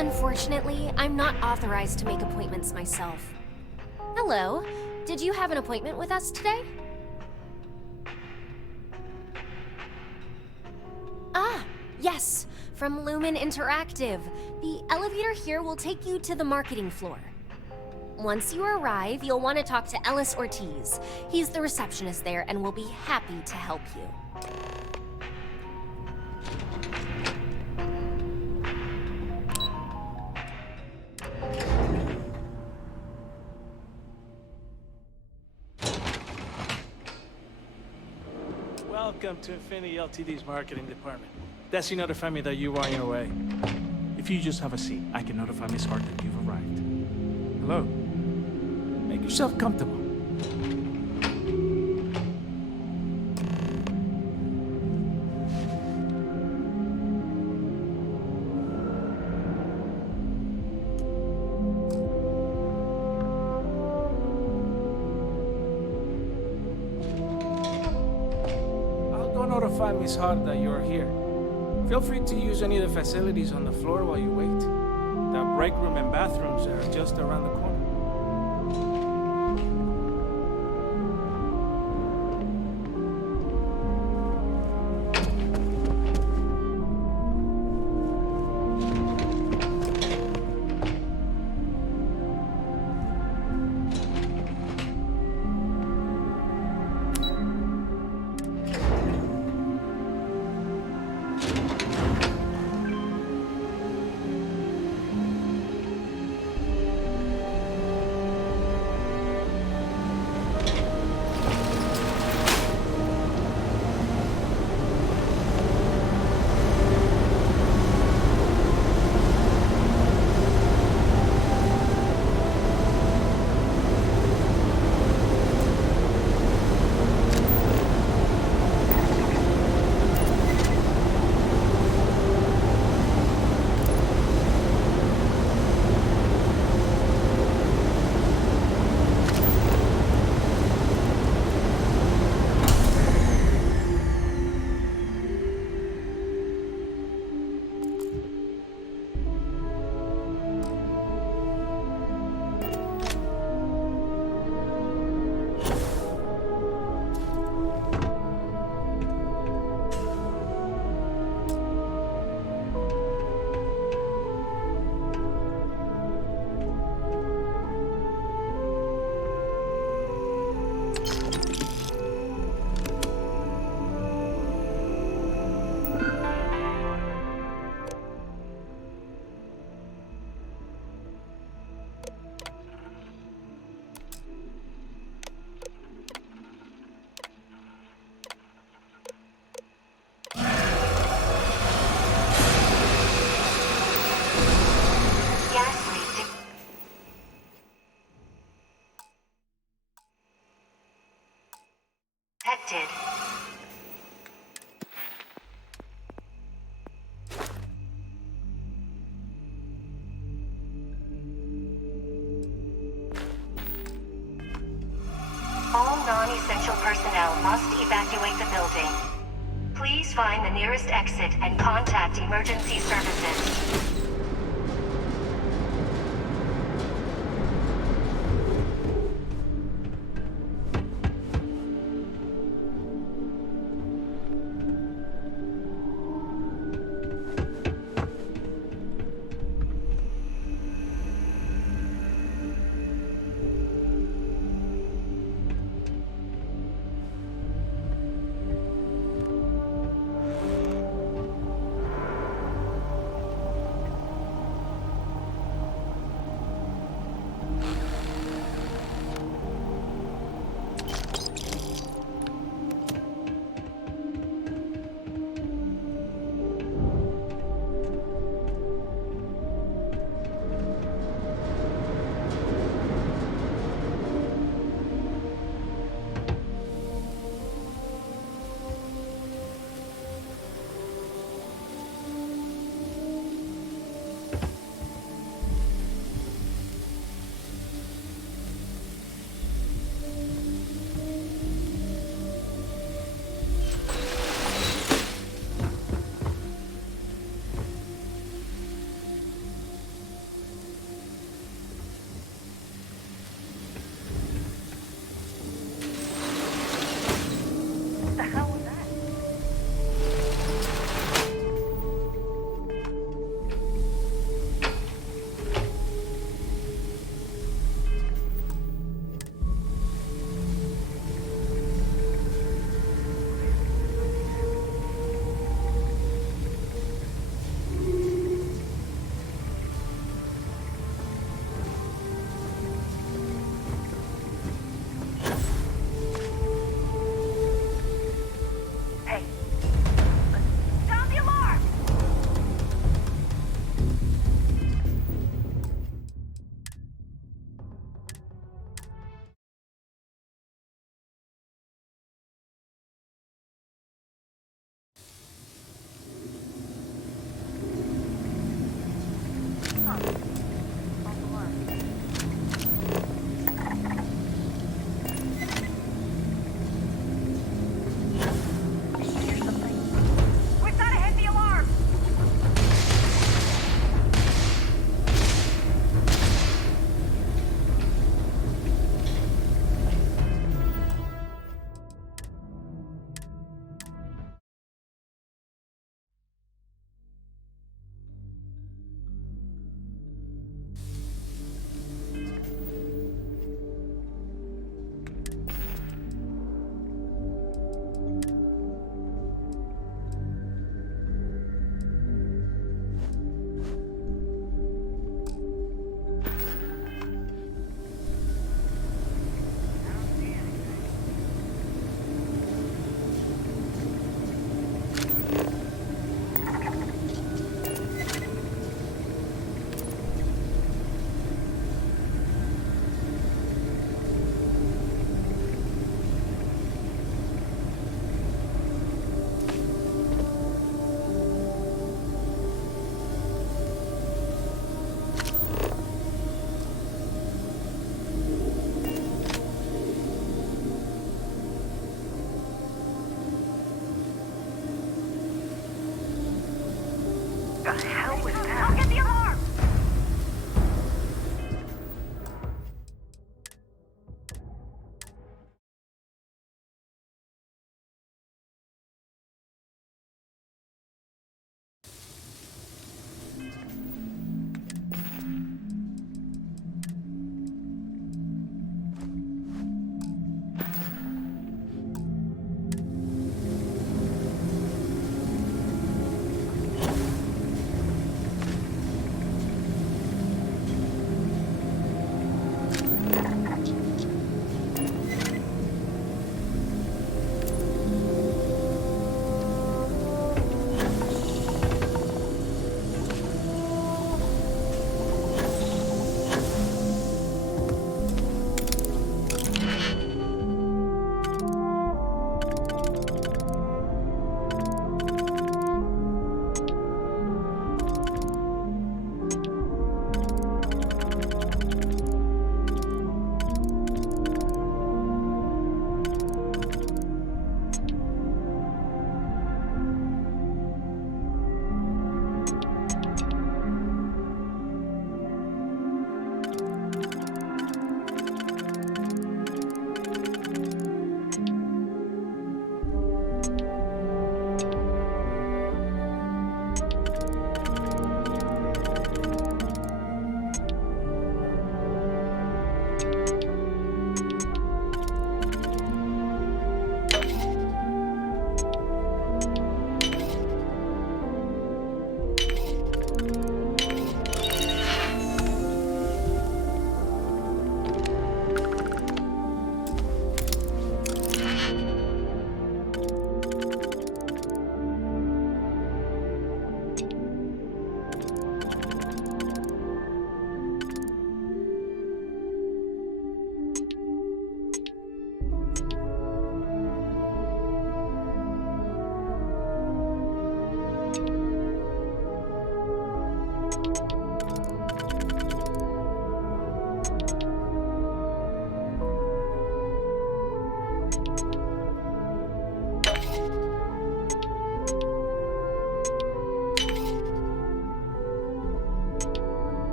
Unfortunately, I'm not authorized to make appointments myself. Hello. Did you have an appointment with us today? Ah, yes. From Lumen Interactive. The elevator here will take you to the marketing floor. Once you arrive, you'll want to talk to Ellis Ortiz. He's the receptionist there and will be happy to help you. Welcome to Infinity Ltd's marketing department. Desi notified me that you were on your way. If you just have a seat, I can notify Miss Hart that you've arrived. Hello. Make yourself comfortable. Notify Miss Hart that you're here. Feel free to use any of the facilities on the floor while you wait. The break room and bathrooms are just around the corner. All non-essential personnel must evacuate the building. Please find the nearest exit and contact emergency services. I'll get the alarm!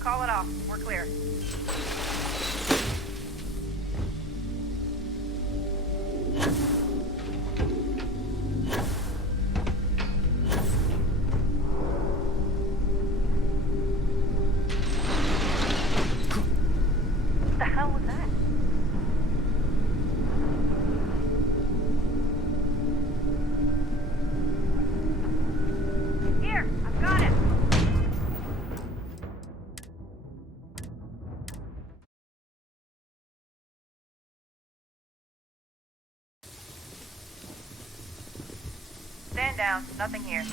Call it off. We're clear. What the hell was that? Here, I've got it. Stand down. Nothing here.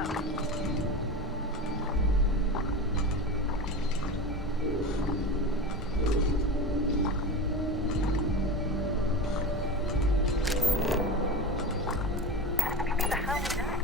up. What the hell was that?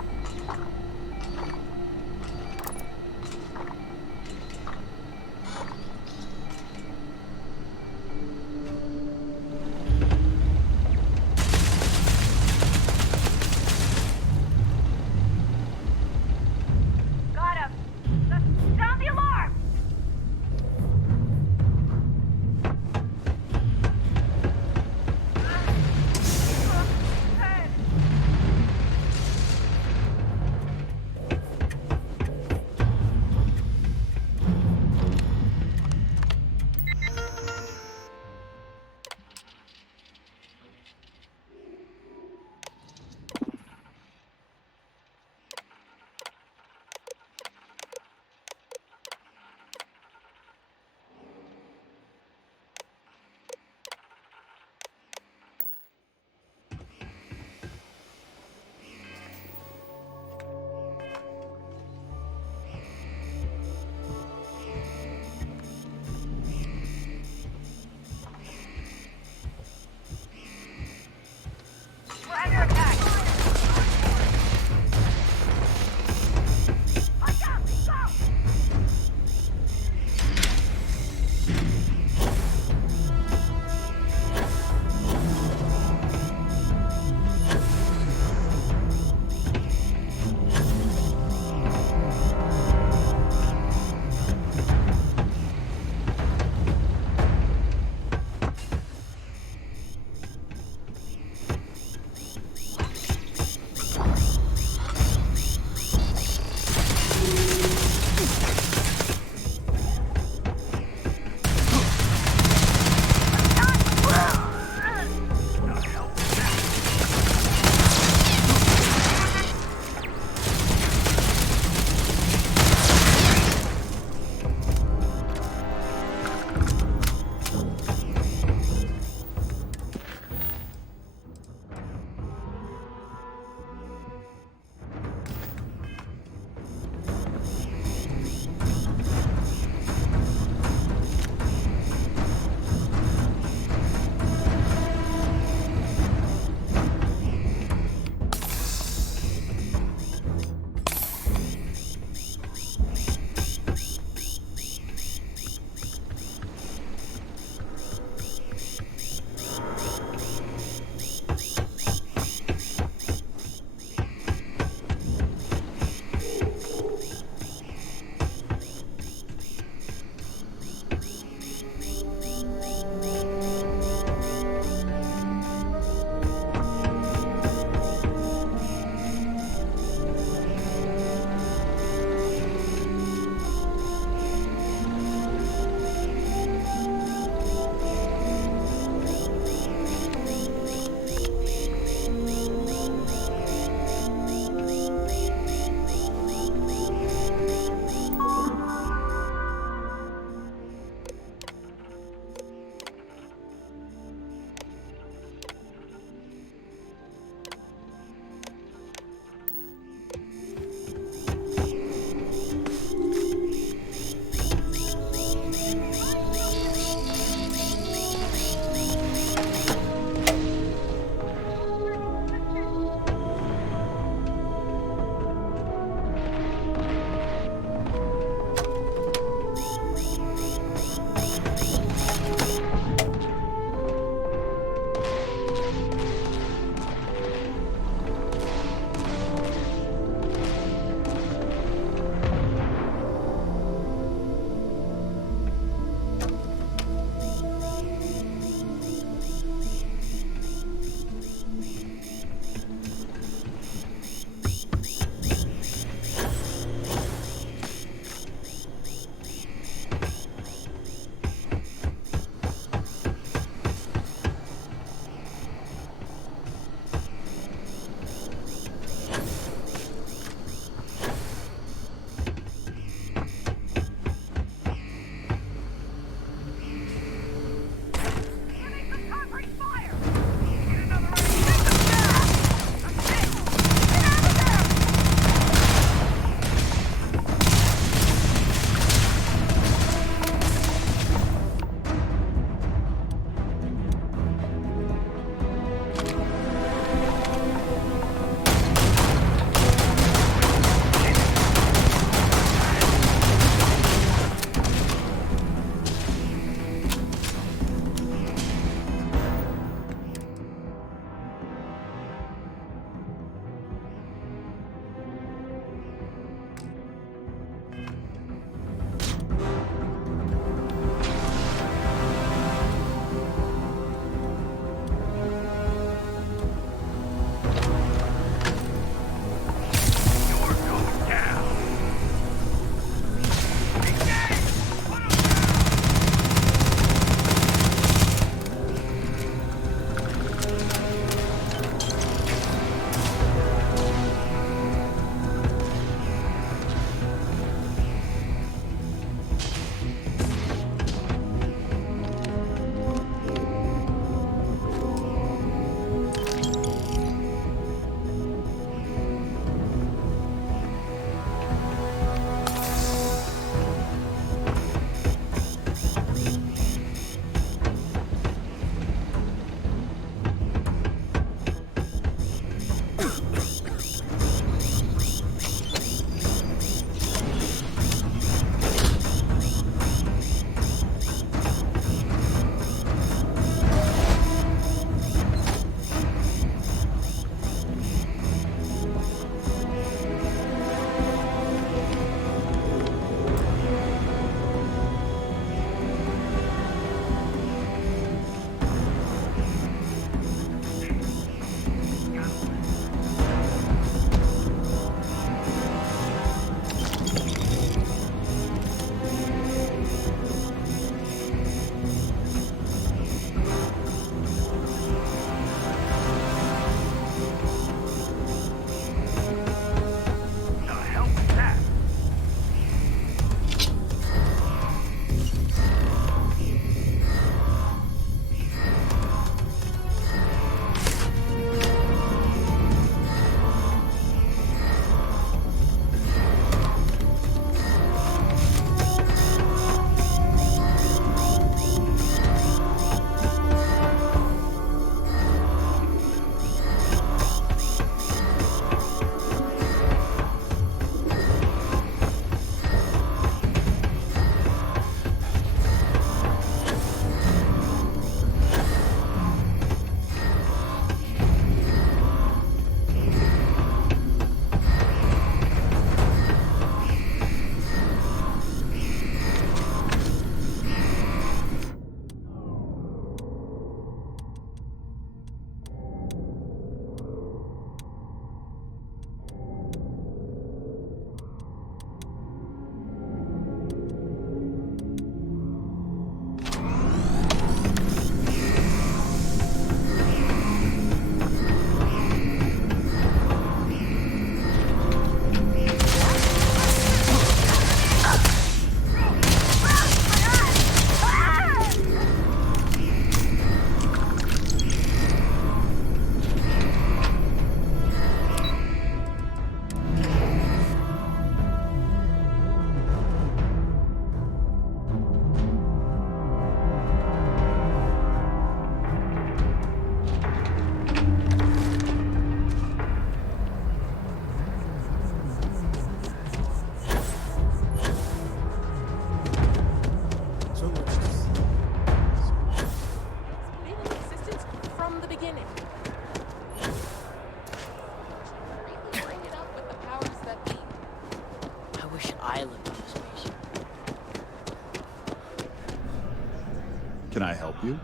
Can I help you?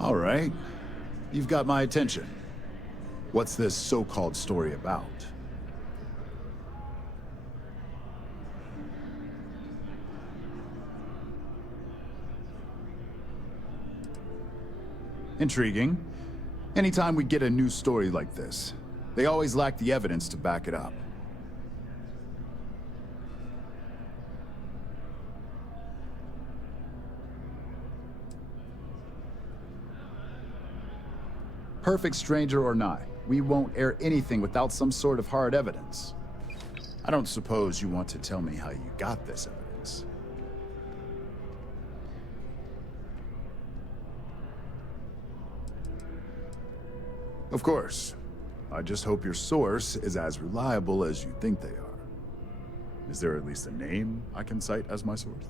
All right. You've got my attention. What's this so-called story about? Intriguing. Anytime we get a new story like this, they always lack the evidence to back it up. Perfect stranger or not, we won't air anything without some sort of hard evidence. I don't suppose you want to tell me how you got this evidence. Of course. I just hope your source is as reliable as you think they are. Is there at least a name I can cite as my source?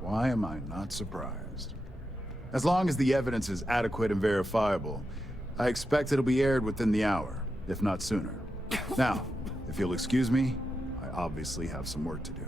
Why am I not surprised? As long as the evidence is adequate and verifiable, I expect it'll be aired within the hour, if not sooner. Now, if you'll excuse me, I obviously have some work to do.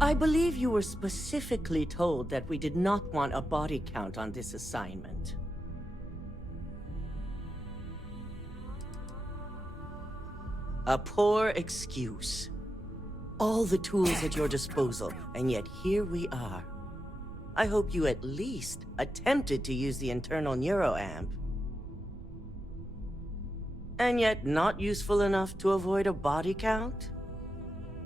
I believe you were specifically told that we did not want a body count on this assignment. A poor excuse. All the tools at your disposal, and yet here we are. I hope you at least attempted to use the internal neuroamp. And yet not useful enough to avoid a body count?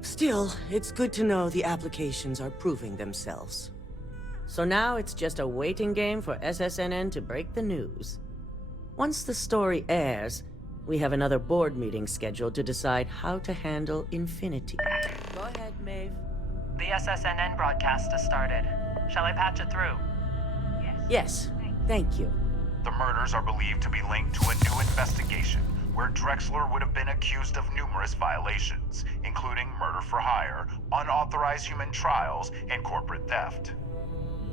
Still, it's good to know the applications are proving themselves. So now it's just a waiting game for SSNN to break the news. Once the story airs, we have another board meeting scheduled to decide how to handle Infinity. Go ahead, Maeve. The SSNN broadcast has started. Shall I patch it through? Yes, thank you. The murders are believed to be linked to a new investigation where Drexler would have been accused of numerous violations, including murder for hire, unauthorized human trials, and corporate theft.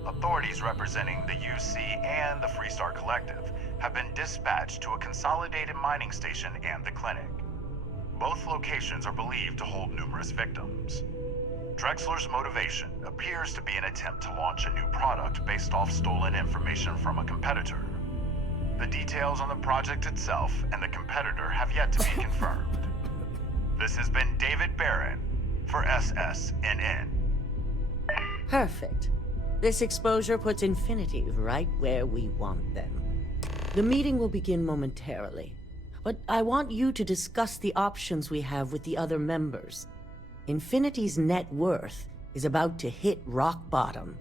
Authorities representing the UC and the Freestar Collective have been dispatched to a consolidated mining station and the clinic. Both locations are believed to hold numerous victims. Drexler's motivation appears to be an attempt to launch a new product based off stolen information from a competitor. The details on the project itself and the competitor have yet to be confirmed. This has been David Barron for SSNN. Perfect. This exposure puts Infinity right where we want them. The meeting will begin momentarily, but I want you to discuss the options we have with the other members. Infinity's net worth is about to hit rock bottom.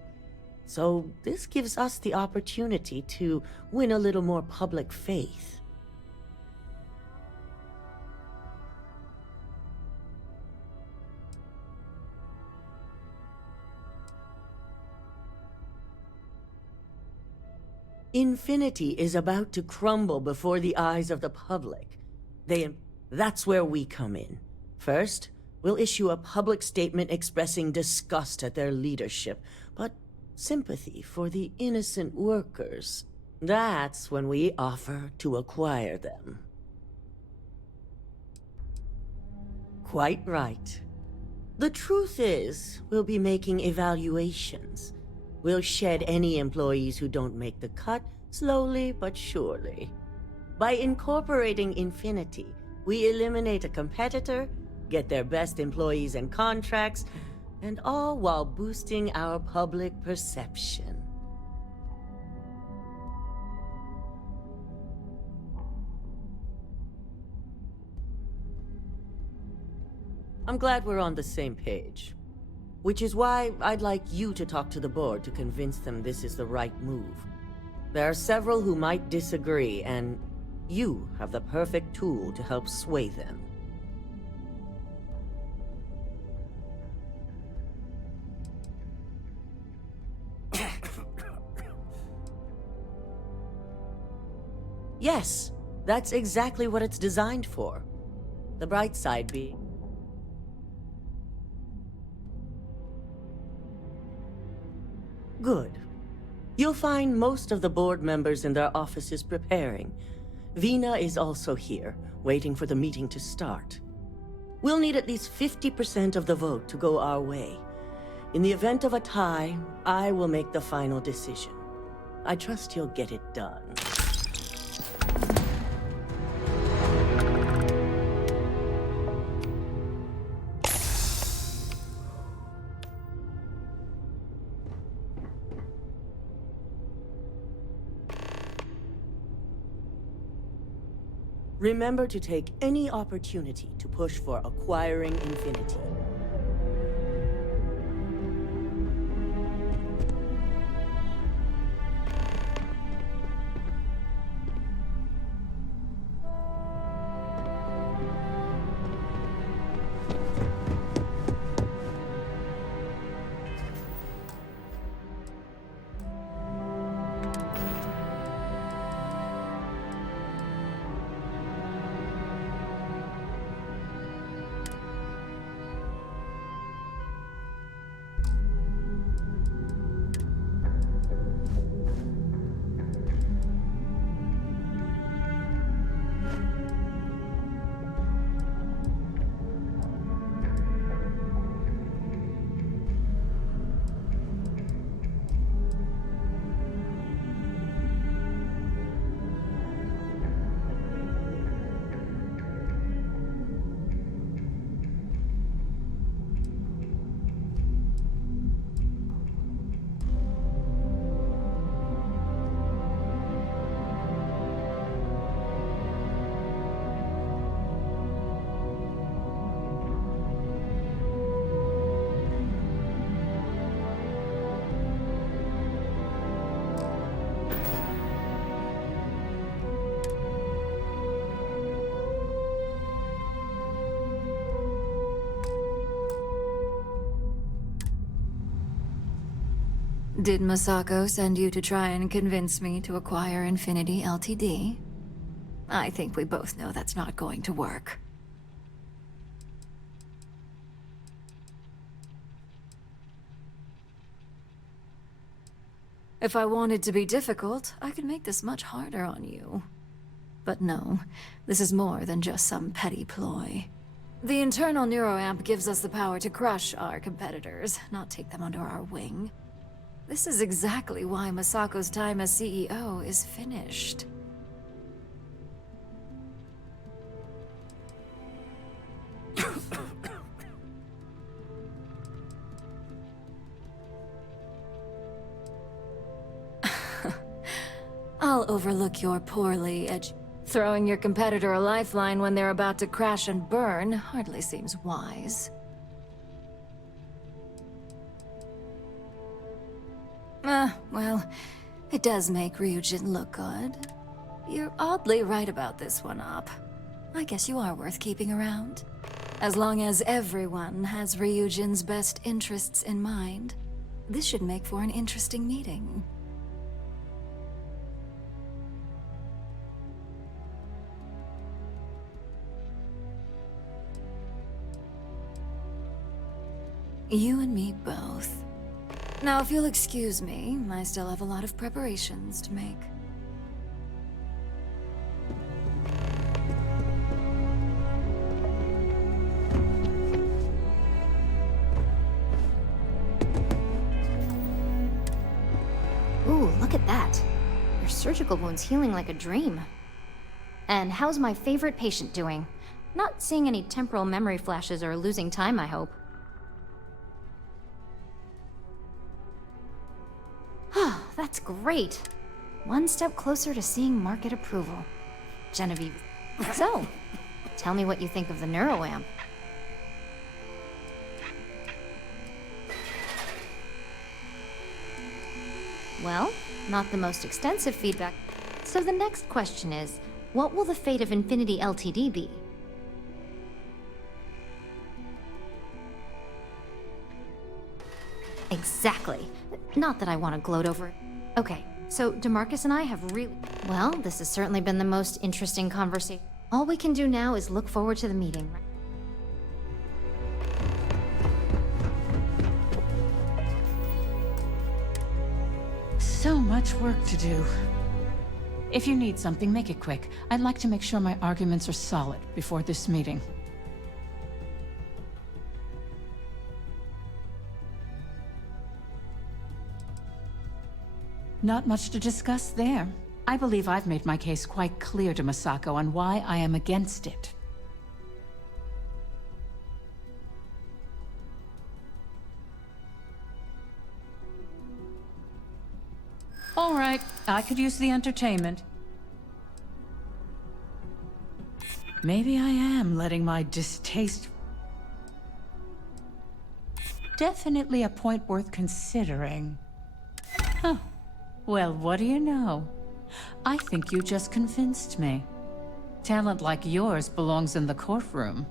So this gives us the opportunity to win a little more public faith. Infinity is about to crumble before the eyes of the public. That's where we come in. First, we'll issue a public statement expressing disgust at their leadership, but sympathy for the innocent workers. That's when we offer to acquire them. Quite right. The truth is, we'll be making evaluations. We'll shed any employees who don't make the cut, slowly but surely. By incorporating Infinity, we eliminate a competitor, get their best employees and contracts, and all while boosting our public perception. I'm glad we're on the same page. Which is why I'd like you to talk to the board to convince them this is the right move. There are several who might disagree, and you have the perfect tool to help sway them. Yes, that's exactly what it's designed for. The bright side being... Good. You'll find most of the board members in their offices preparing. Vina is also here, waiting for the meeting to start. We'll need at least 50% of the vote to go our way. In the event of a tie, I will make the final decision. I trust you'll get it done. Remember to take any opportunity to push for acquiring Infinity. Did Masako send you to try and convince me to acquire Infinity Ltd? I think we both know that's not going to work. If I wanted to be difficult, I could make this much harder on you. But no, this is more than just some petty ploy. The internal neuroamp gives us the power to crush our competitors, not take them under our wing. This is exactly why Masako's time as CEO is finished. I'll overlook your poorly Throwing your competitor a lifeline when they're about to crash and burn hardly seems wise. Well, it does make Ryujin look good. You're oddly right about this one, Op. I guess you are worth keeping around. As long as everyone has Ryujin's best interests in mind, this should make for an interesting meeting. You and me both. Now, if you'll excuse me, I still have a lot of preparations to make. Ooh, look at that. Your surgical wound's healing like a dream. And how's my favorite patient doing? Not seeing any temporal memory flashes or losing time, I hope. That's great. One step closer to seeing market approval. Genevieve. So, tell me what you think of the neuroamp. Well, not the most extensive feedback. So the next question is, what will the fate of Infinity Ltd be? Exactly. Not that I want to gloat over it. Okay, so DeMarcus and I have really... Well, this has certainly been the most interesting conversation. All we can do now is look forward to the meeting, right? So much work to do. If you need something, make it quick. I'd like to make sure my arguments are solid before this meeting. Not much to discuss there. I believe I've made my case quite clear to Masako on why I am against it. All right, I could use the entertainment. Maybe I am letting my distaste... Definitely a point worth considering. Huh. Well, what do you know? I think you just convinced me. Talent like yours belongs in the courtroom.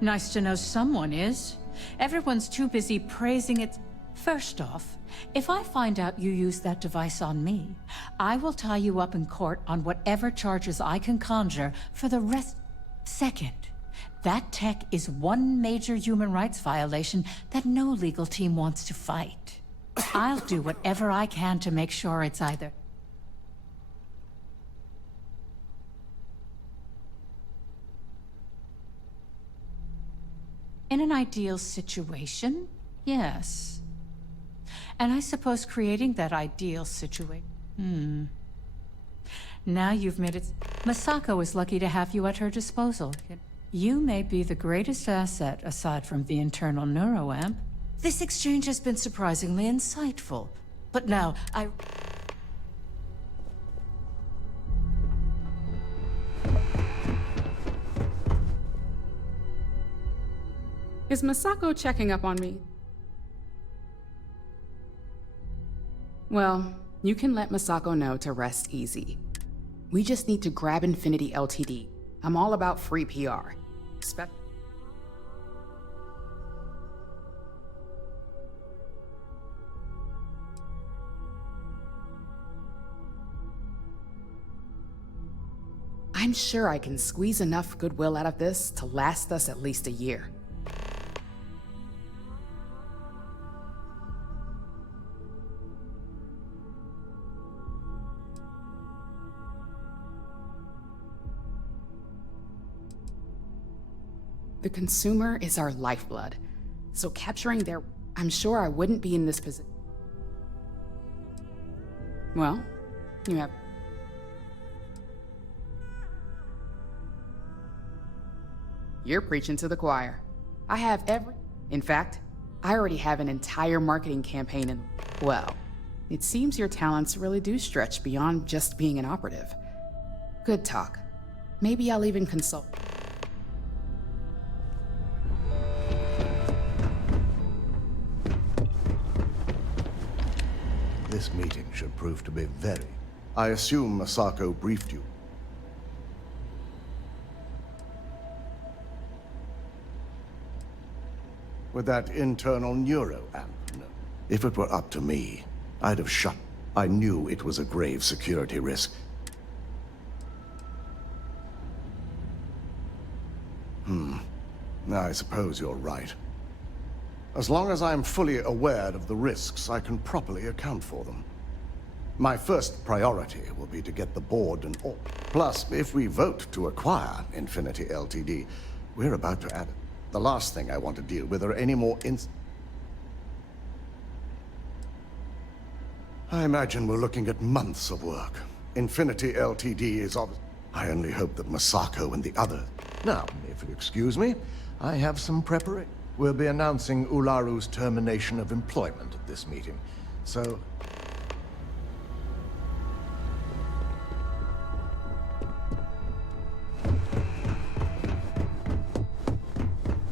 Nice to know someone is. Everyone's too busy praising it. First off, if I find out you used that device on me, I will tie you up in court on whatever charges I can conjure for the rest. Second, that tech is one major human rights violation that no legal team wants to fight. I'll do whatever I can to make sure it's either... In an ideal situation, yes. And I suppose creating that ideal situation... Now you've made it... Masako is lucky to have you at her disposal. You may be the greatest asset aside from the internal neuroamp. This exchange has been surprisingly insightful. But now, Is Masako checking up on me? Well, you can let Masako know to rest easy. We just need to grab Infinity Ltd. I'm all about free PR. I'm sure I can squeeze enough goodwill out of this to last us at least a year. The consumer is our lifeblood, so capturing their... I'm sure I wouldn't be in this position. Well, you have... You're preaching to the choir. I have every... In fact, I already have an entire marketing campaign in... Well, it seems your talents really do stretch beyond just being an operative. Good talk. Maybe I'll even consult... This meeting should prove to be very... I assume Masako briefed you. With that internal neuroamp, no. If it were up to me, I'd have shut. I knew it was a grave security risk. I suppose you're right. As long as I'm fully aware of the risks, I can properly account for them. My first priority will be to get the board and all. Plus, if we vote to acquire Infinity Ltd, we're about to add it. The last thing I want to deal with are any more I imagine we're looking at months of work. Infinity Ltd is obvious. I only hope that Masako and the others... Now, if you'll excuse me, I have some preparation. We'll be announcing Ularu's termination of employment at this meeting, so...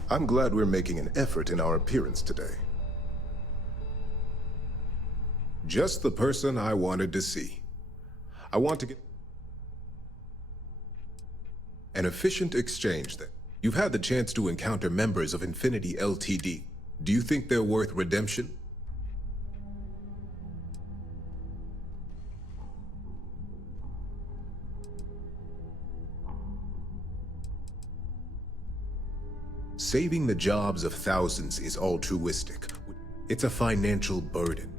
I'm glad we're making an effort in our appearance today. Just the person I wanted to see. I want to get an efficient exchange then. You've had the chance to encounter members of Infinity Ltd. Do you think they're worth redemption? Saving the jobs of thousands is altruistic. It's a financial burden.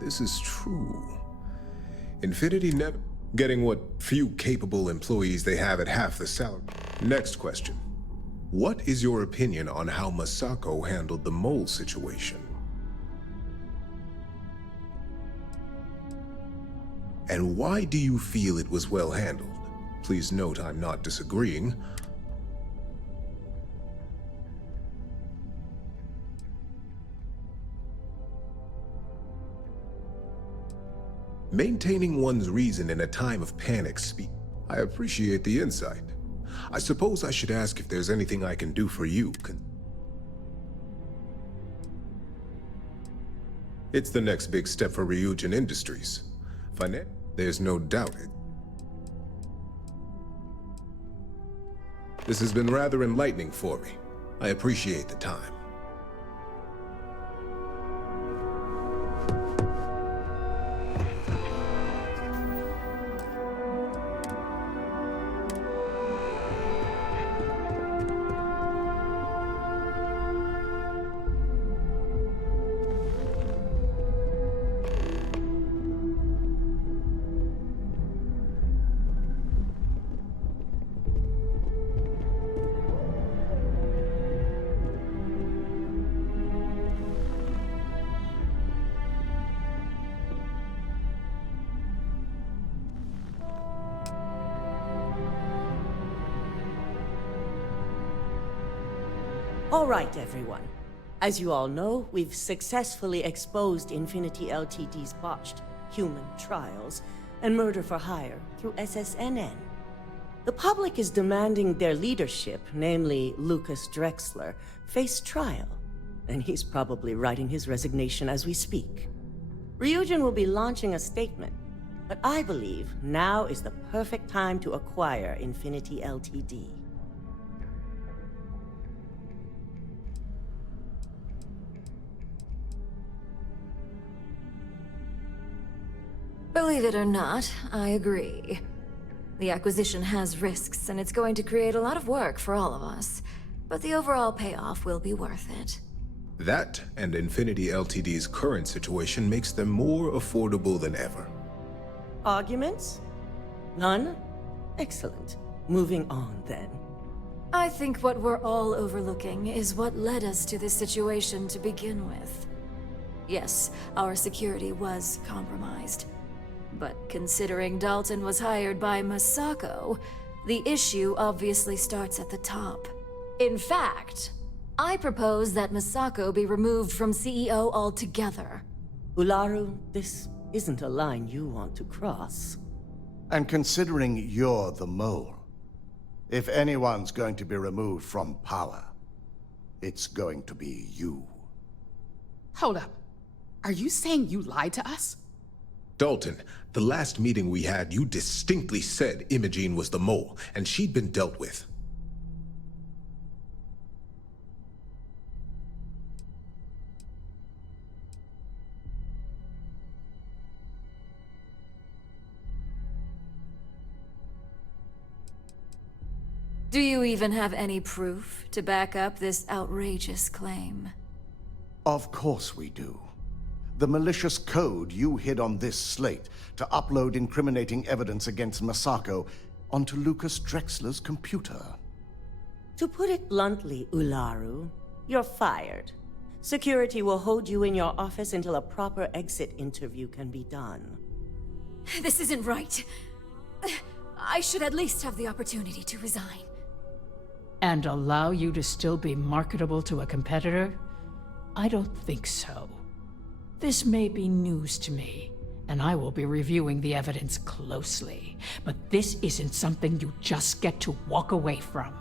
This is true. Infinity never getting what few capable employees they have at half the salary. Next question. What is your opinion on how Masako handled the mole situation? And why do you feel it was well handled? Please note I'm not disagreeing. Maintaining one's reason in a time of panic speak. I appreciate the insight. I suppose I should ask if there's anything I can do for you. It's the next big step for Ryujin Industries. There's no doubt it. This has been rather enlightening for me. I appreciate the time. All right, everyone. As you all know, we've successfully exposed Infinity Ltd's botched human trials and murder for hire through SSNN. The public is demanding their leadership, namely Lucas Drexler, face trial, and he's probably writing his resignation as we speak. Ryujin will be launching a statement, but I believe now is the perfect time to acquire Infinity Ltd. Believe it or not, I agree. The acquisition has risks, and it's going to create a lot of work for all of us. But the overall payoff will be worth it. That and Infinity Ltd's current situation makes them more affordable than ever. Arguments? None? Excellent. Moving on, then. I think what we're all overlooking is what led us to this situation to begin with. Yes, our security was compromised. But considering Dalton was hired by Masako, the issue obviously starts at the top. In fact, I propose that Masako be removed from CEO altogether. Ularu, this isn't a line you want to cross. And considering you're the mole, if anyone's going to be removed from power, it's going to be you. Hold up. Are you saying you lied to us? Dalton, the last meeting we had, you distinctly said Imogene was the mole, and she'd been dealt with. Do you even have any proof to back up this outrageous claim? Of course we do. The malicious code you hid on this slate to upload incriminating evidence against Masako onto Lucas Drexler's computer. To put it bluntly, Ularu, you're fired. Security will hold you in your office until a proper exit interview can be done. This isn't right. I should at least have the opportunity to resign. And allow you to still be marketable to a competitor? I don't think so. This may be news to me, and I will be reviewing the evidence closely. But this isn't something you just get to walk away from.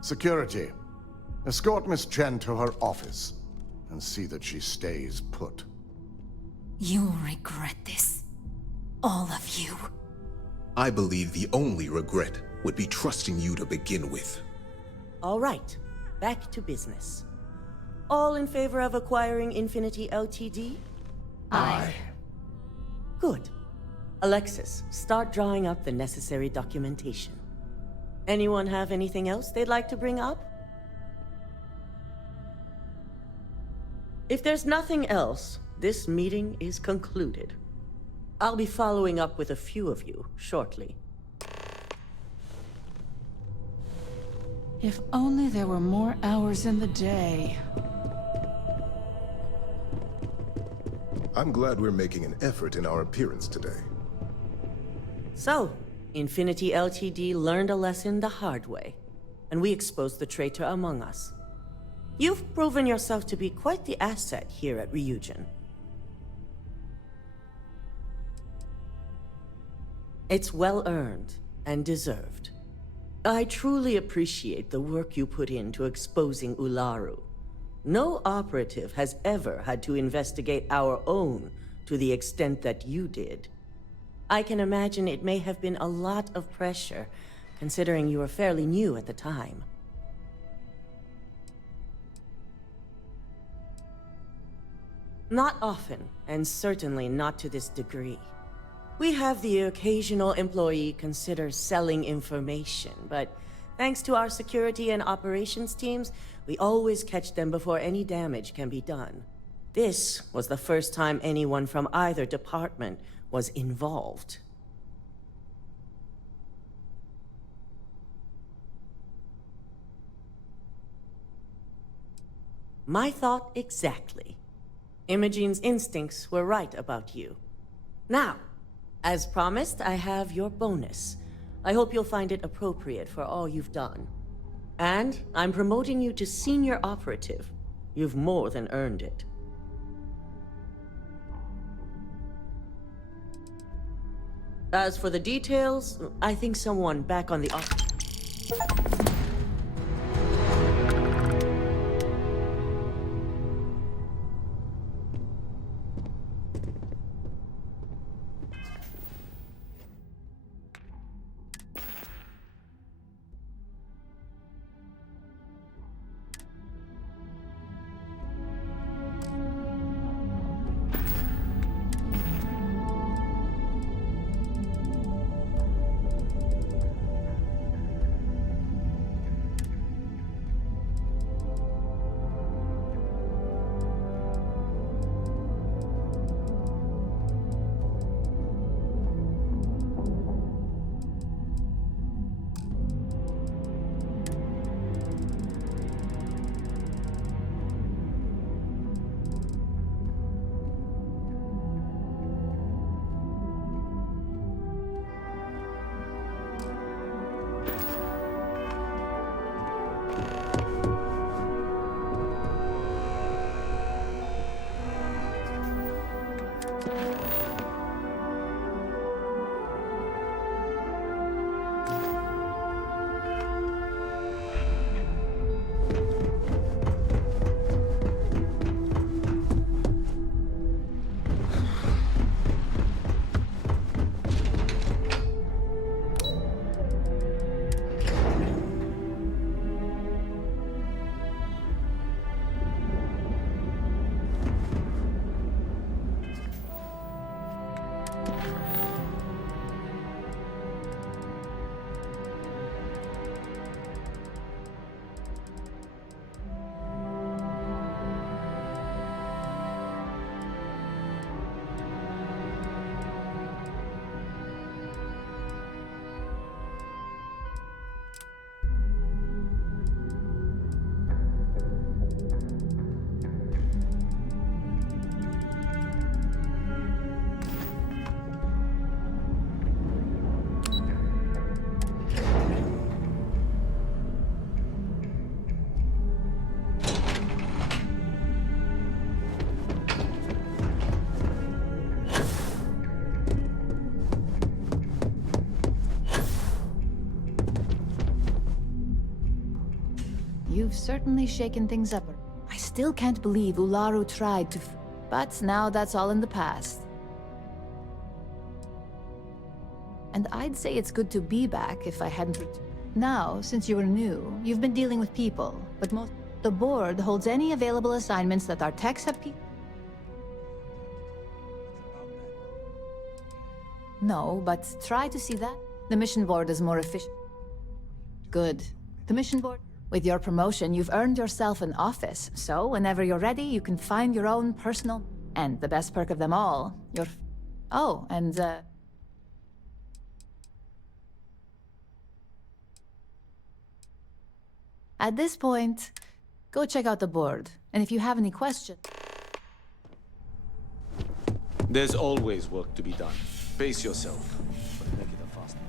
Security, escort Miss Chen to her office and see that she stays put. You'll regret this. All of you. I believe the only regret would be trusting you to begin with. All right, back to business. All in favor of acquiring Infinity Ltd? Aye. Good. Alexis, start drawing up the necessary documentation. Anyone have anything else they'd like to bring up? If there's nothing else, this meeting is concluded. I'll be following up with a few of you shortly. If only there were more hours in the day. I'm glad we're making an effort in our appearance today. So, Infinity Ltd learned a lesson the hard way, and we exposed the traitor among us. You've proven yourself to be quite the asset here at Ryujin. It's well earned and deserved. I truly appreciate the work you put into exposing Ularu. No operative has ever had to investigate our own to the extent that you did. I can imagine it may have been a lot of pressure, considering you were fairly new at the time. Not often, and certainly not to this degree. We have the occasional employee consider selling information, but thanks to our security and operations teams, we always catch them before any damage can be done. This was the first time anyone from either department was involved. My thought exactly. Imogene's instincts were right about you. Now, as promised, I have your bonus. I hope you'll find it appropriate for all you've done. And I'm promoting you to senior operative. You've more than earned it. As for the details, I think someone back on the office. you've certainly shaken things up. I still can't believe Ularu tried to but now that's all in the past. And I'd say it's good to be back if I hadn't Now, since you were new, you've been dealing with people, but the board holds any available assignments that our techs have No, but try to see that. The mission board is more efficient. Good. The mission board? With your promotion, you've earned yourself an office, so whenever you're ready, you can find your own personal... And the best perk of them all, your... Oh, and, At this point, go check out the board, and if you have any questions... There's always work to be done. Pace yourself, but make it a fast one.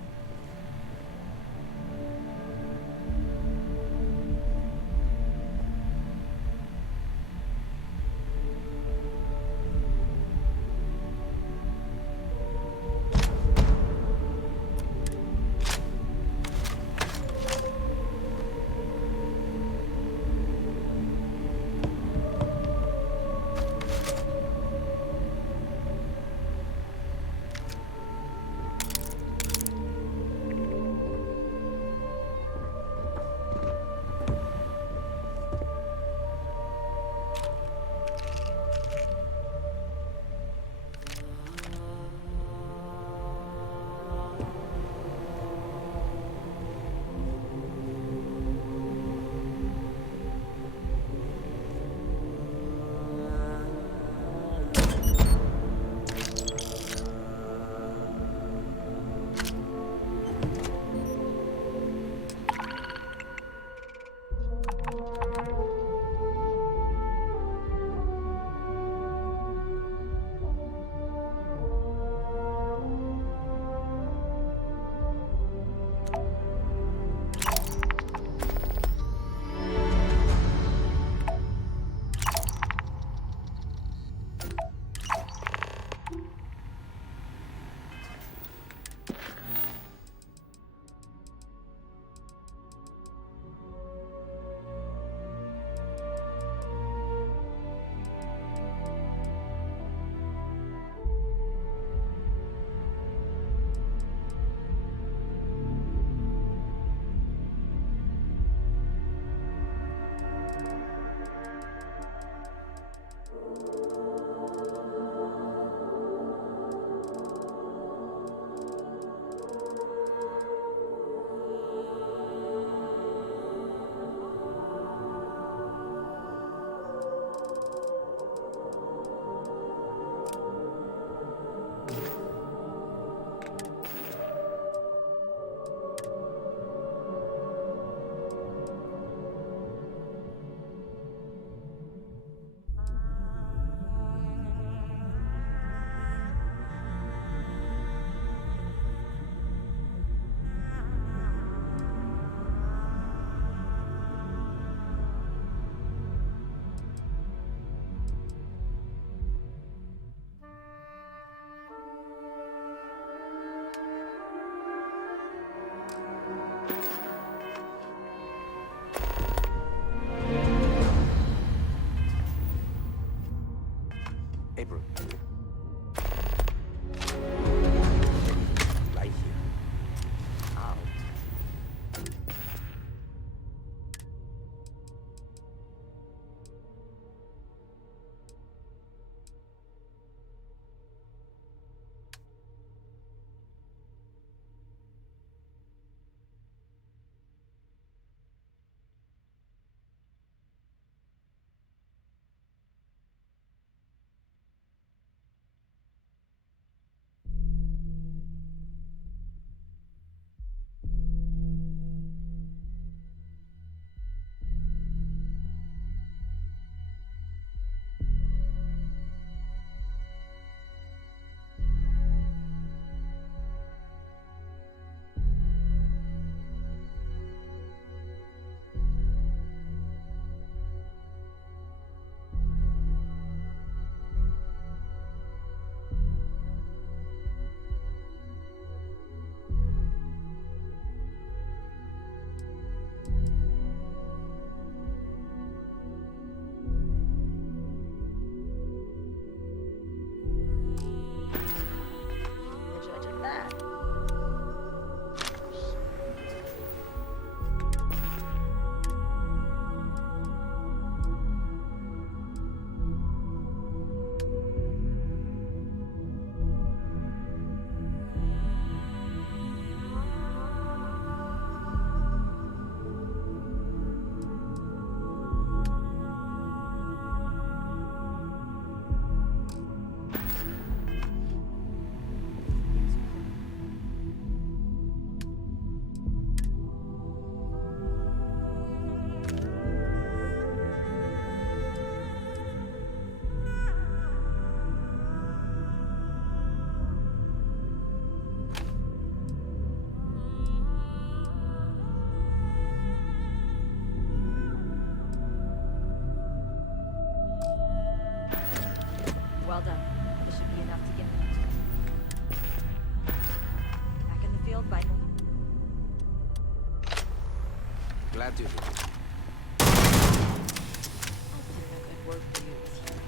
all done. This should be enough to get back in the field by... Glad to. Work for you this year.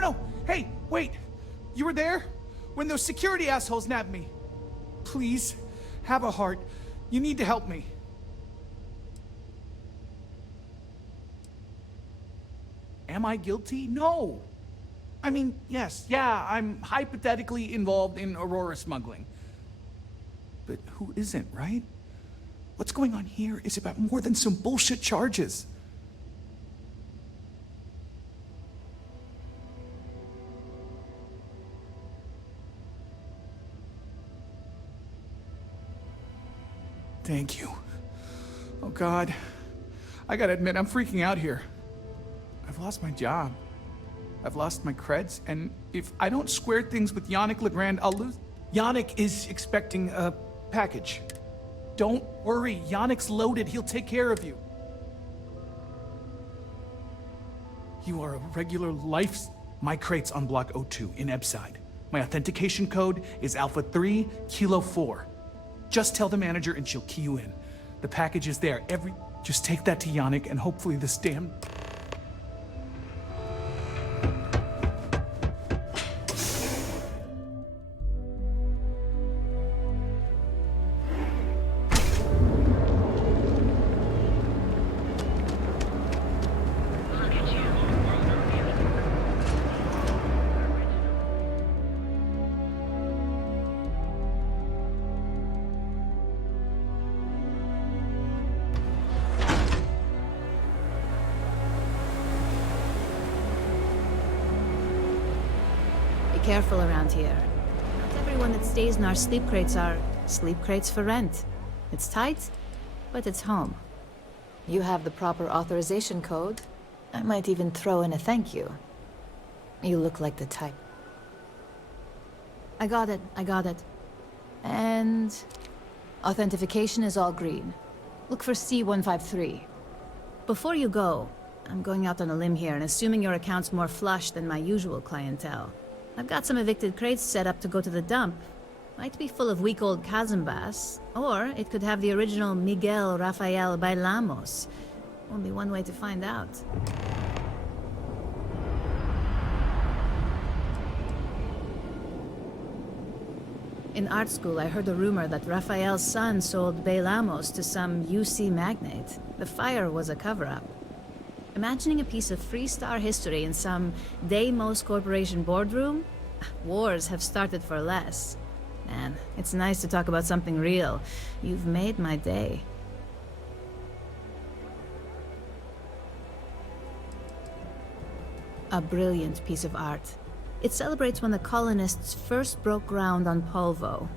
No! Hey, wait! You were there? When those security assholes nabbed me? Please, have a heart. You need to help me. Am I guilty? No! I mean, yes, yeah, I'm hypothetically involved in Aurora smuggling. But who isn't, right? What's going on here is about more than some bullshit charges. Thank you. Oh God. I gotta admit, I'm freaking out here. I've lost my job. I've lost my creds, and if I don't square things with Yannick Legrand, I'll lose. Yannick is expecting a package. Don't worry, Yannick's loaded. He'll take care of you. You are a regular life. My crate's on Block O2 in Ebside. My authentication code is Alpha 3 Kilo 4. Just tell the manager and she'll key you in. The package is there. Just take that to Yannick and hopefully this damn... Careful around here. Not everyone that stays in our sleep crates are sleep crates for rent. It's tight, but it's home. You have the proper authorization code. I might even throw in a thank you. You look like the type. I got it. And... authentication is all green. Look for C153. Before you go, I'm going out on a limb here and assuming your account's more flush than my usual clientele. I've got some evicted crates set up to go to the dump. Might be full of week-old Kazambas, or it could have the original Miguel Rafael Bailamos. Only one way to find out. In art school, I heard a rumor that Rafael's son sold Bailamos to some UC magnate. The fire was a cover-up. Imagining a piece of Freestar history in some Deimos Corporation boardroom? Wars have started for less. Man, it's nice to talk about something real. You've made my day. A brilliant piece of art. It celebrates when the colonists first broke ground on Polvo.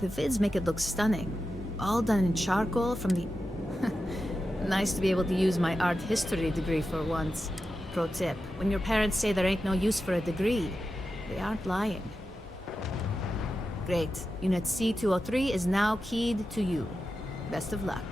The vids make it look stunning. All done in charcoal from the... Nice to be able to use my art history degree for once. Pro tip, when your parents say there ain't no use for a degree, they aren't lying. Great. Unit C203 is now keyed to you. Best of luck.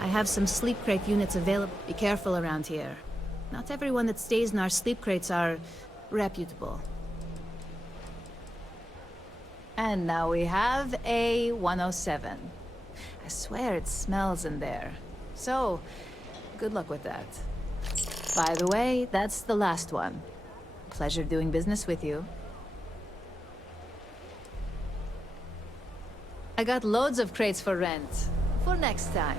I have some sleep crate units available. Be careful around here. Not everyone that stays in our sleep crates are reputable. And now we have a 107. I swear it smells in there. So, good luck with that. By the way, that's the last one. Pleasure doing business with you. I got loads of crates for rent. For next time.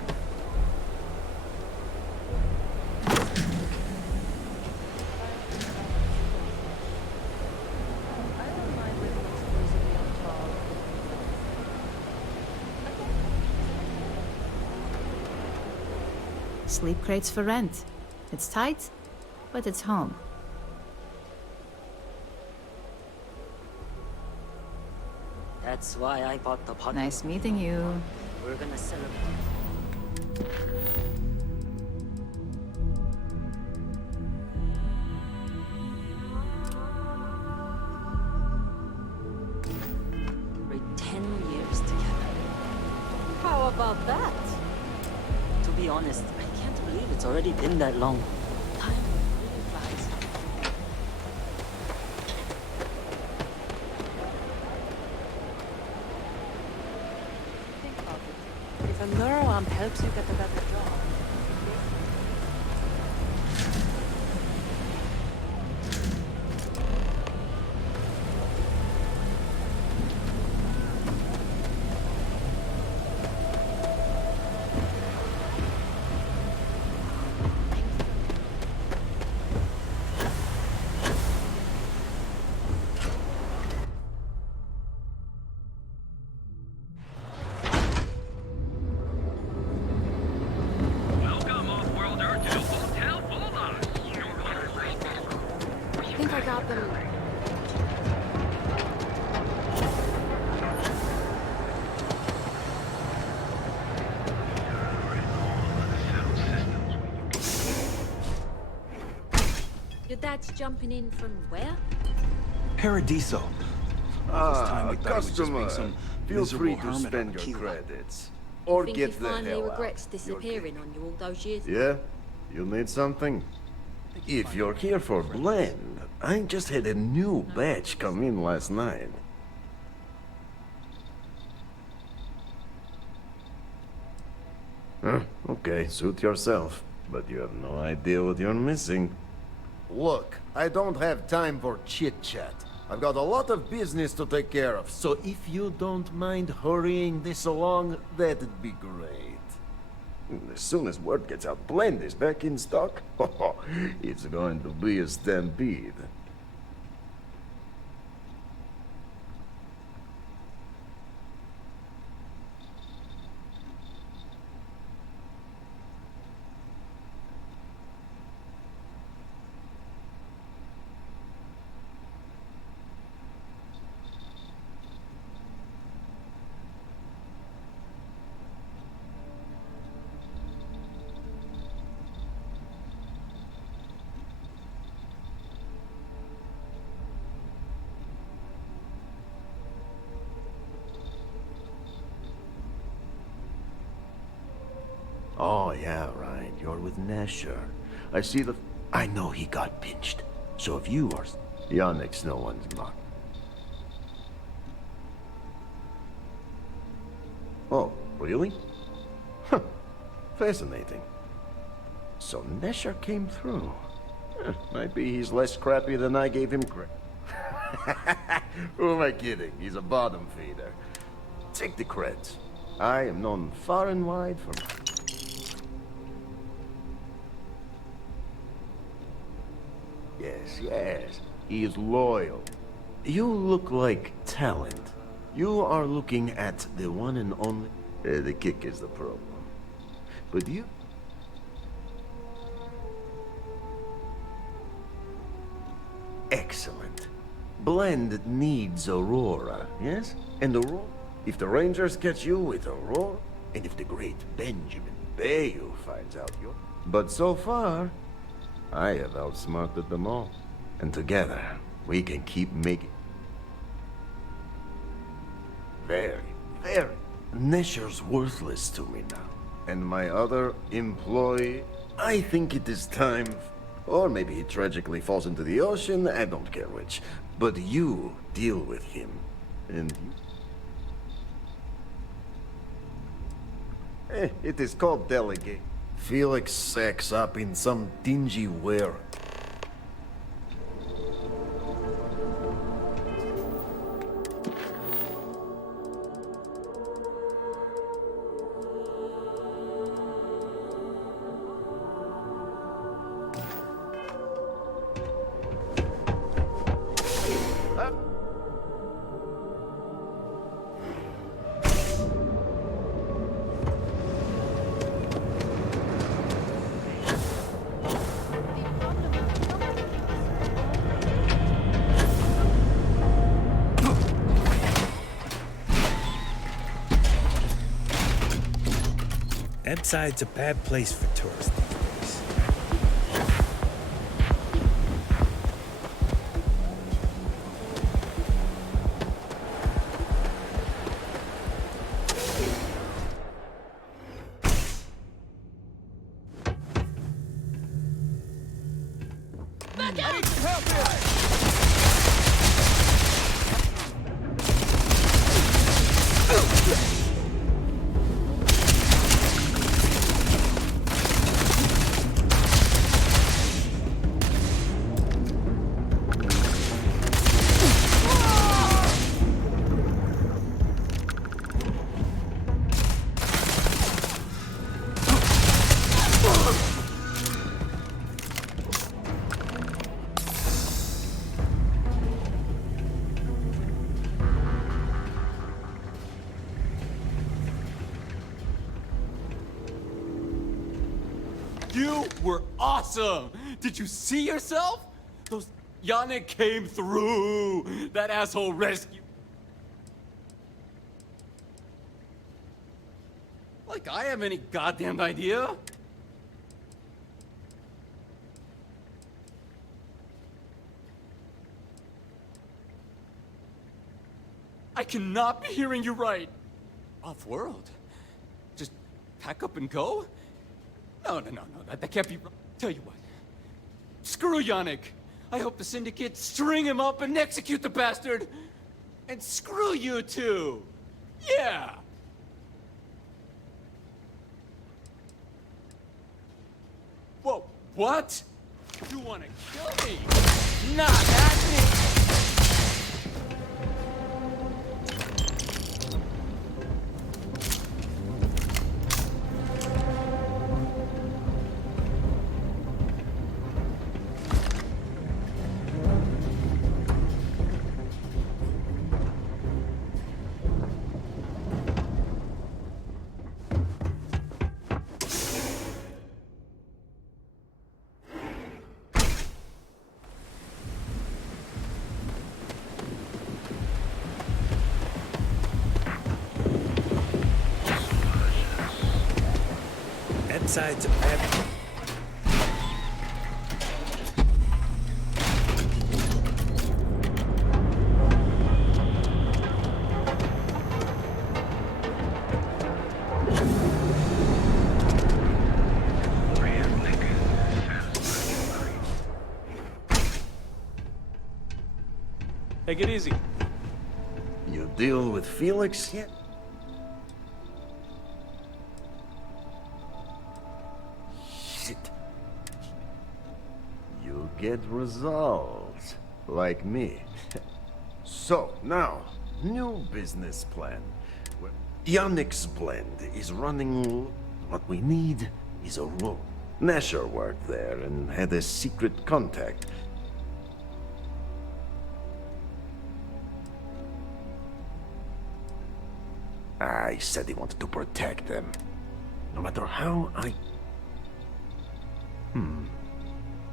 Sleep crates for rent. It's tight, but it's home. That That's why I bought the pot. Nice meeting you. We're gonna celebrate. For 10 years together. How about that? To be honest, I can't believe it's already been that long. Time really flies. Think about it. If a neuroamp helps you get a better job, I think I got them. your dad's jumping in from where? Paradiso. Customer, feel free to spend your credits. Or Think get he the finally hell regrets out. disappearing on you all those years? Yeah? You need something? If you're here for blend, I just had a new batch come in last night. Huh? Okay, suit yourself. But you have no idea what you're missing. Look, I don't have time for chit-chat. I've got a lot of business to take care of, so if you don't mind hurrying this along, that'd be great. As soon as word gets out Blend is back in stock, it's going to be a stampede. Oh, yeah, right. You're with Nesher. I see the... I know he got pinched. So if you are... Yannick's no one's mark. Oh, really? Huh. Fascinating. So Nesher came through. Might be he's less scrappy than I gave him credit. Who am I kidding? He's a bottom feeder. Take the creds. I am known far and wide for... Yes. He is loyal. You look like talent. You are looking at the one and only... the kick is the problem. But you... Excellent. Blend needs Aurora, yes? And Aurora... If the Rangers catch you with Aurora, and if the great Benjamin Bayou finds out you... But so far, I have outsmarted them all. And together, we can keep making... Very. Nesher's worthless to me now. And my other employee... I think it is time... Or maybe he tragically falls into the ocean, I don't care which. But you deal with him. And you... it is called delegate. Felix sacks up in some dingy ware. That side's a bad place for tourists these days. You were awesome! Did you see yourself? Those Yannick came through! That asshole rescued... Like I have any goddamn idea? I cannot be hearing you right. Off-world? Just pack up and go? No, that can't be right. Tell you what. Screw Yannick. I hope the Syndicate string him up and execute the bastard. And screw you too. Yeah. Whoa, what? You wanna kill me? Not happening! That side's a bad... Take it easy. You deal with Felix yet? Shit. You get results. Like me. So, now, new business plan. Well, Yannick's blend is running... What we need is a room. Nasher worked there and had a secret contact. I said he wanted to protect them. No matter how I...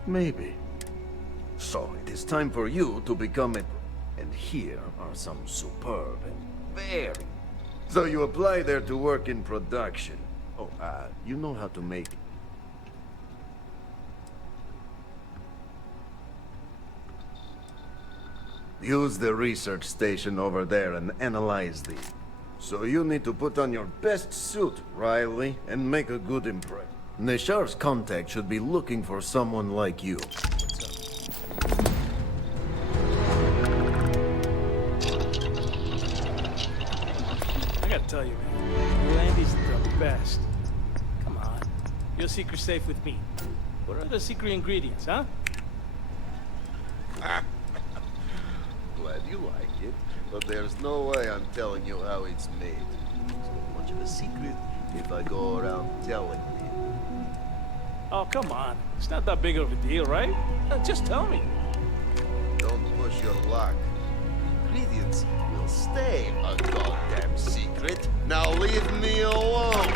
Maybe. So, it is time for you to become a... And here are some superb and very... So you apply there to work in production. Oh, you know how to make... Use the research station over there and analyze the... So you need to put on your best suit, Riley, and make a good impression. Neshar's contact should be looking for someone like you. I gotta tell you, man, Landy's the best. Come on. Your secret's safe with me. What are the secret ingredients, huh? Glad you like it, but there's no way I'm telling you how it's made. It's not much of a secret if I go around telling people. Oh, come on. It's not that big of a deal, right? Just tell me. Don't push your luck. Ingredients will stay a goddamn secret. Now leave me alone.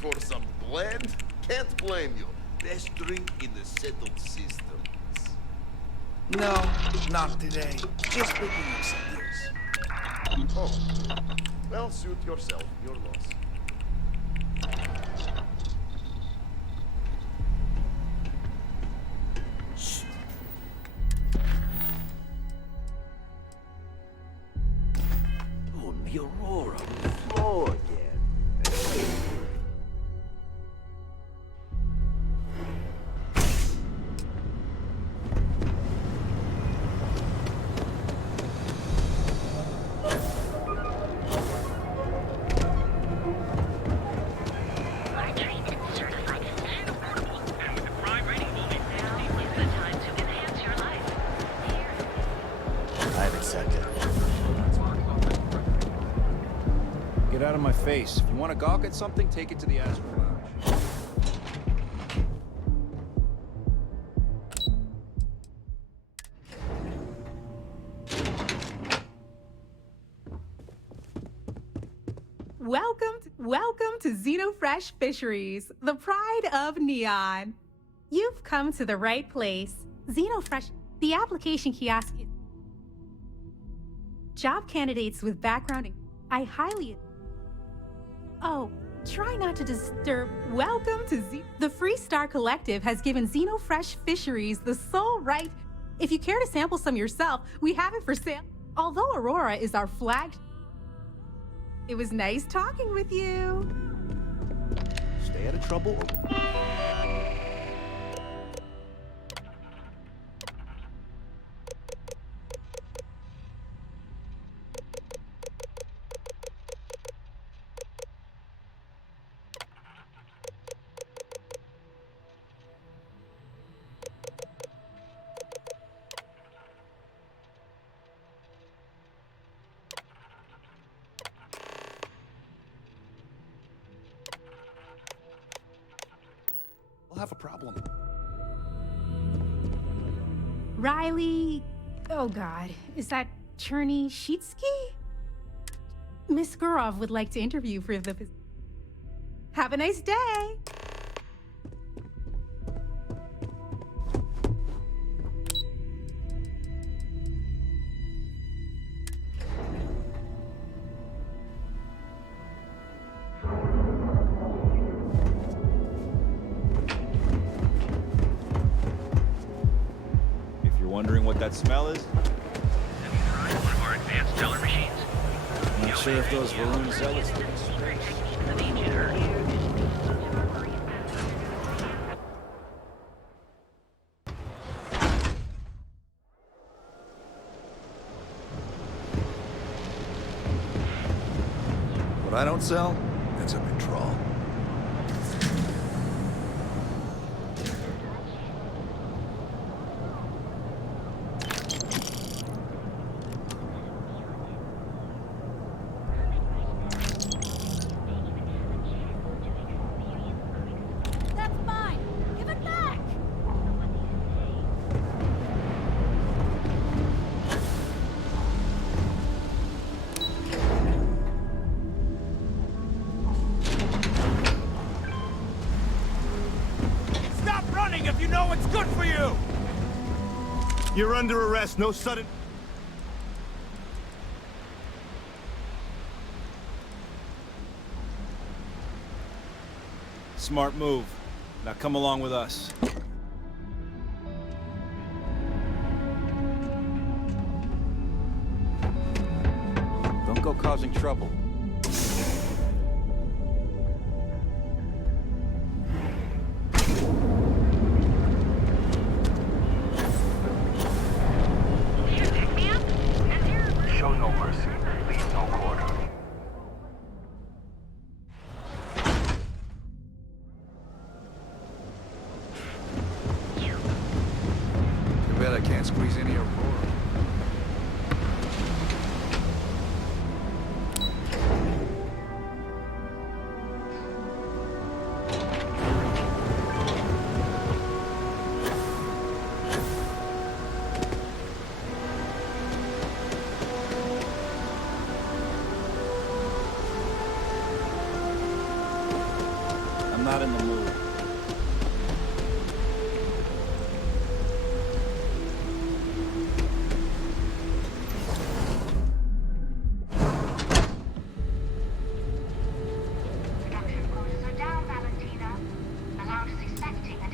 for some blend? Can't blame you. Best drink in the settled systems. No, not today. Just picking up some news. Oh. Well, suit yourself. Your loss. Oh, the Aurora on the floor again. I've accepted. Get out of my face. If you want to gawk at something, take it to the Astro Lounge. Welcome to Xenofresh Fisheries, the pride of Neon. You've come to the right place. Xenofresh, the application kiosk is job candidates with background in I highly... Oh, try not to disturb. Welcome to The Freestar Collective has given Xenofresh Fisheries the sole right. If you care to sample some yourself, we have it for sale. Although Aurora is our flag... It was nice talking with you. Stay out of trouble or... We'll have a problem. Riley... Oh God, is that Cherny Sheetsky? Miss Gurov would like to interview for the... Have a nice day! Wondering what that smell is? Have you tried one of our advanced teller machines? Not sure if those Varun zealots did. An ancient urge. What I don't sell ends up in trawl. If you know what's good for you! You're under arrest, no sudden... Smart move. Now come along with us. Don't go causing trouble. Show no mercy, leave no quarter. Too bad I can't squeeze any Aurora.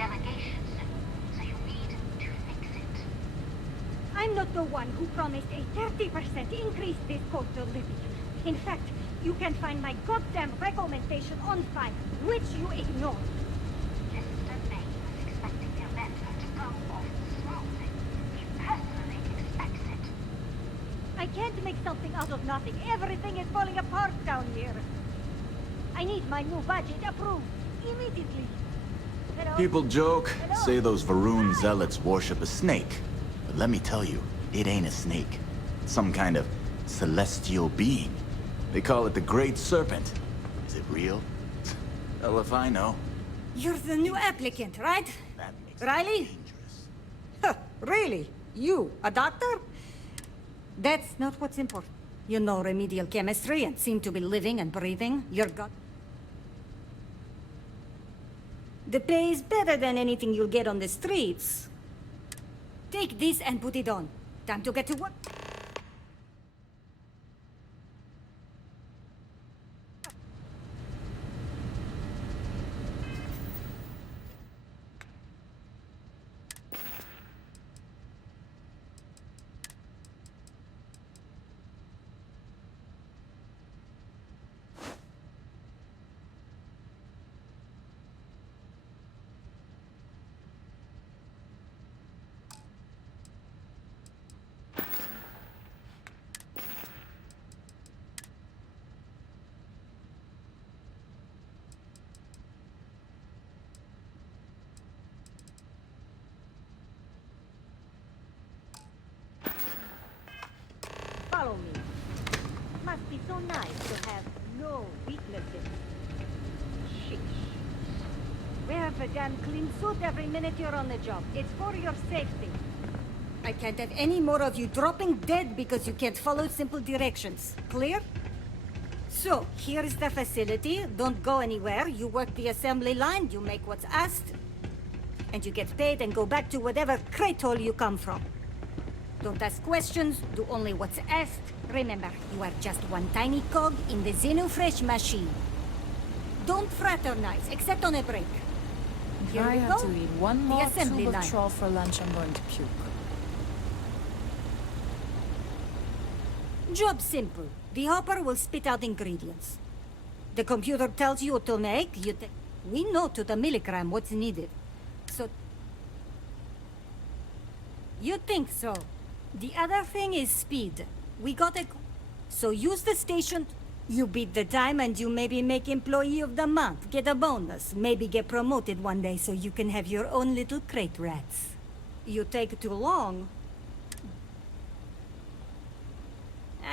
delegation soon, so you need to fix it. I'm not the one who promised a 30% increase this cost of living. In fact, you can find my goddamn recommendation on file, which you ignored. Mr. May was expecting the event to go off smoothly. He personally expects it. I can't make something out of nothing. Everything is falling apart down here. I need my new budget approved immediately. Hello? People joke, Hello? say those Varun zealots worship a snake. But let me tell you, it ain't a snake. It's some kind of celestial being. They call it the Great Serpent. Is it real? Hell if I know. You're the new applicant, right? Riley? Huh, really? You, a doctor? That's not what's important. You know remedial chemistry and seem to be living and breathing. Your gut. The pay is better than anything you'll get on the streets. Take this and put it on. Time to get to work. Follow me. Must be so nice to have no weaknesses. Sheesh. Wear the damn clean suit every minute you're on the job. It's for your safety. I can't have any more of you dropping dead because you can't follow simple directions. Clear? So, here is the facility. Don't go anywhere. You work the assembly line, you make what's asked, and you get paid and go back to whatever crate hole you come from. Don't ask questions, do only what's asked. Remember, you are just one tiny cog in the Xenofresh machine. Don't fraternize, except on a break. If Here I we have go. to eat one The more assembly tube of line. troll for lunch, I'm going to puke. Job simple. The hopper will spit out ingredients. The computer tells you what to make, we know to the milligram what's needed. So... You think so. The other thing is speed. We got a... So use the station. You beat the time and you maybe make Employee of the Month, get a bonus, maybe get promoted one day so you can have your own little crate rats. You take too long.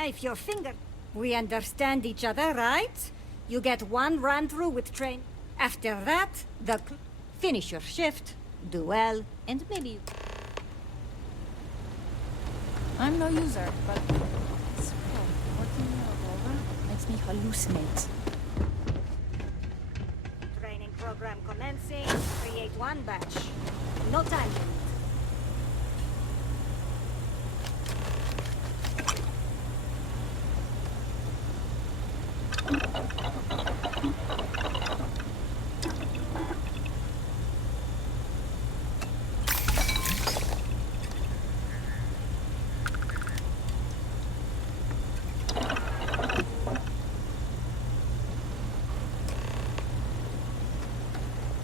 If your finger... We understand each other, right? You get one run through with train. After that, finish your shift, do well, and maybe... I'm no user, but still, working in a rover makes me hallucinate. Training program commencing. Create one batch. No time limit.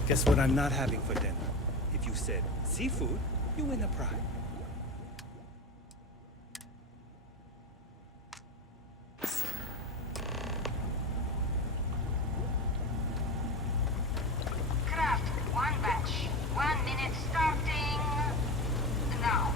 Guess what I'm not having for dinner? If you said seafood, you win a prize. Craft one batch. 1 minute starting now.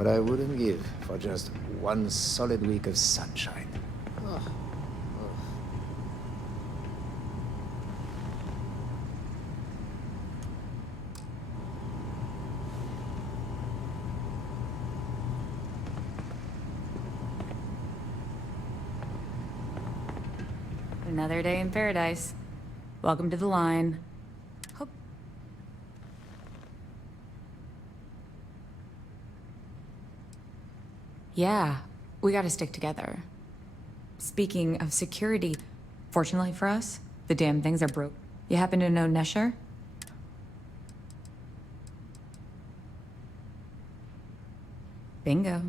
what I wouldn't give for just one solid week of sunshine. Ugh. Another day in paradise. Welcome to the line. Hope. Yeah, we gotta stick together. Speaking of security, fortunately for us, the damn things are broke. You happen to know Nesher? Bingo.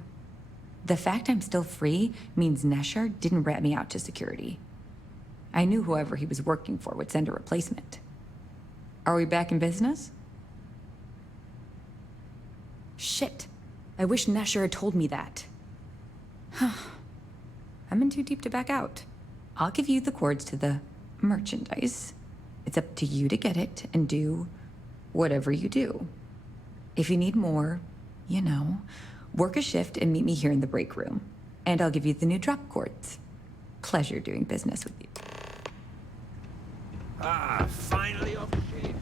The fact I'm still free means Nesher didn't rat me out to security. I knew whoever he was working for would send a replacement. Are we back in business? Shit. I wish Nesher had told me that. I'm in too deep to back out. I'll give you the cords to the merchandise. It's up to you to get it and do whatever you do. If you need more, you know, work a shift and meet me here in the break room. And I'll give you the new drop cords. Pleasure doing business with you. Ah, finally off the shade.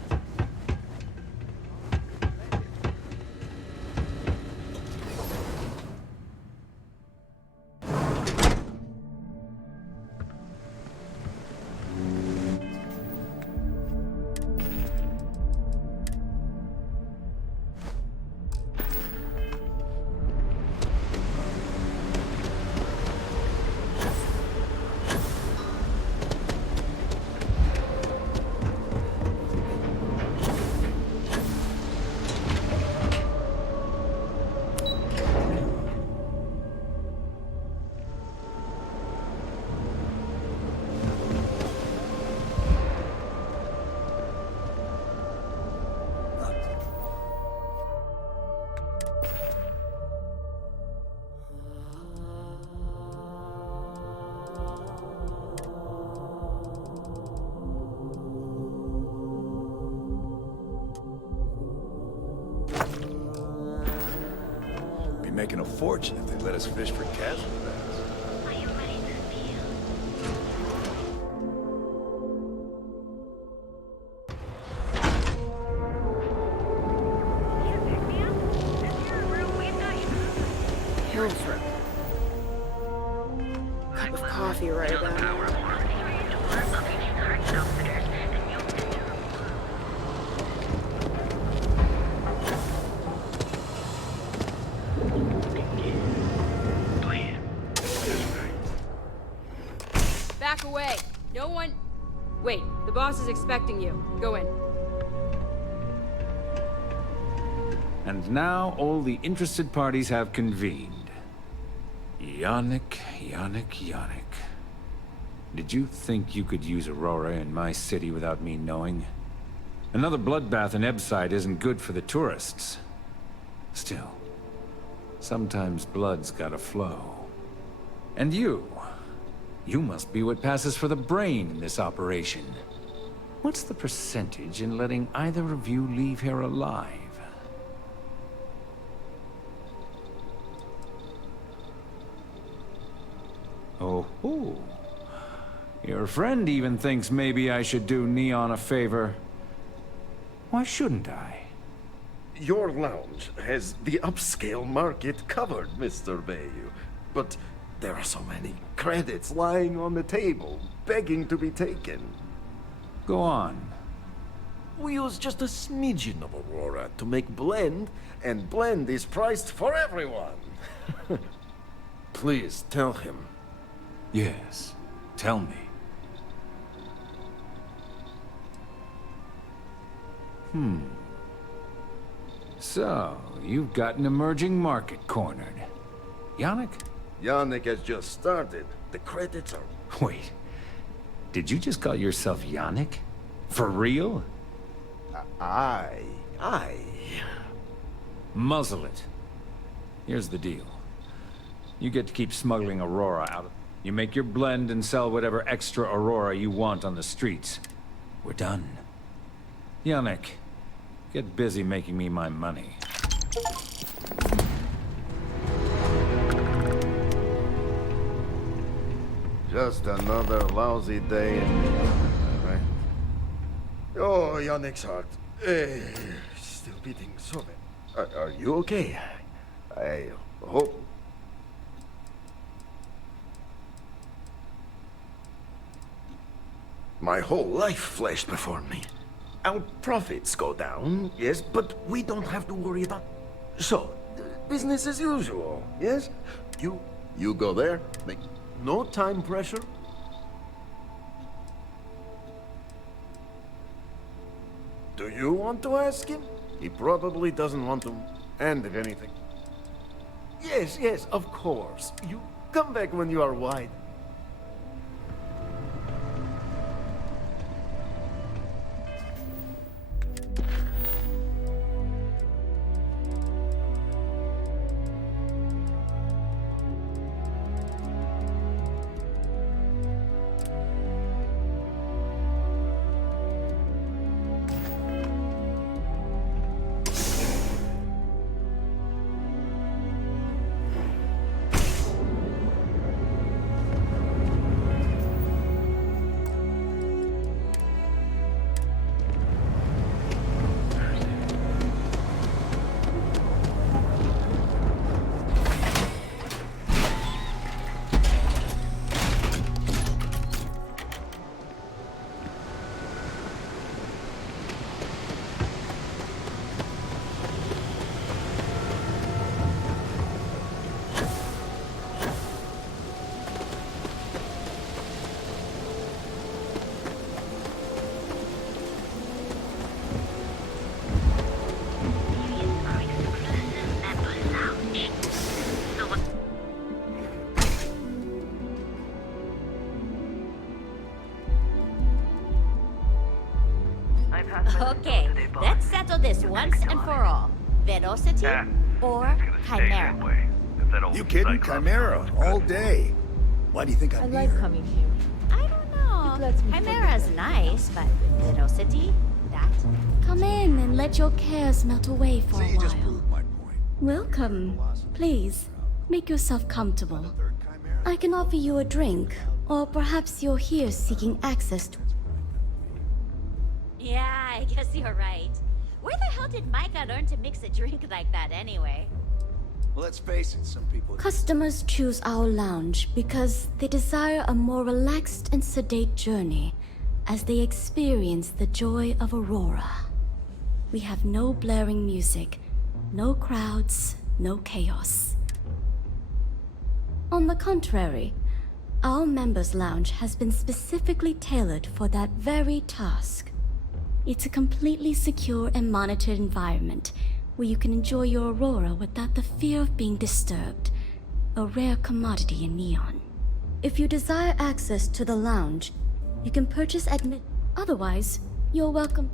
Making a fortune if they let us fish for casual bass. Are you ready to steal? You pick me up? If you're a real weeknight. Pilfer. Cup of coffee right about now. Back away. No one... Wait, the boss is expecting you. Go in. And now all the interested parties have convened. Yannick. Did you think you could use Aurora in my city without me knowing? Another bloodbath in Ebside isn't good for the tourists. Still, sometimes blood's gotta flow. And you must be what passes for the brain in this operation. What's the percentage in letting either of you leave here alive? Oh, your friend even thinks maybe I should do Neon a favor. Why shouldn't I? Your lounge has the upscale market covered, Mr. Bayou. But there are so many credits lying on the table, begging to be taken. Go on. We use just a smidgen of Aurora to make blend, and blend is priced for everyone. Please tell him. Yes, tell me. So, you've got an emerging market cornered. Yannick? Yannick has just started. The credits are... Wait. Did you just call yourself Yannick? For real? Aye. Muzzle it. Here's the deal. You get to keep smuggling Aurora out of... You make your blend and sell whatever extra Aurora you want on the streets. We're done. Yannick, get busy making me my money. Just another lousy day in the right? Oh, Yannick's heart. Still beating so bad. Are you okay? I hope. My whole life flashed before me. Our profits go down, yes, but we don't have to worry about... So, business as usual, yes? You go there, make no time pressure. Do you want to ask him? He probably doesn't want to end anything. Yes, of course. You come back when you are wide. Okay, let's settle this once and for all. Velocity or Chimera? You kidding? Chimera, all day. Why do you think I'm here? coming here. I don't know. Chimera's nice, but Velocity? That? Come in and let your cares melt away for a while. Welcome. Please, make yourself comfortable. I can offer you a drink, or perhaps you're here seeking access to... Yeah, I guess you're right. Where the hell did Micah learn to mix a drink like that anyway? Well, let's face it, some people... Customers choose our lounge because they desire a more relaxed and sedate journey as they experience the joy of Aurora. We have no blaring music, no crowds, no chaos. On the contrary, our members' lounge has been specifically tailored for that very task. It's a completely secure and monitored environment where you can enjoy your Aurora without the fear of being disturbed, a rare commodity in Neon. If you desire access to the lounge, you can purchase admit. Otherwise, you're welcome.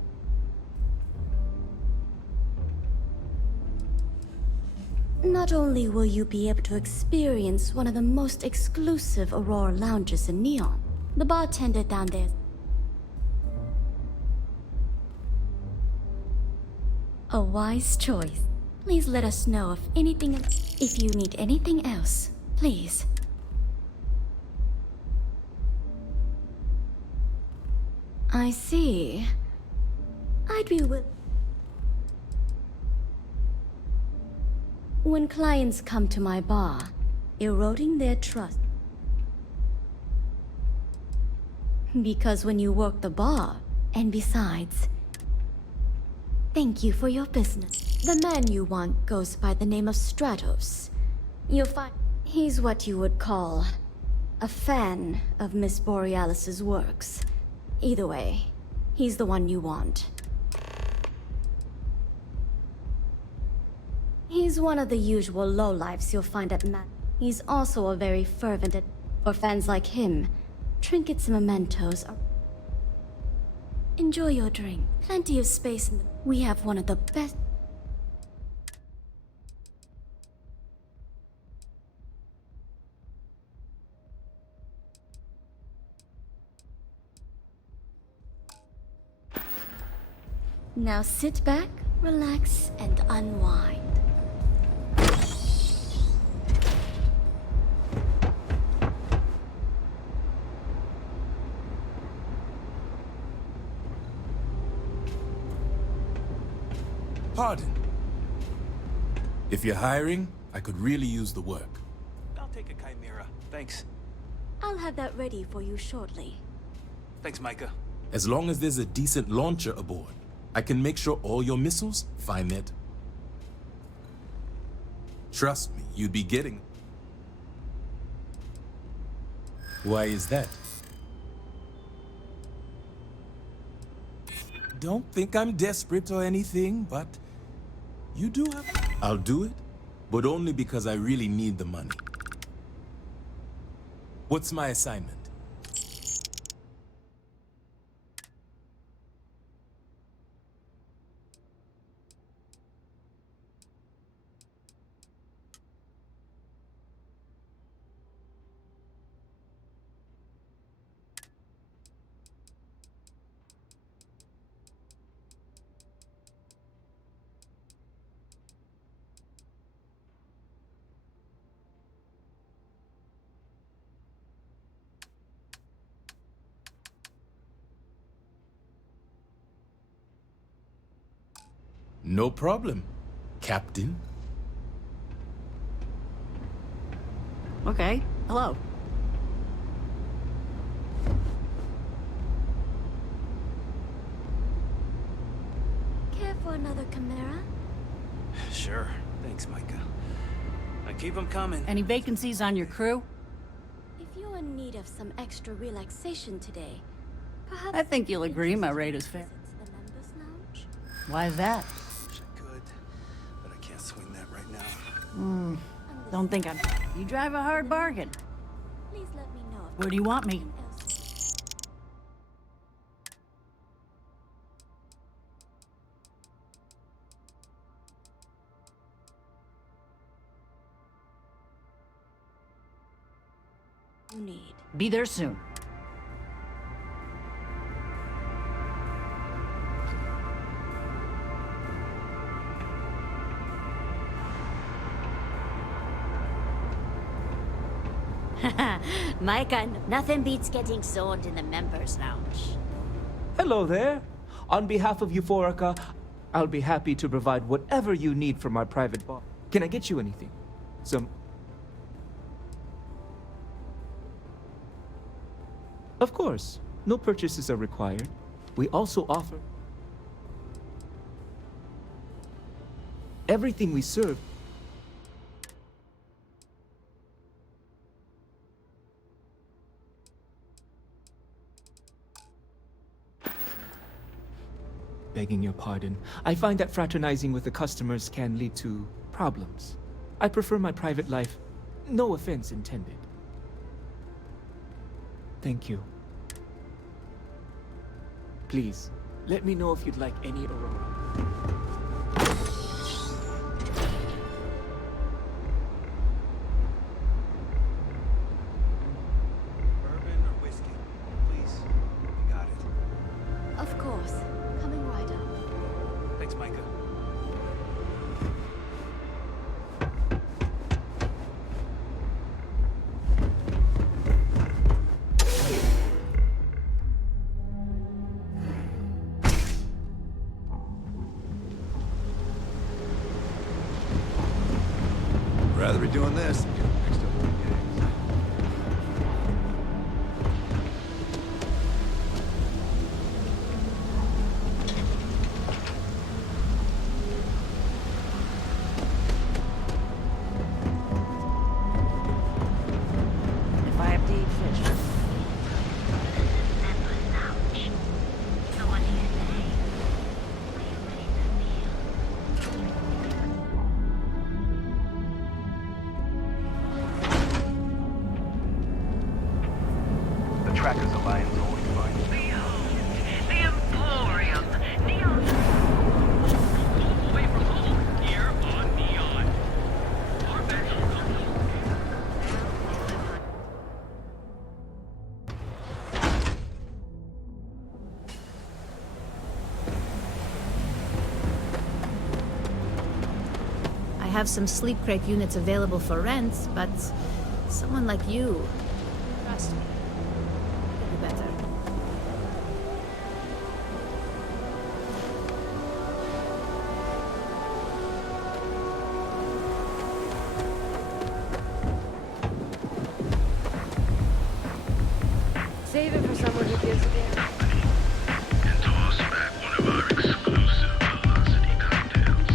Not only will you be able to experience one of the most exclusive Aurora lounges in Neon, the bartender down there. A wise choice. Please let us know if you need anything else, please. I see. I'd be When clients come to my bar, eroding their trust. Because when you work the bar, and besides, thank you for your business. The man you want goes by the name of Stratos. You'll find he's what you would call a fan of Miss Borealis's works. Either way, he's the one you want. He's one of the usual lowlifes you'll find at He's also a very fervent for fans like him. Trinkets and mementos are... Enjoy your drink. Plenty of space in the... We have one of the best... Now sit back, relax, and unwind. Pardon. If you're hiring, I could really use the work. I'll take a Chimera. Thanks. I'll have that ready for you shortly. Thanks, Micah. As long as there's a decent launcher aboard, I can make sure all your missiles find it. Trust me, you'd be getting. Why is that? Don't think I'm desperate or anything, but you do have... I'll do it, but only because I really need the money. What's my assignment? No problem, Captain. Okay, hello. Care for another Chimera? Sure. Thanks, Micah. I keep them coming. Any vacancies on your crew? If you're in need of some extra relaxation today, perhaps... I think you'll agree my rate is fair. The members' lounge? Why is that? Wish I could, but I can't swing that right now. Don't think I'm... You drive a hard bargain. Please let me know. Where do you want me? You need. Be there soon. Micah, nothing beats getting zoned in the members' lounge. Hello there. On behalf of Euphorica, I'll be happy to provide whatever you need for my private bar. Can I get you anything? Some... Of course. No purchases are required. We also offer... everything we serve. Begging your pardon, I find that fraternizing with the customers can lead to problems. I prefer my private life. No offense intended. Thank you. Please, let me know if you'd like any Aurora. Bourbon or whiskey? Please. You got it. Of course. Coming right up. Thanks, Micah. Rather be doing this than getting mixed up with the gangs. If I have to eat fish. So what do you say? Are you ready to meal? The Trackers Alliance always finds The Emporium! Neon! away from home here on Neon. Our bachelor I have some sleep crate units available for rent, but someone like you, trust me, could be better. this again? And toss back one of our exclusive velocity cocktails.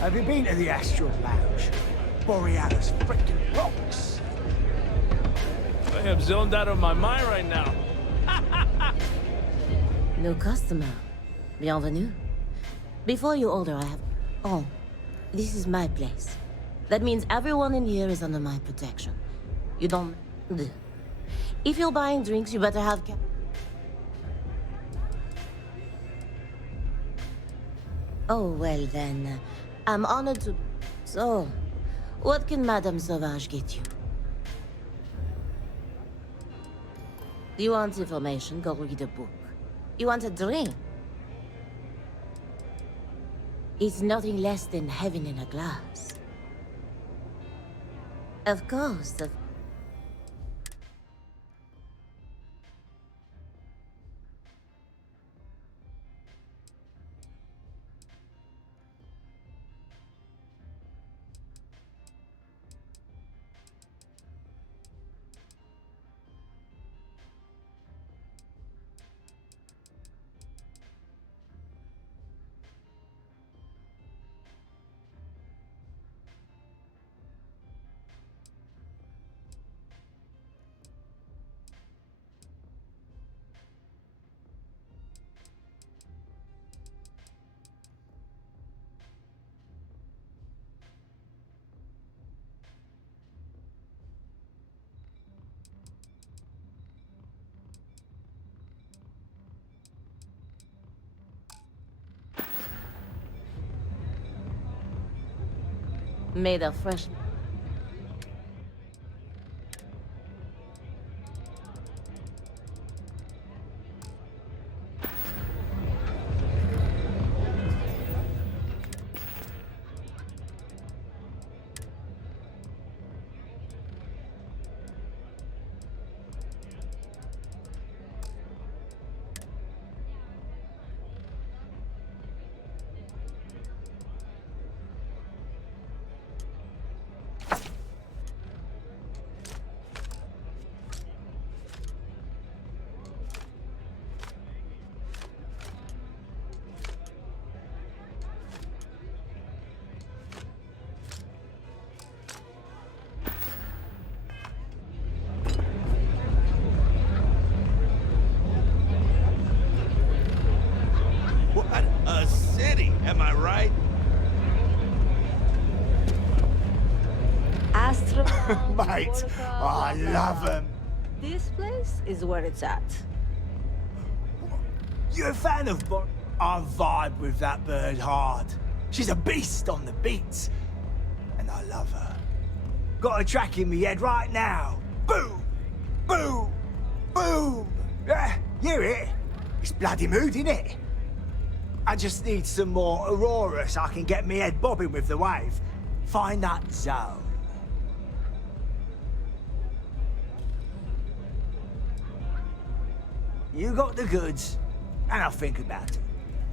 Have you been to the Astral Lounge? Borealis freaking rocks. I am zoned out of my mind right now. New customer. Bienvenue. Before you order, I have... Oh, this is my place. That means everyone in here is under my protection. You don't... If you're buying drinks, you better have... Oh, well then. I'm honored to... So, what can Madame Sauvage get you? Do you want information? Go read a book. You want a drink? It's nothing less than heaven in a glass. Of course, made of fresh... What a city, am I right? Astral Mate, I love them. This place is where it's at. You a fan of I vibe with that bird hard. She's a beast on the beats. And I love her. Got a track in me head right now. Boom! Boom! Boom! Yeah, hear it? It's bloody mood, innit? I just need some more Aurora so I can get me head bobbing with the wave. Find that zone. You got the goods, and I'll think about it.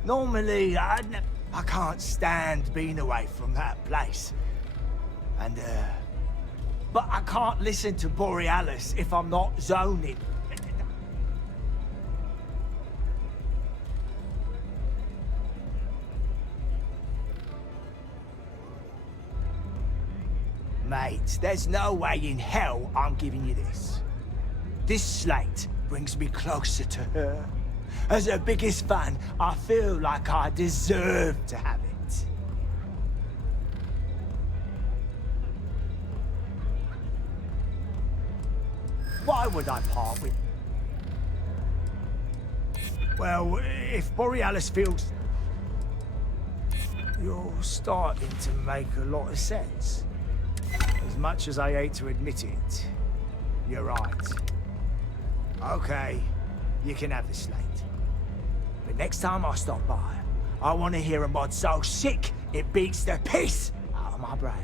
Normally, I can't stand being away from that place. And, but I can't listen to Borealis if I'm not zoning. Mate, there's no way in hell I'm giving you this. This slate brings me closer to her. As her biggest fan, I feel like I deserve to have it. Why would I part with... Well, if Borealis feels... You're starting to make a lot of sense. As much as I hate to admit it, you're right. Okay, you can have the slate. But next time I stop by, I want to hear a mod so sick it beats the piss out of my brain.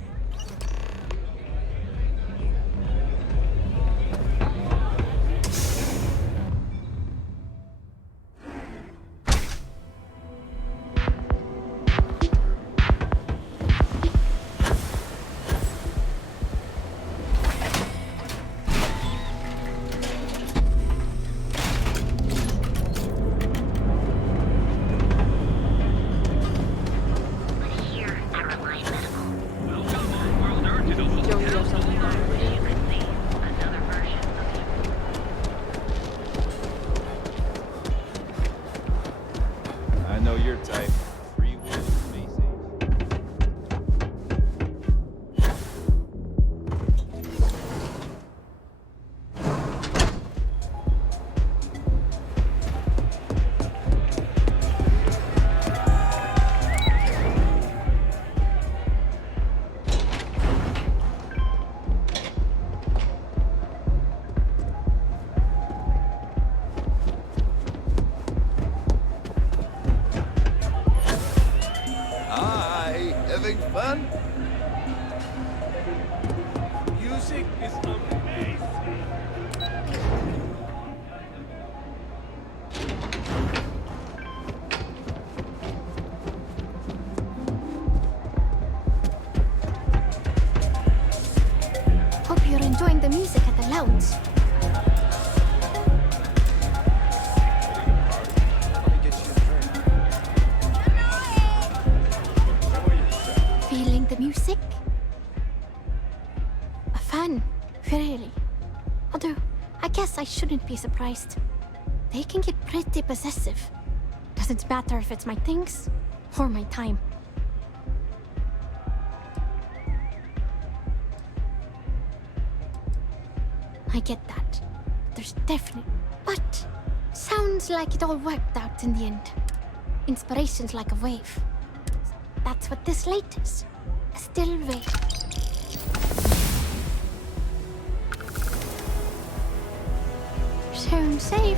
is amazing. Hope you're enjoying the music at the lounge. Feeling the music? A fan, really. Although, I guess I shouldn't be surprised. They can get pretty possessive. Doesn't matter if it's my things or my time. I get that. There's definitely... But... Sounds like it all worked out in the end. Inspiration's like a wave. That's what this late is. A still wave. Sounds safe.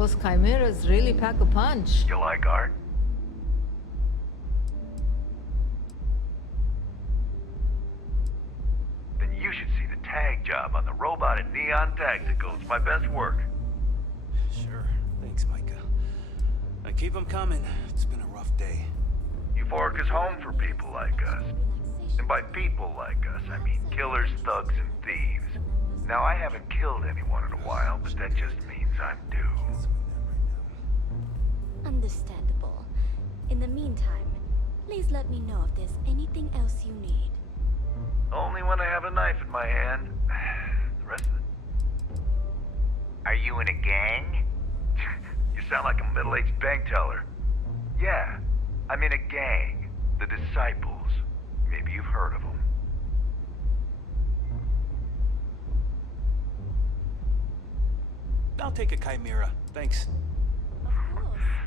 those chimeras really pack a punch. You like art? Then you should see the tag job on the robot and neon taxicle. It's my best work. Sure. Thanks, Micah. Now keep them coming. It's been a rough day. Euphoric is home for people like us. And by people like us, I mean killers, thugs, and thieves. Now, I haven't killed anyone in a while, but that just means I'm due. Understandable. In the meantime, please let me know if there's anything else you need. Only when I have a knife in my hand. The rest of it. Are you in a gang? You sound like a middle-aged bank teller. Yeah, I'm in a gang. The Disciples. Maybe you've heard of them. I'll take a chimera. Thanks.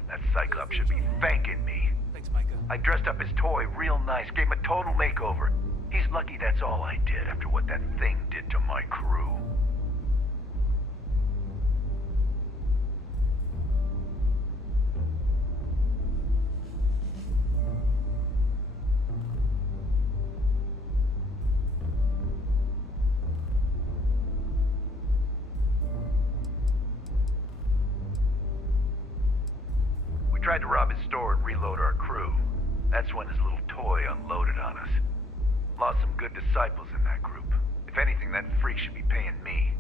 That Cyclops should be thanking me. Thanks, Micah. I dressed up his toy real nice, gave him a total makeover. He's lucky that's all I did after what that thing did to my crew. Tried to rob his store and reload our crew. That's when his little toy unloaded on us. Lost some good disciples in that group. If anything, that freak should be paying me.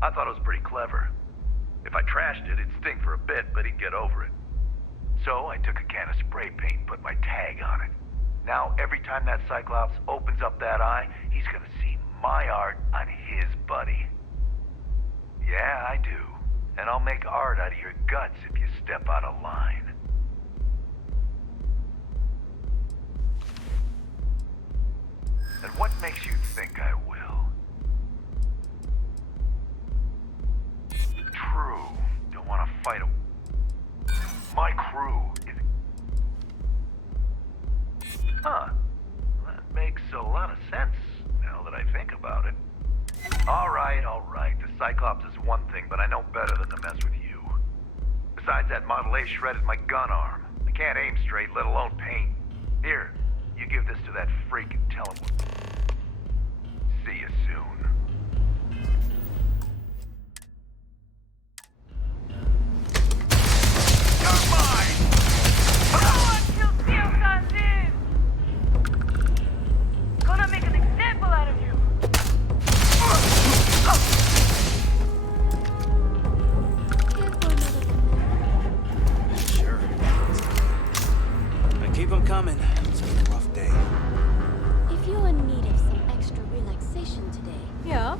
I thought it was pretty clever. If I trashed it, it'd sting for a bit, but he'd get over it. So I took a can of spray paint and put my tag on it. Now, every time that Cyclops opens up that eye, he's gonna see my art on his buddy. Yeah, I do. And I'll make art out of your guts if you step out of line. And what makes you think I will? True. Don't want to fight a... My crew is... Huh. That makes a lot of sense, now that I think about it. All right. The Cyclops is one thing, but I know better than to mess with you. Besides, that Model A shredded my gun arm. I can't aim straight, let alone paint. Here, you give this to that freak and tell him... See you soon. You're mine! Gonna make an example out of you. Sure. Now keep them coming. It's been a rough day. If you're in need of some extra relaxation today, Yeah?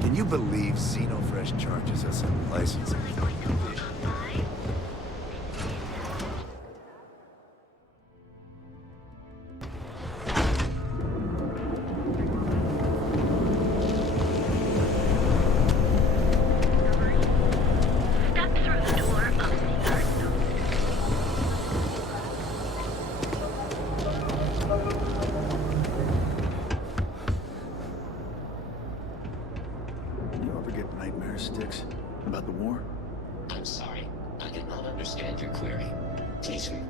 Can you believe Xenofresh charges us a licensing fee? Step through the door of the art. You ever get nightmare sticks about the war? I'm sorry. I did not understand your query. Please read.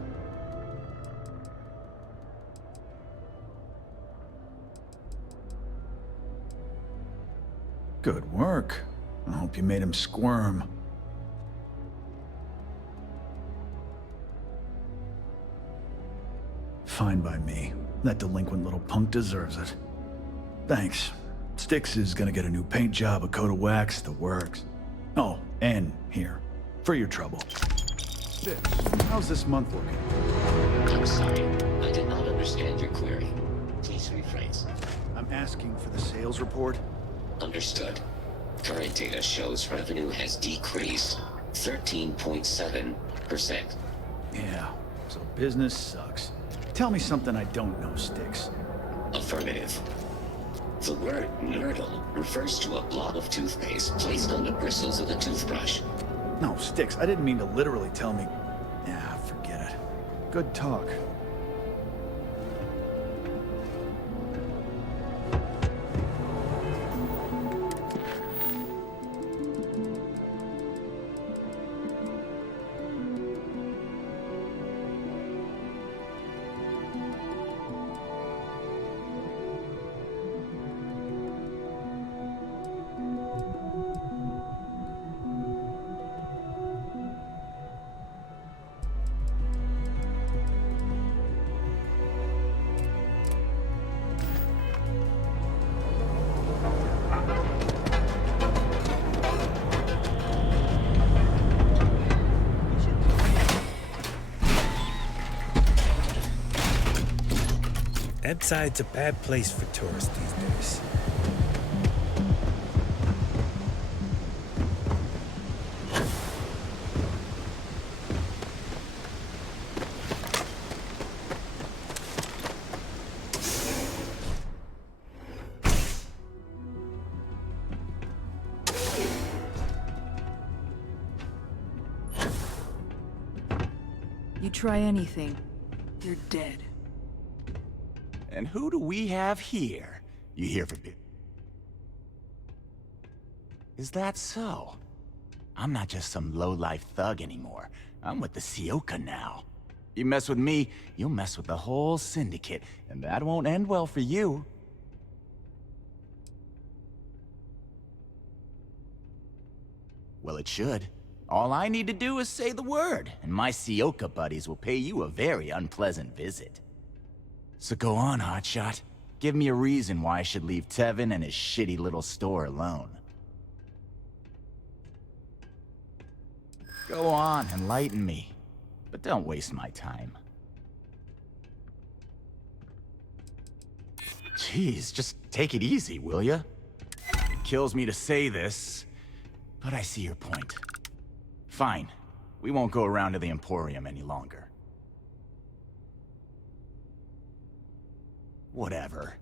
Good work. I hope you made him squirm. Fine by me. That delinquent little punk deserves it. Thanks. Styx is gonna get a new paint job, a coat of wax, the works. Oh, and here, for your trouble. Styx, how's this month looking? I'm sorry. I did not understand your query. Please rephrase. I'm asking for the sales report. Understood. Current data shows revenue has decreased 13.7%. Yeah, so business sucks. Tell me something I don't know, Styx. Affirmative. The word myrtle refers to a blob of toothpaste placed on the bristles of a toothbrush. No, Sticks, I didn't mean to literally tell me. Yeah, forget it. Good talk. Ebbside's a bad place for tourists these days. You try anything, you're dead. And who do we have here? You here for Is that so? I'm not just some low-life thug anymore. I'm with the Sioka now. You mess with me, you'll mess with the whole syndicate, and that won't end well for you. Well, it should. All I need to do is say the word, and my Sioka buddies will pay you a very unpleasant visit. So go on, hotshot. Give me a reason why I should leave Tevin and his shitty little store alone. Go on, enlighten me. But don't waste my time. Jeez, just take it easy, will ya? It kills me to say this, but I see your point. Fine. We won't go around to the Emporium any longer. Whatever.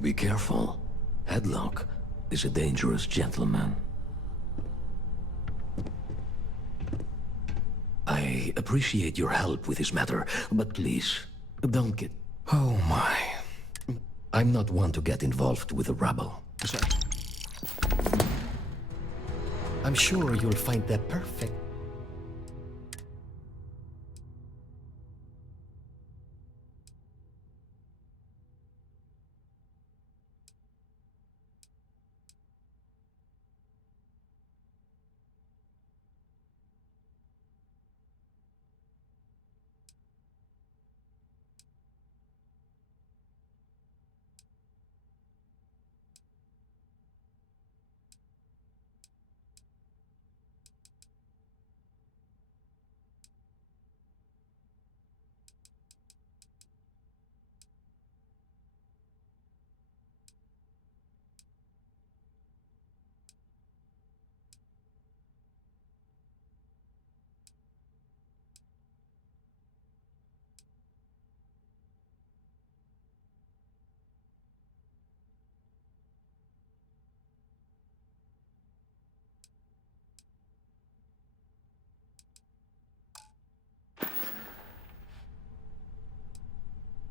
Be careful. Headlock is a dangerous gentleman. I appreciate your help with this matter, but please, don't get... Oh my. I'm not one to get involved with the rabble. I'm sure you'll find that perfect.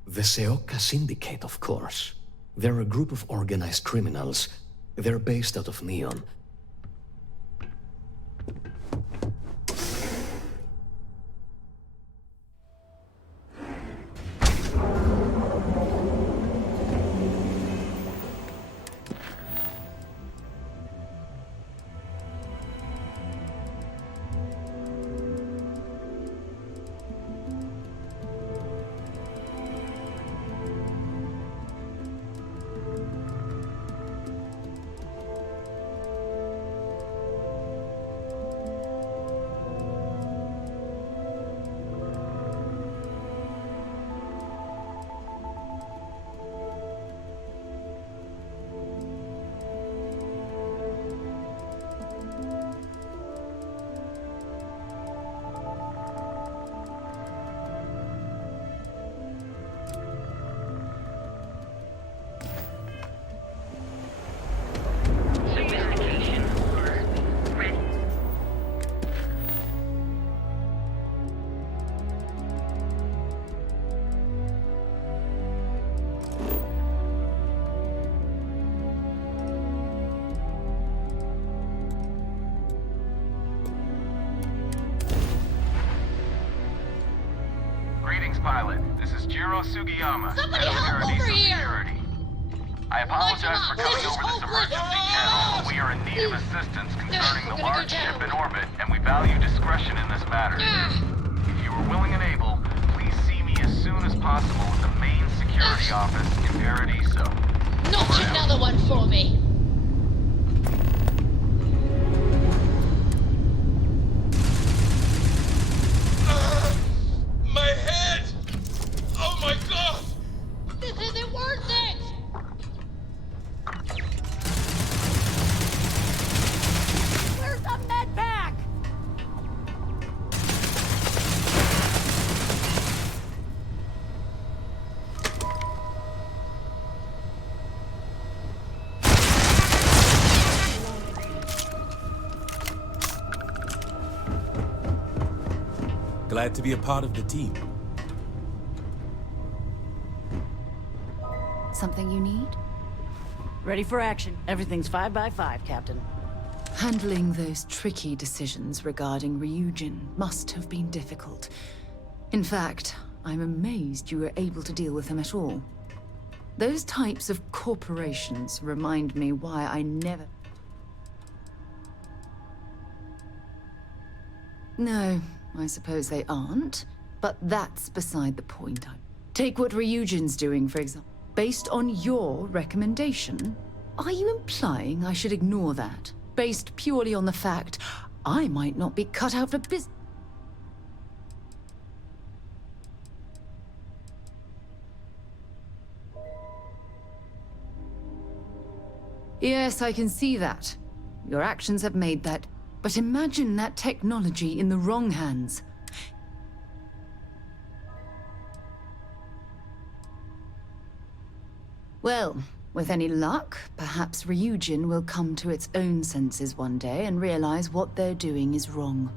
The Seoka Syndicate, of course. They're a group of organized criminals. They're based out of Neon. Pilot, this is Jiro Sugiyama. Somebody Head of help Parity over here! Security. I apologize for coming over this emergency channel, but we are in need of assistance concerning the large ship in orbit, and we value discretion in this matter. If you are willing and able, please see me as soon as possible at the main security office in Paradiso. Not another one for me! My head! Oh my god! This isn't worth it! Where's the med pack? Glad to be a part of the team. Something you need? Ready for action. Everything's 5 by 5, Captain. Handling those tricky decisions regarding Ryujin must have been difficult. In fact, I'm amazed you were able to deal with him at all. Those types of corporations remind me why I never... No, I suppose they aren't, but that's beside the point. Take what Ryujin's doing, for example. Based on your recommendation, are you implying I should ignore that? Based purely on the fact I might not be cut out for business? Yes, I can see that. Your actions have made that. But imagine that technology in the wrong hands. Well, with any luck, perhaps Ryujin will come to its own senses one day and realize what they're doing is wrong.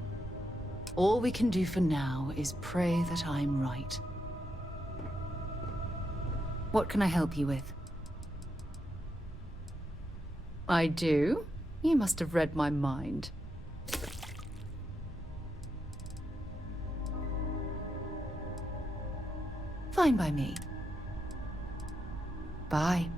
All we can do for now is pray that I'm right. What can I help you with? I do? You must have read my mind. Fine by me. Bye.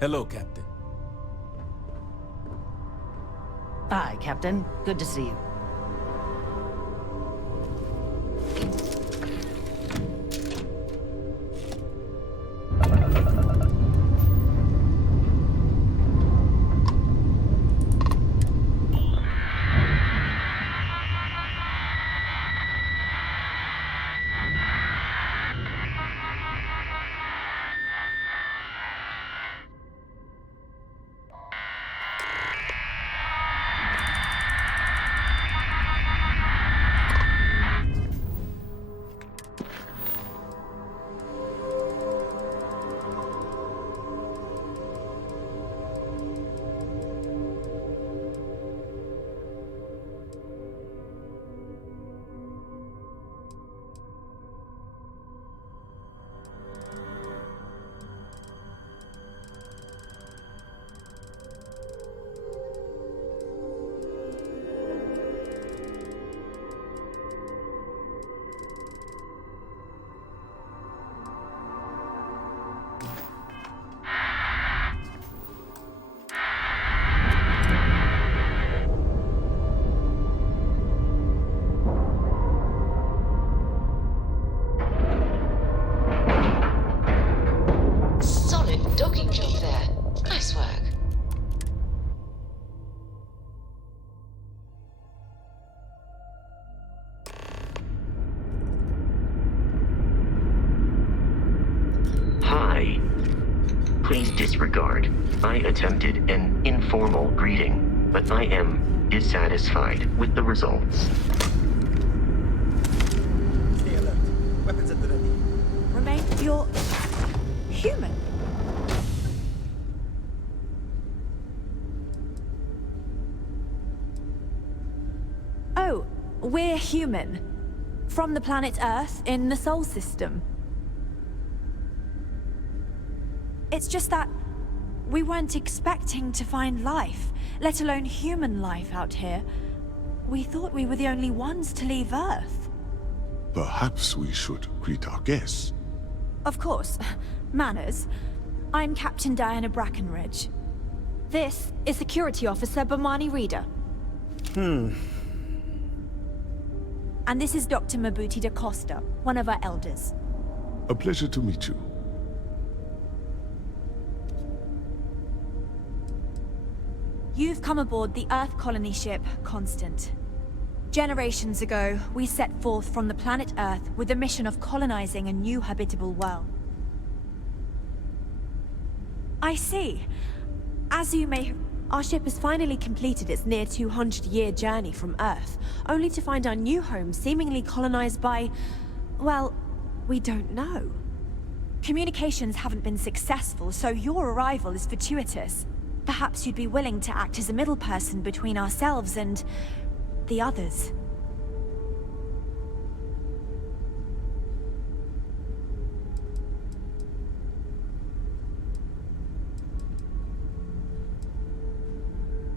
Hello, Captain. Hi, Captain. Good to see you. Docking job there. Nice work. Hi. Please disregard. I attempted an informal greeting, but I am dissatisfied with the results. Stay alert. Weapons at the ready. Remain. You're human. Oh, we're human. From the planet Earth in the Sol system. It's just that we weren't expecting to find life, let alone human life out here. We thought we were the only ones to leave Earth. Perhaps we should greet our guests. Of course. Manners. I'm Captain Diana Brackenridge. This is Security Officer Bomani Reader. And this is Dr. Mabuti da Costa, one of our elders. A pleasure to meet you. You've come aboard the Earth colony ship, Constant. Generations ago, we set forth from the planet Earth with the mission of colonizing a new habitable world. I see. As you may... Our ship has finally completed its near 200-year journey from Earth, only to find our new home seemingly colonized by... well, we don't know. Communications haven't been successful, so your arrival is fortuitous. Perhaps you'd be willing to act as a middle person between ourselves and... the others.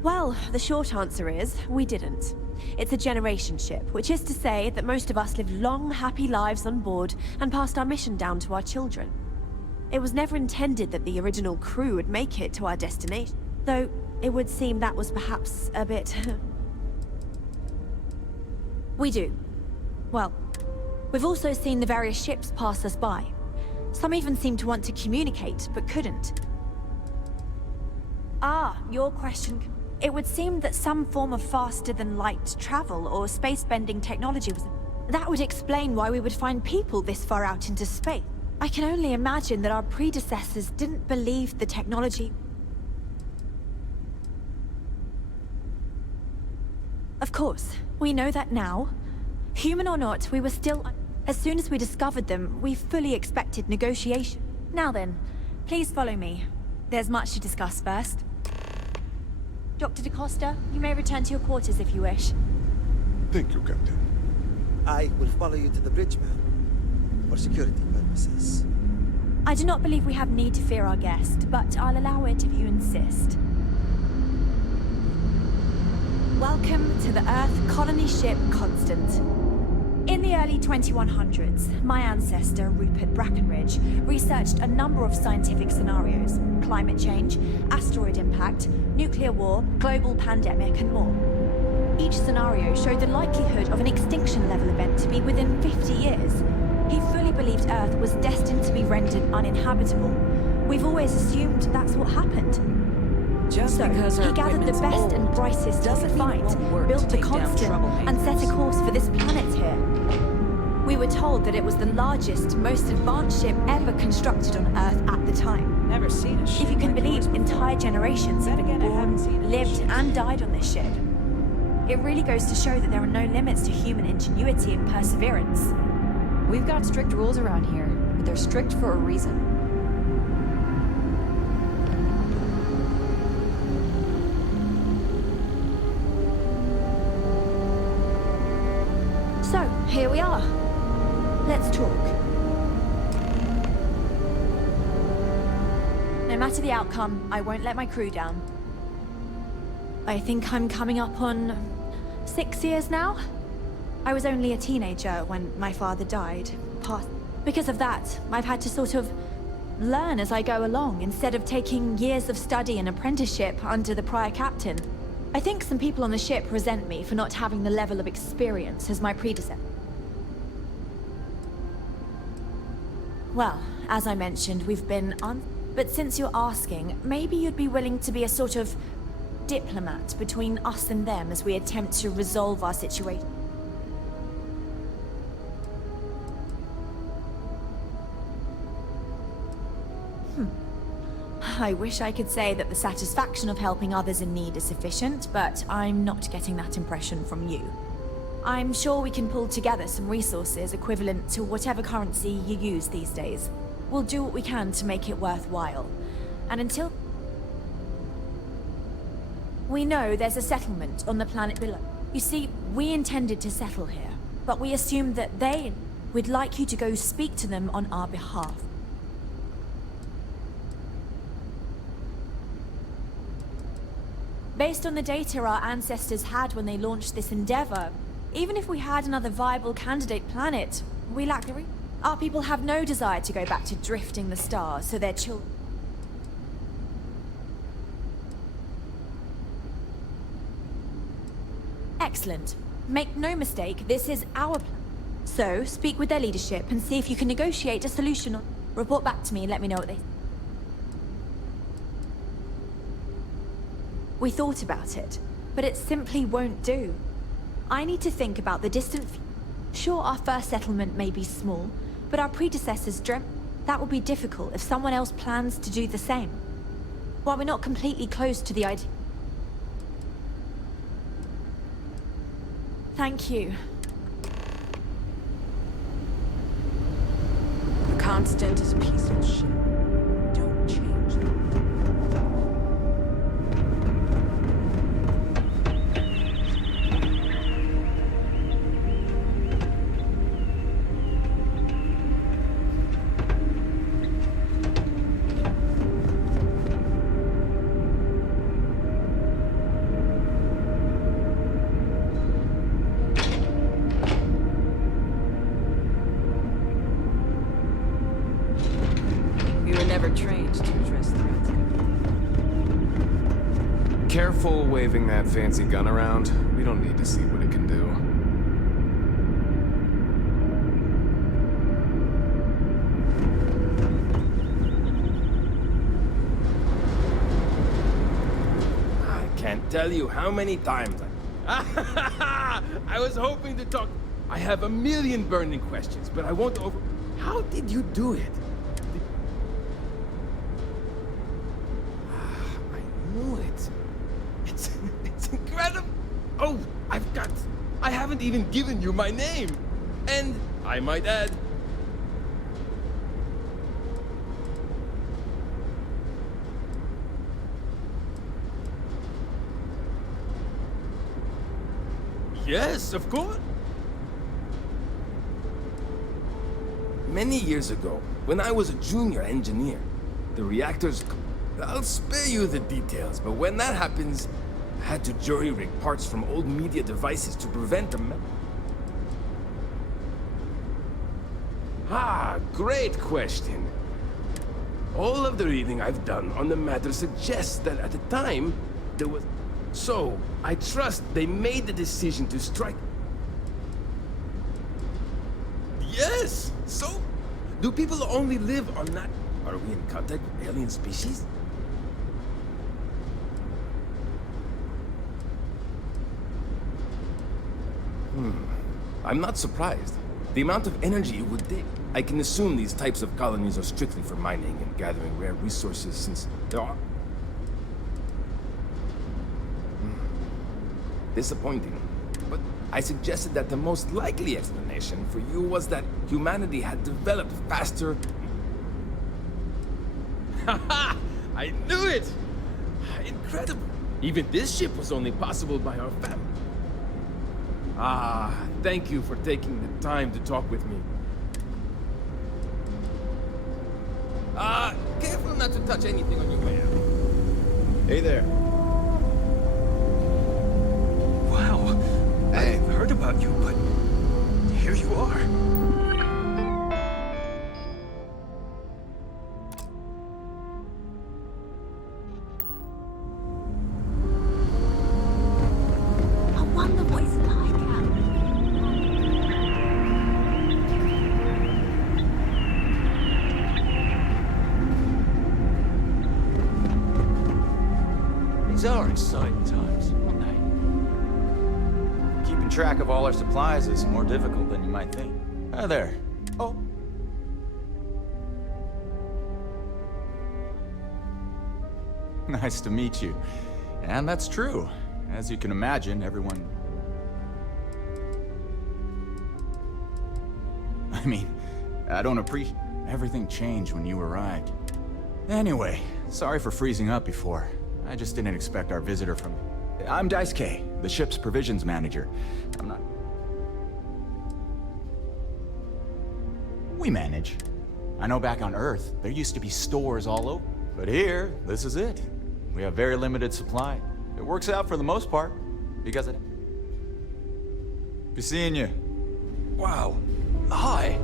Well, the short answer is, we didn't. It's a generation ship, which is to say that most of us lived long, happy lives on board and passed our mission down to our children. It was never intended that the original crew would make it to our destination, though it would seem that was perhaps a bit... We do. Well, we've also seen the various ships pass us by. Some even seemed to want to communicate, but couldn't. Ah, your question... It would seem that some form of faster-than-light travel or space-bending technology was... That would explain why we would find people this far out into space. I can only imagine that our predecessors didn't believe the technology... Of course, we know that now. Human or not, we were still... As soon as we discovered them, we fully expected negotiation. Now then, please follow me. There's much to discuss first. Dr. da Costa, you may return to your quarters if you wish. Thank you, Captain. I will follow you to the bridge, ma'am, for security purposes. I do not believe we have need to fear our guest, but I'll allow it if you insist. Welcome to the Earth colony ship Constant. In In the early 2100s, my ancestor, Rupert Brackenridge, researched a number of scientific scenarios: climate change, asteroid impact, nuclear war, global pandemic, and more. Each scenario showed the likelihood of an extinction-level event to be within 50 years. He fully believed Earth was destined to be rendered uninhabitable. We've always assumed that's what happened. Just because he gathered the best and brightest he could find, built the constant, and set a course for this planet here. We were told that it was the largest, most advanced ship ever constructed on Earth at the time. Never seen a ship. If you can believe, entire generations have been born, lived, and died on this ship. It really goes to show that there are no limits to human ingenuity and perseverance. We've got strict rules around here, but they're strict for a reason. So, here we are. Let's talk. No matter the outcome, I won't let my crew down. I think I'm coming up on 6 years now. I was only a teenager when my father died. Because of that, I've had to sort of learn as I go along, instead of taking years of study and apprenticeship under the prior captain. I think some people on the ship resent me for not having the level of experience as my predecessor. Well, as I mentioned, we've been on... But since you're asking, maybe you'd be willing to be a sort of diplomat between us and them as we attempt to resolve our situation. I wish I could say that the satisfaction of helping others in need is sufficient, but I'm not getting that impression from you. I'm sure we can pull together some resources equivalent to whatever currency you use these days. We'll do what we can to make it worthwhile. And until... We know there's a settlement on the planet below. You see, we intended to settle here, but we assumed that they would like you to go speak to them on our behalf. Based on the data our ancestors had when they launched this endeavor, even if we had another viable candidate planet, we lack the Our people have no desire to go back to drifting the stars, so their children... Excellent. Make no mistake, this is our plan. So, speak with their leadership and see if you can negotiate a solution. Report back to me and let me know what they... We thought about it, but it simply won't do. I need to think about the distant future. Sure, our first settlement may be small, but our predecessors dreamt that would be difficult if someone else plans to do the same. While we're not completely close to the idea... Thank you. The Constant is a peaceful ship. Don't change it. Trained to address threats. Careful waving that fancy gun around. We don't need to see what it can do. I can't tell you how many times I was hoping to talk. I have a million burning questions, but I won't over... How did you do it? It's incredible! Oh, I haven't even given you my name! And, I might add... Yes, of course! Many years ago, when I was a junior engineer, the reactors... I'll spare you the details, but when that happens, I had to jury-rig parts from old media devices to prevent them. Ah, great question. All of the reading I've done on the matter suggests that at the time, there was... So, I trust they made the decision to strike... Yes! So, do people only live on that? Are we in contact with alien species? I'm not surprised. The amount of energy it would take. I can assume these types of colonies are strictly for mining and gathering rare resources since there are... Disappointing. But I suggested that the most likely explanation for you was that humanity had developed faster... Haha! I knew it! Incredible! Even this ship was only possible by our family. Ah, thank you for taking the time to talk with me. Careful not to touch anything on your way out. Hey there. Wow. Hey. I've heard about you, but here you are. I wonder what it's like These are exciting times, aren't they? Keeping track of all our supplies is more difficult than you might think. Hi there. Oh. Nice to meet you. And that's true. As you can imagine, everyone... I mean, I don't appreciate... Everything changed when you arrived. Anyway, sorry for freezing up before. I just didn't expect our visitor from... I'm Dice K, the ship's provisions manager. I'm not... We manage. I know back on Earth, there used to be stores all over. But here, this is it. We have very limited supply. It works out for the most part, because it... Be seeing you. Wow. Hi.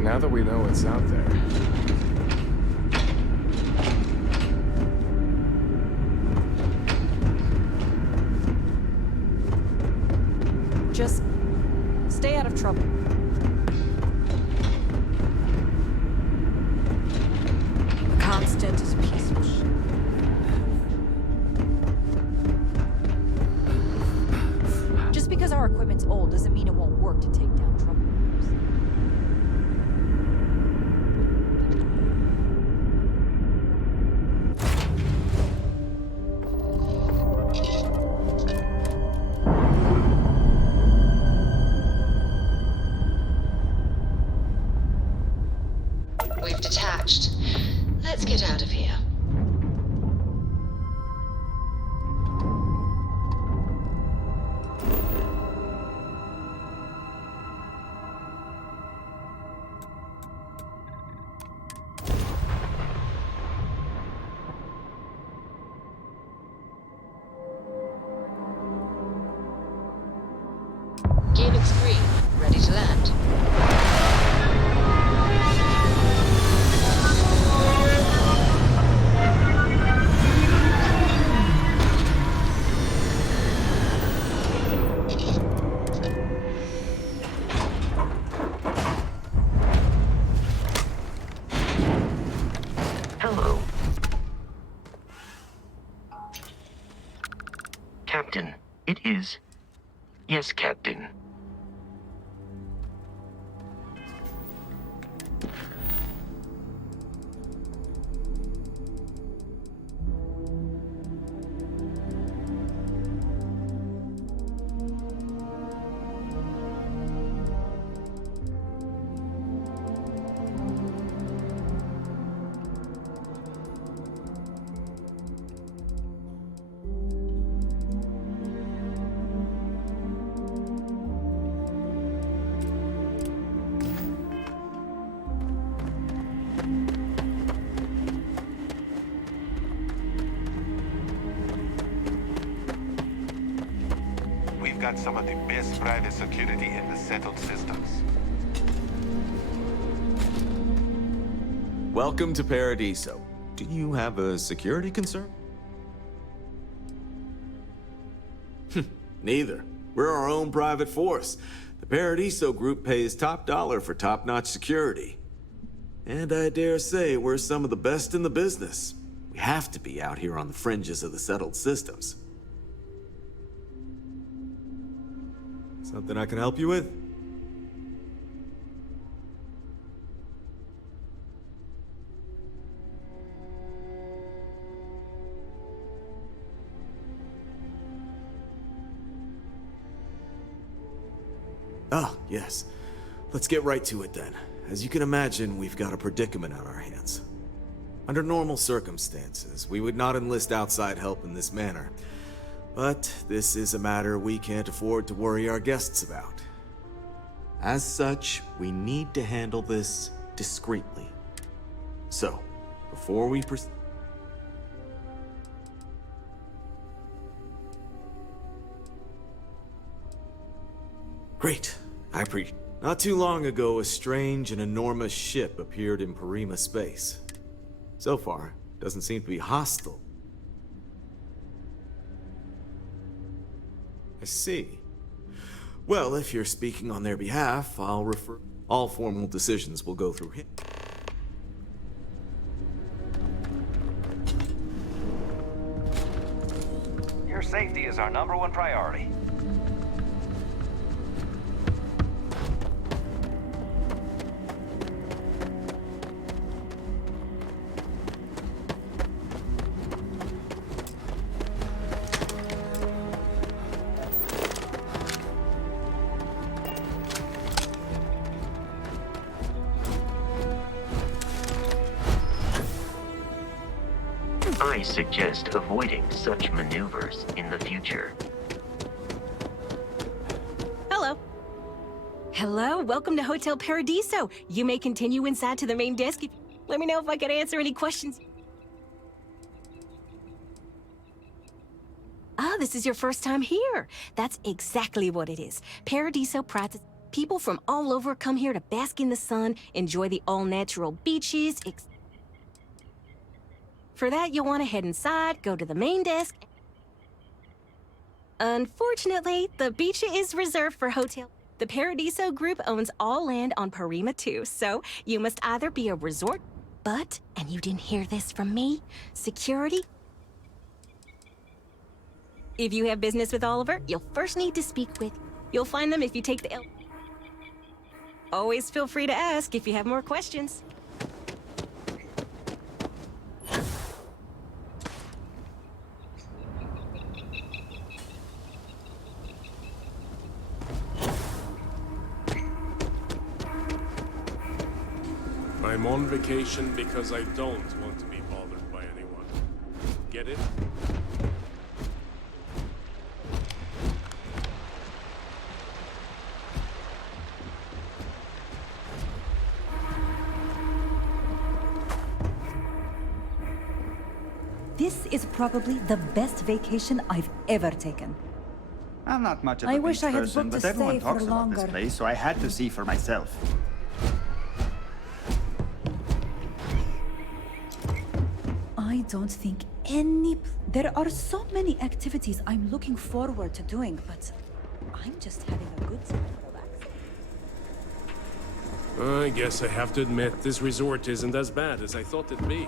Now that we know what's out there. Just stay out of trouble. The constant is peaceful. Just because our equipment's old doesn't mean it won't work to take down troublemakers. We've detached. Let's get out of here. looks green. Ready to land. Hello. Captain, it is... Yes, Captain. We've got some of the best private security in the settled systems. Welcome to Paradiso. Do you have a security concern? Neither. We're our own private force. The Paradiso group pays top dollar for top-notch security. And I dare say we're some of the best in the business. We have to be out here on the fringes of the settled systems. Something I can help you with? Ah, yes. Let's get right to it then. As you can imagine, we've got a predicament on our hands. Under normal circumstances, we would not enlist outside help in this manner. But this is a matter we can't afford to worry our guests about. As such, we need to handle this discreetly. So, before we proceed... Great. I appreciate. Not too long ago, a strange and enormous ship appeared in Parima space. So far, doesn't seem to be hostile. I see. Well, if you're speaking on their behalf, I'll refer... All formal decisions will go through him. Your safety is our #1 priority. I suggest avoiding such maneuvers in the future. Hello. Hello, welcome to Hotel Paradiso. You may continue inside to the main desk. Let me know if I can answer any questions. Ah, this is your first time here. That's exactly what it is. Paradiso prides. People from all over come here to bask in the sun, enjoy the all-natural beaches. For that, you'll want to head inside, go to the main desk. Unfortunately, the beach is reserved for hotel. The Paradiso group owns all land on Parima too, so you must either be a resort, but, and you didn't hear this from me, security. If you have business with Oliver, you'll first need to speak with. You'll find them if you take the L. Always feel free to ask if you have more questions. I'm on vacation because I don't want to be bothered by anyone. Get it? This is probably the best vacation I've ever taken. I'm not much of I a wish beach I had person, booked but a everyone stay for talks about this longer. place, so I had to see for myself. I don't think any... There are so many activities I'm looking forward to doing, but I'm just having a good time relaxing. I guess I have to admit, this resort isn't as bad as I thought it'd be.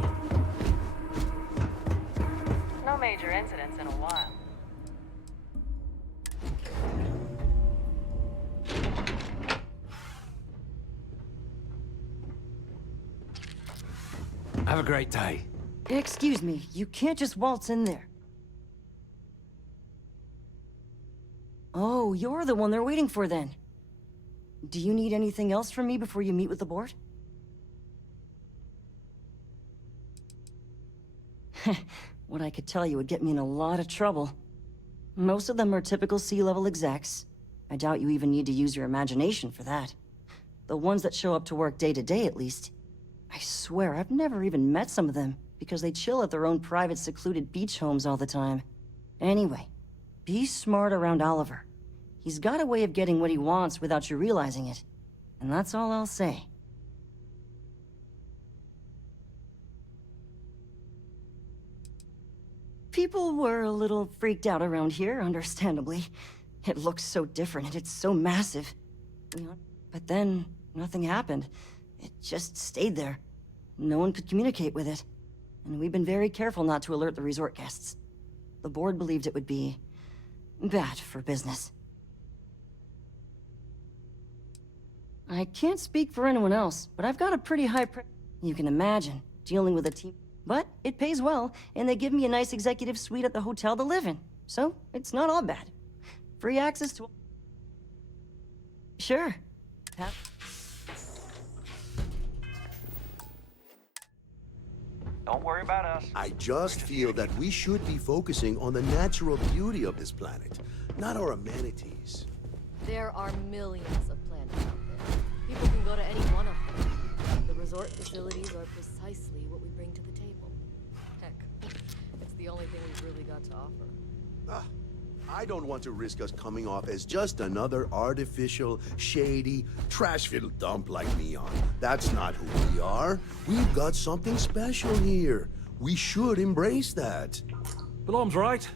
No major incidents in a while. Have a great day. Excuse me, you can't just waltz in there. Oh, you're the one they're waiting for then. Do you need anything else from me before you meet with the board? What I could tell you would get me in a lot of trouble. Most of them are typical C-level execs. I doubt you even need to use your imagination for that. The ones that show up to work day to day, at least. I swear, I've never even met some of them, because they chill at their own private secluded beach homes all the time. Anyway, be smart around Oliver. He's got a way of getting what he wants without you realizing it. And that's all I'll say. People were a little freaked out around here, understandably. It looks so different and it's so massive. But then, nothing happened. It just stayed there. No one could communicate with it. And we've been very careful not to alert the resort guests. The board believed it would be bad for business. I can't speak for anyone else, but I've got a pretty high You can imagine, dealing with a team. But it pays well, and they give me a nice executive suite at the hotel to live in. So, it's not all bad. Free access to... Sure. Don't worry about us. I just feel that we should be focusing on the natural beauty of this planet, not our amenities. There are millions of planets out there. People can go to any one of them. The resort facilities are precisely what we bring to the table. Heck, it's the only thing we've really got to offer. I don't want to risk us coming off as just another artificial, shady, trash-filled dump like Neon. That's not who we are. We've got something special here. We should embrace that. Belom's right.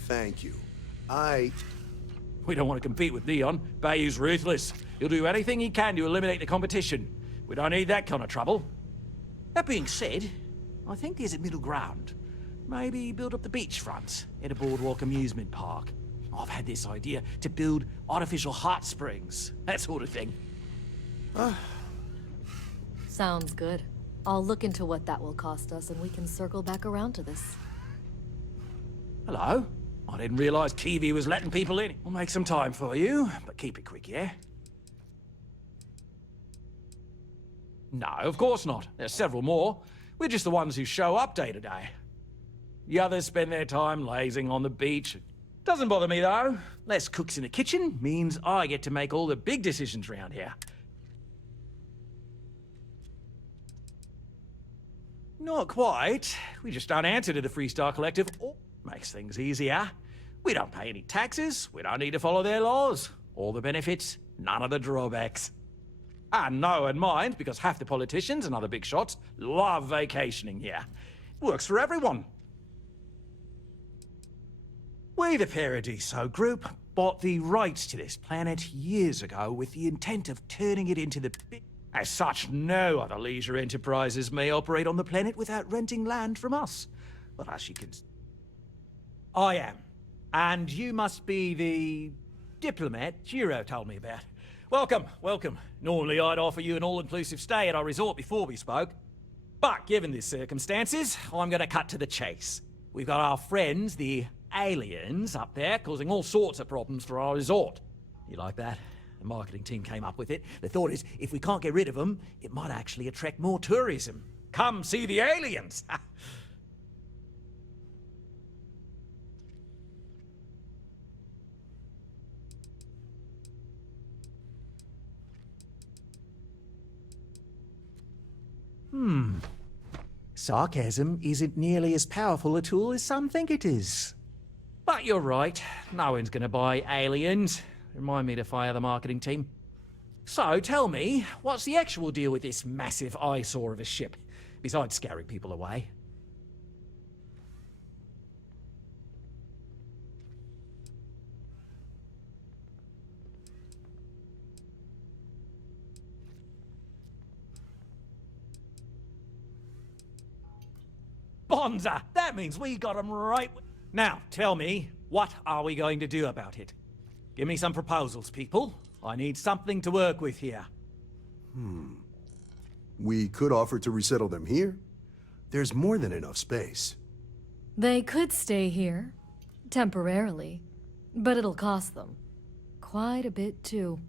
Thank you. We don't want to compete with Neon. Bayou's ruthless. He'll do anything he can to eliminate the competition. We don't need that kind of trouble. That being said, I think there's a middle ground. Maybe build up the beachfront at a boardwalk amusement park. I've had this idea to build artificial hot springs, that sort of thing. Sounds good. I'll look into what that will cost us and we can circle back around to this. Hello? I didn't realize Kiwi was letting people in. I'll make some time for you, but keep it quick, yeah? No, of course not. There's several more. We're just the ones who show up day to day. The others spend their time lazing on the beach. Doesn't bother me, though. Less cooks in the kitchen means I get to make all the big decisions around here. Not quite. We just don't answer to the Freestar Collective. Makes things easier. We don't pay any taxes. We don't need to follow their laws. All the benefits, none of the drawbacks. And no one minds, because half the politicians and other big shots love vacationing here. Works for everyone. We, the Paradiso Group, bought the rights to this planet years ago with the intent of turning it into the big... As such, no other leisure enterprises may operate on the planet without renting land from us. But as you can... I am. And you must be the diplomat Jiro told me about. Welcome, welcome. Normally I'd offer you an all-inclusive stay at our resort before we spoke. But given the circumstances, I'm gonna cut to the chase. We've got our friends, the aliens, up there, causing all sorts of problems for our resort. You like that? The marketing team came up with it. The thought is, if we can't get rid of them, it might actually attract more tourism. Come see the aliens! Sarcasm isn't nearly as powerful a tool as some think it is. But you're right, no one's gonna buy aliens. Remind me to fire the marketing team. So, tell me, what's the actual deal with this massive eyesore of a ship, besides scaring people away? Bonza! That means we got 'em right. Now, tell me, what are we going to do about it? Give me some proposals, people. I need something to work with here. We could offer to resettle them here. There's more than enough space. They could stay here, temporarily, but it'll cost them. Quite a bit, too.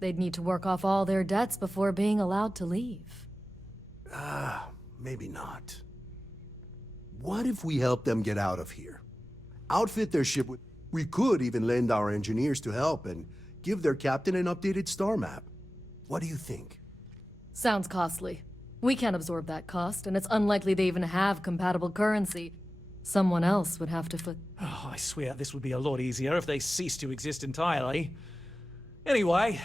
They'd need to work off all their debts before being allowed to leave. Maybe not. What if we help them get out of here? Outfit their ship with... We could even lend our engineers to help and give their captain an updated star map. What do you think? Sounds costly. We can't absorb that cost, and it's unlikely they even have compatible currency. Someone else would have to foot... Oh, I swear this would be a lot easier if they ceased to exist entirely. Anyway...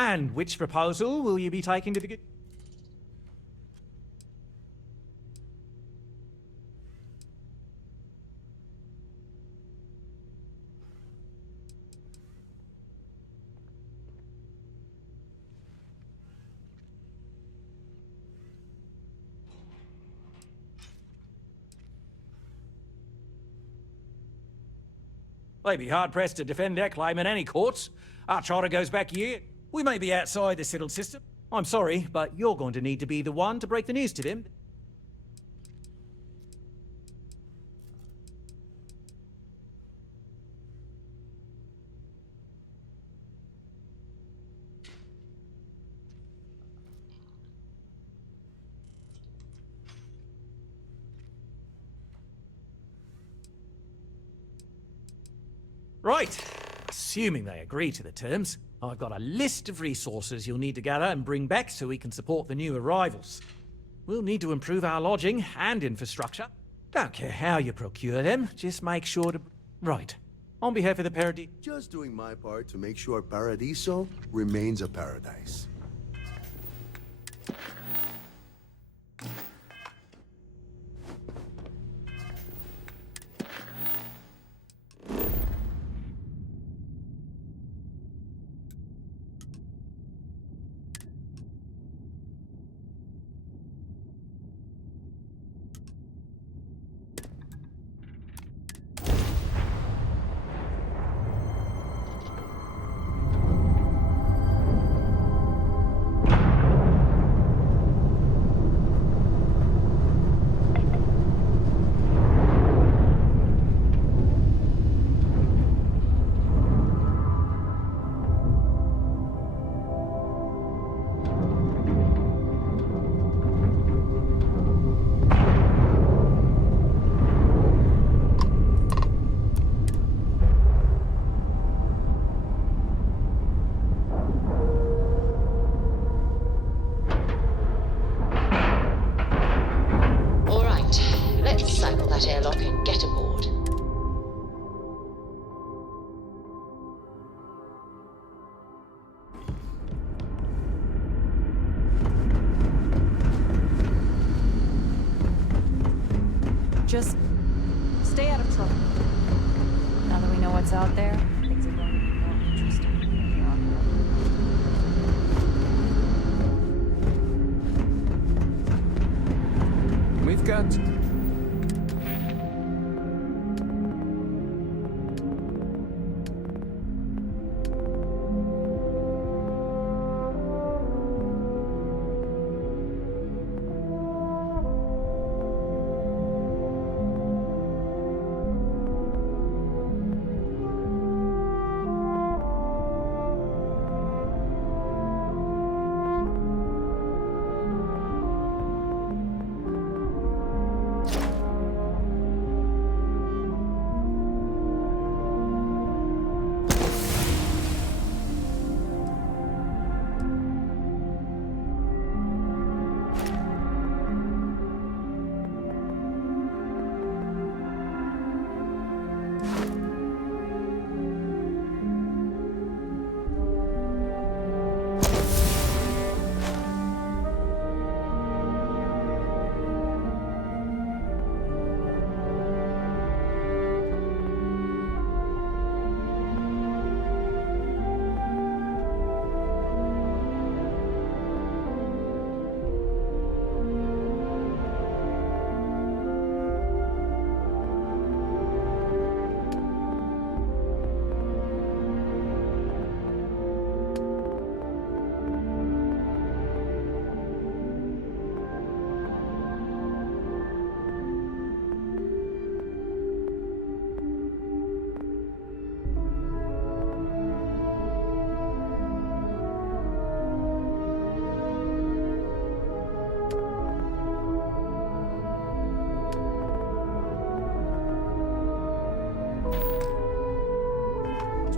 And which proposal will you be taking to the... They'd be hard-pressed to defend their claim in any courts. Our charter goes back years. We may be outside the settled system. I'm sorry, but you're going to need to be the one to break the news to them. Right. Assuming they agree to the terms, I've got a list of resources you'll need to gather and bring back so we can support the new arrivals. We'll need to improve our lodging and infrastructure. Don't care how you procure them, just make sure to... Right. On behalf of the Paradiso... Just doing my part to make sure Paradiso remains a paradise. Just stay out of trouble. Now that we know what's out there, things are going to be more interesting from here on. We've got...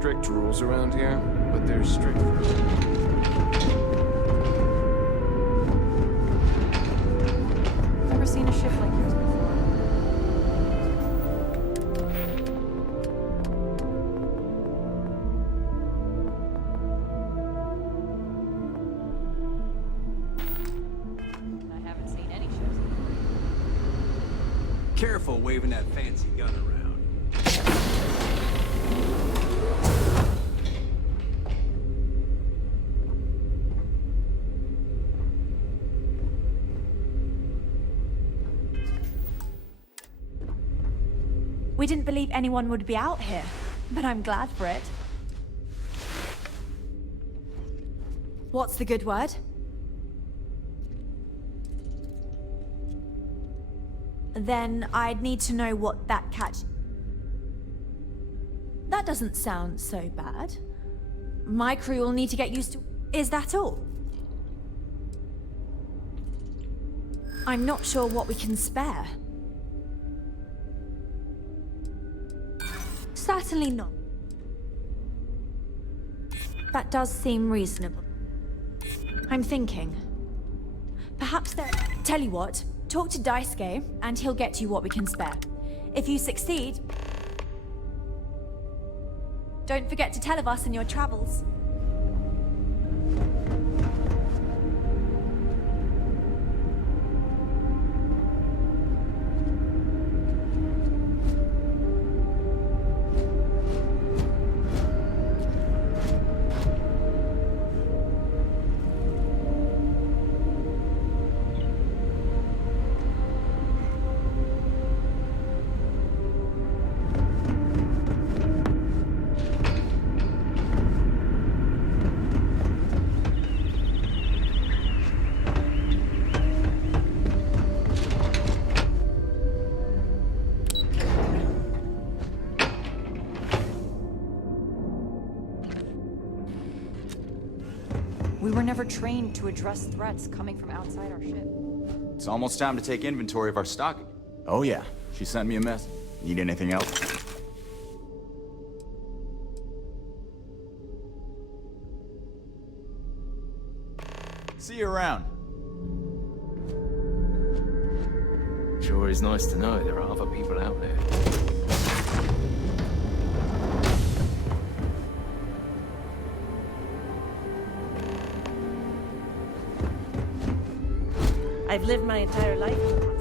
strict rules around here, but they're strict rules. Never seen a ship like yours before. I haven't seen any ships before. Careful waving that fancy gun around. We didn't believe anyone would be out here, but I'm glad for it. What's the good word? Then I'd need to know what that catch... That doesn't sound so bad. My crew will need to get used to... Is that all? I'm not sure what we can spare. Certainly not. That does seem reasonable. I'm thinking. Perhaps there... Tell you what, talk to Daisuke, and he'll get you what we can spare. If you succeed... Don't forget to tell of us in your travels. We were never trained to address threats coming from outside our ship. It's almost time to take inventory of our stock. Oh yeah, she sent me a message. Need anything else? See you around. Sure is nice to know there are other people out there. I've lived my entire life in constant.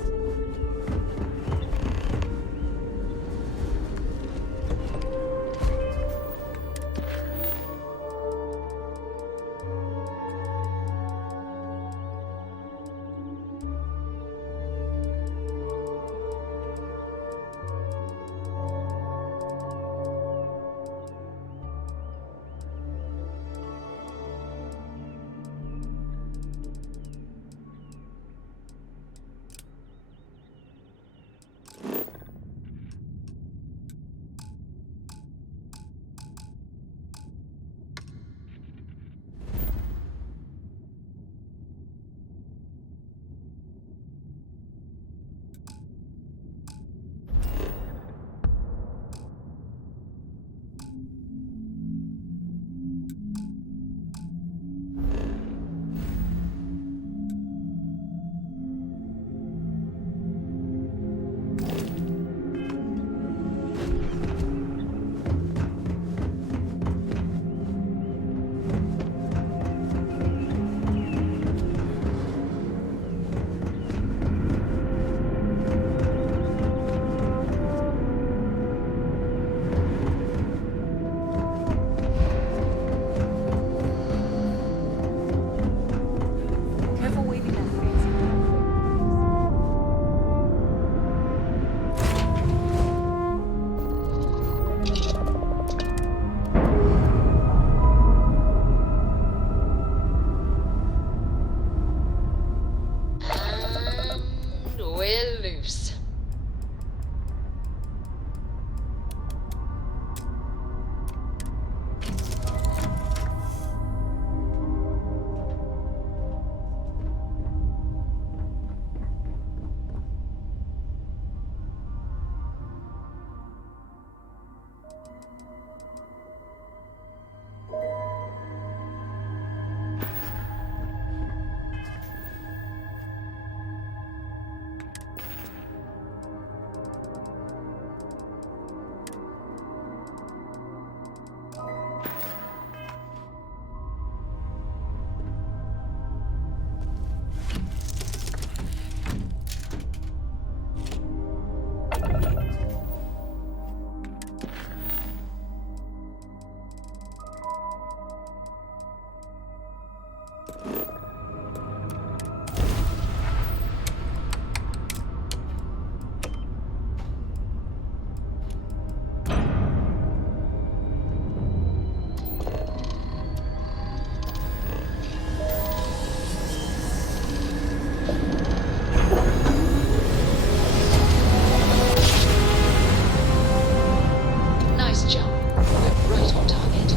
Nice jump. We're right on target.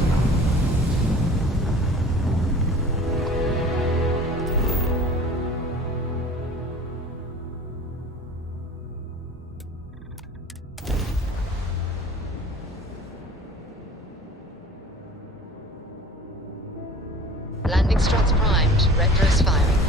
Landing struts primed. Retros firing.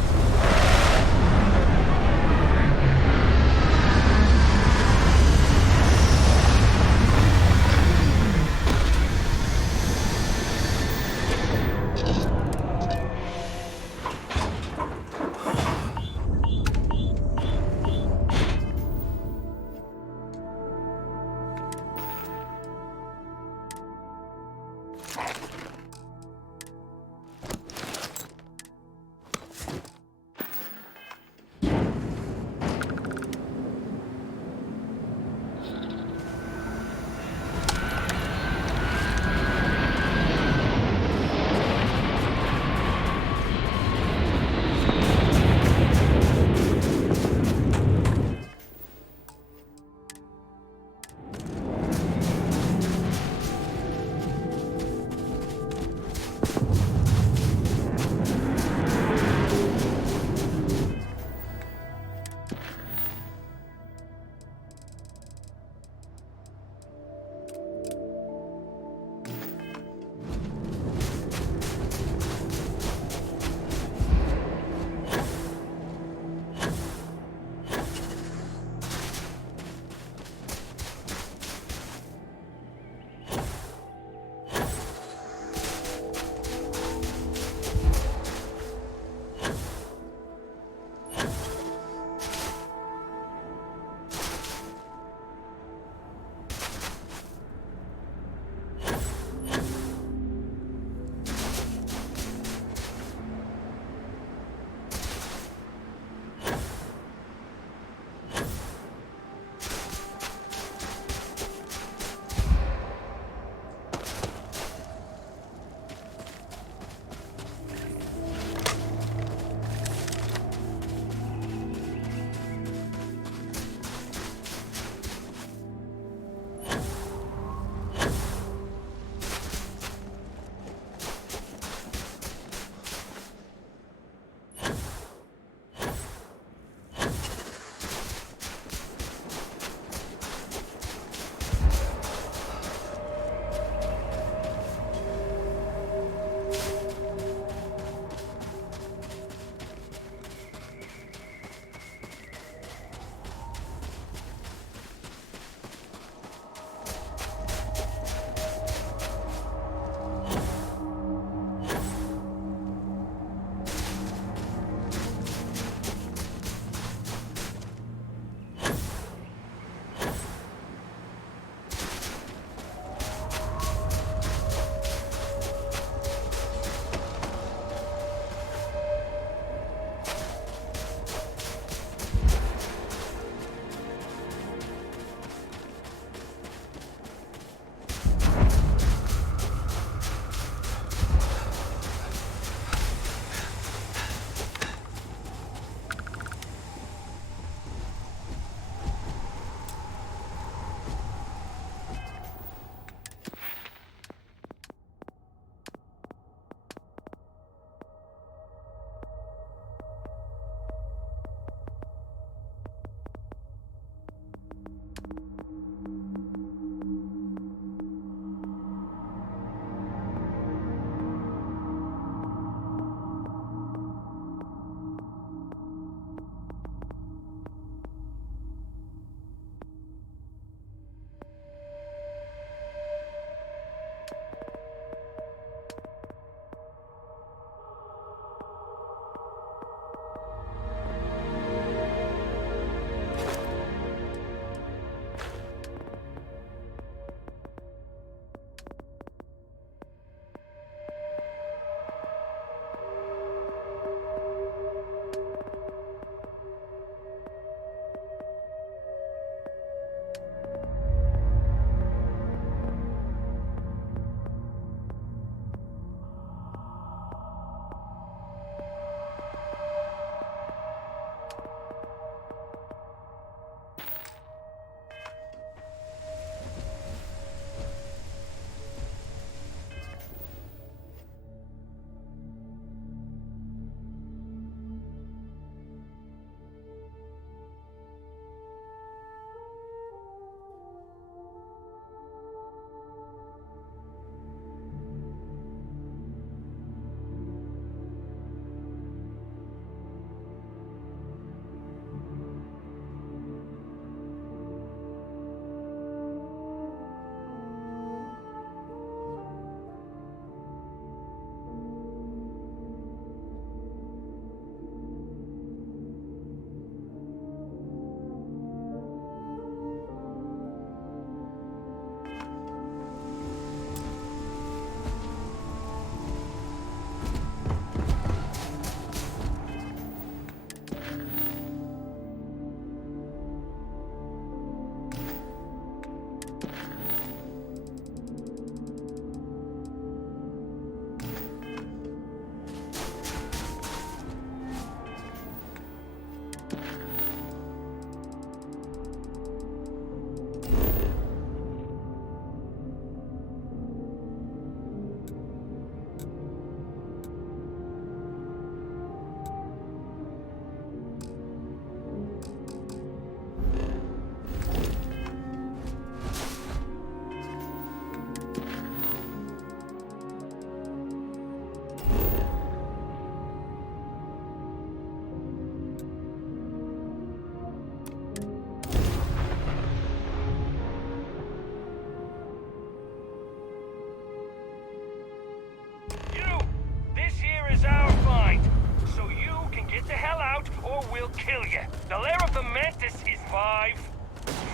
Get the hell out, or we'll kill you. The lair of the Mantis is 5,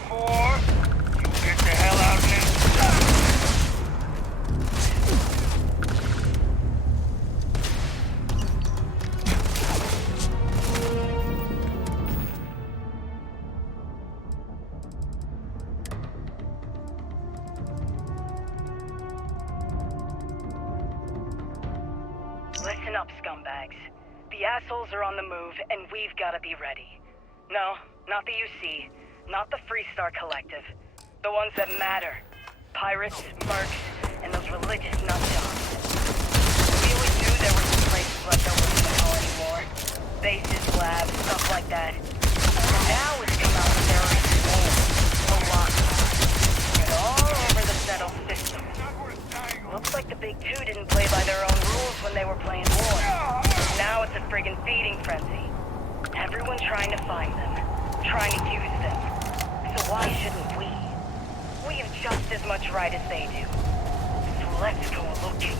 4. You get the hell out now. Listen up, scumbags. The assholes are on the move, and we've got to be ready. No, not the UC, not the Freestar Collective. The ones that matter. Pirates, mercs, and those religious nutjobs. We always knew there were some places left over in the colony war. Bases, labs, stuff like that. And now it's come out that there are swarms, a lot, spread all over the settled system. Looks like the Big Two didn't play by their own rules when they were playing war. Now it's a friggin' feeding frenzy. Everyone trying to find them, trying to use them. So why shouldn't we? We have just as much right as they do. So let's go looking.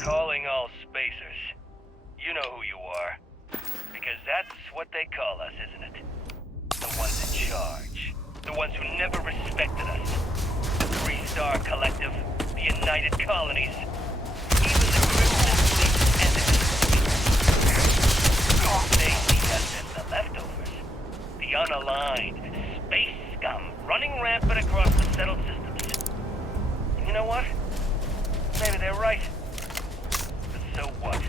Calling all spacers. You know who you are. Because that's what they call us, isn't it? The ones in charge. The ones who never respected us. The Freestar Collective, the United Colonies, even the Crimson Fleet and the They see us as the leftovers. The unaligned space scum running rampant across the settled systems. And you know what? Maybe they're right. So what?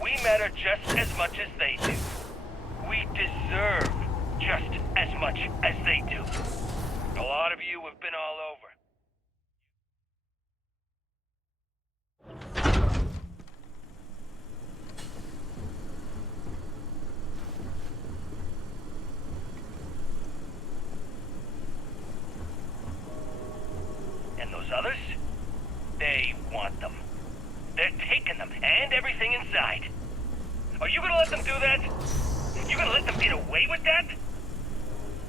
We matter just as much as they do. We deserve just as much as they do. A lot of you have been all over. And those others? They want them. They're taking them, and everything inside. Are you gonna let them do that? You gonna let them get away with that?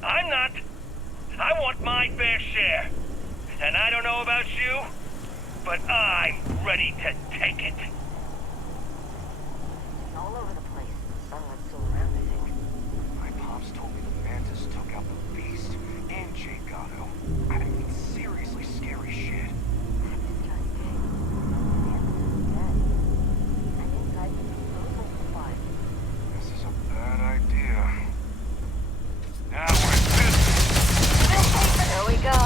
I'm not. I want my fair share. And I don't know about you, but I'm ready to take it. All over the place. Sunlight's so around, I think. My pops told me the Mantis took out the Beast and Jake Gatto. I mean, seriously scary shit. This is a bad idea. Now we're in business. There we go.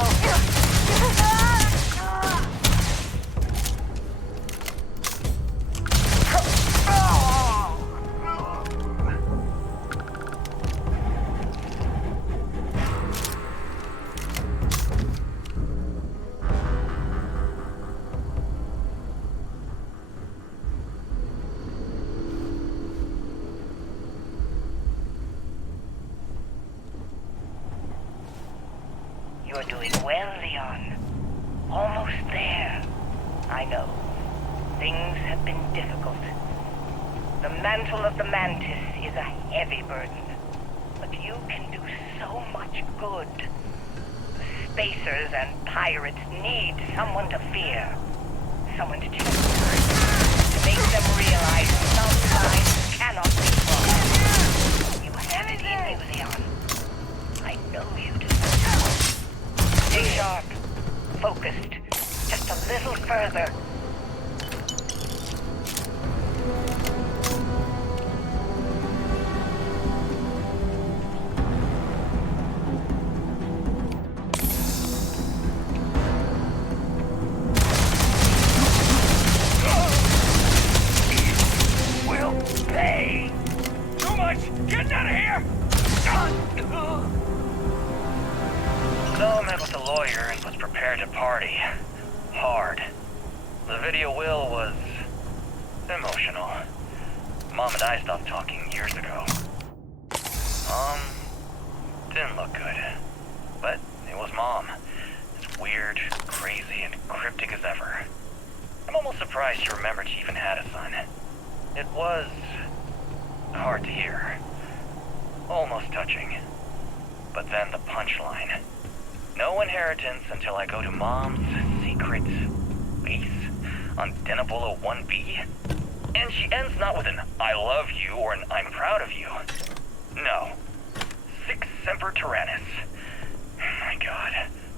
You're doing well, Leon. Almost there. I know. Things have been difficult. The mantle of the Mantis is a heavy burden. But you can do so much good. The spacers and pirates need someone to fear. Someone to choose. To make them realize some lives cannot be wrong. You have it in you, Leon. I know you do. Stay sharp. Focus. together. Will pay! Too much! Getting out of here! So met with a lawyer and was prepared to party. Hard. The video will was emotional. Mom and I stopped talking years ago. Didn't look good. But it was Mom. As weird, crazy, and cryptic as ever. I'm almost surprised she remembered she even had a son. It was hard to hear. Almost touching. But then the punchline. No inheritance until I go to Mom's secret base on Denabolo 1B. And she ends not with an I love you or an I'm proud of you. No. Sic semper tyrannis. My God.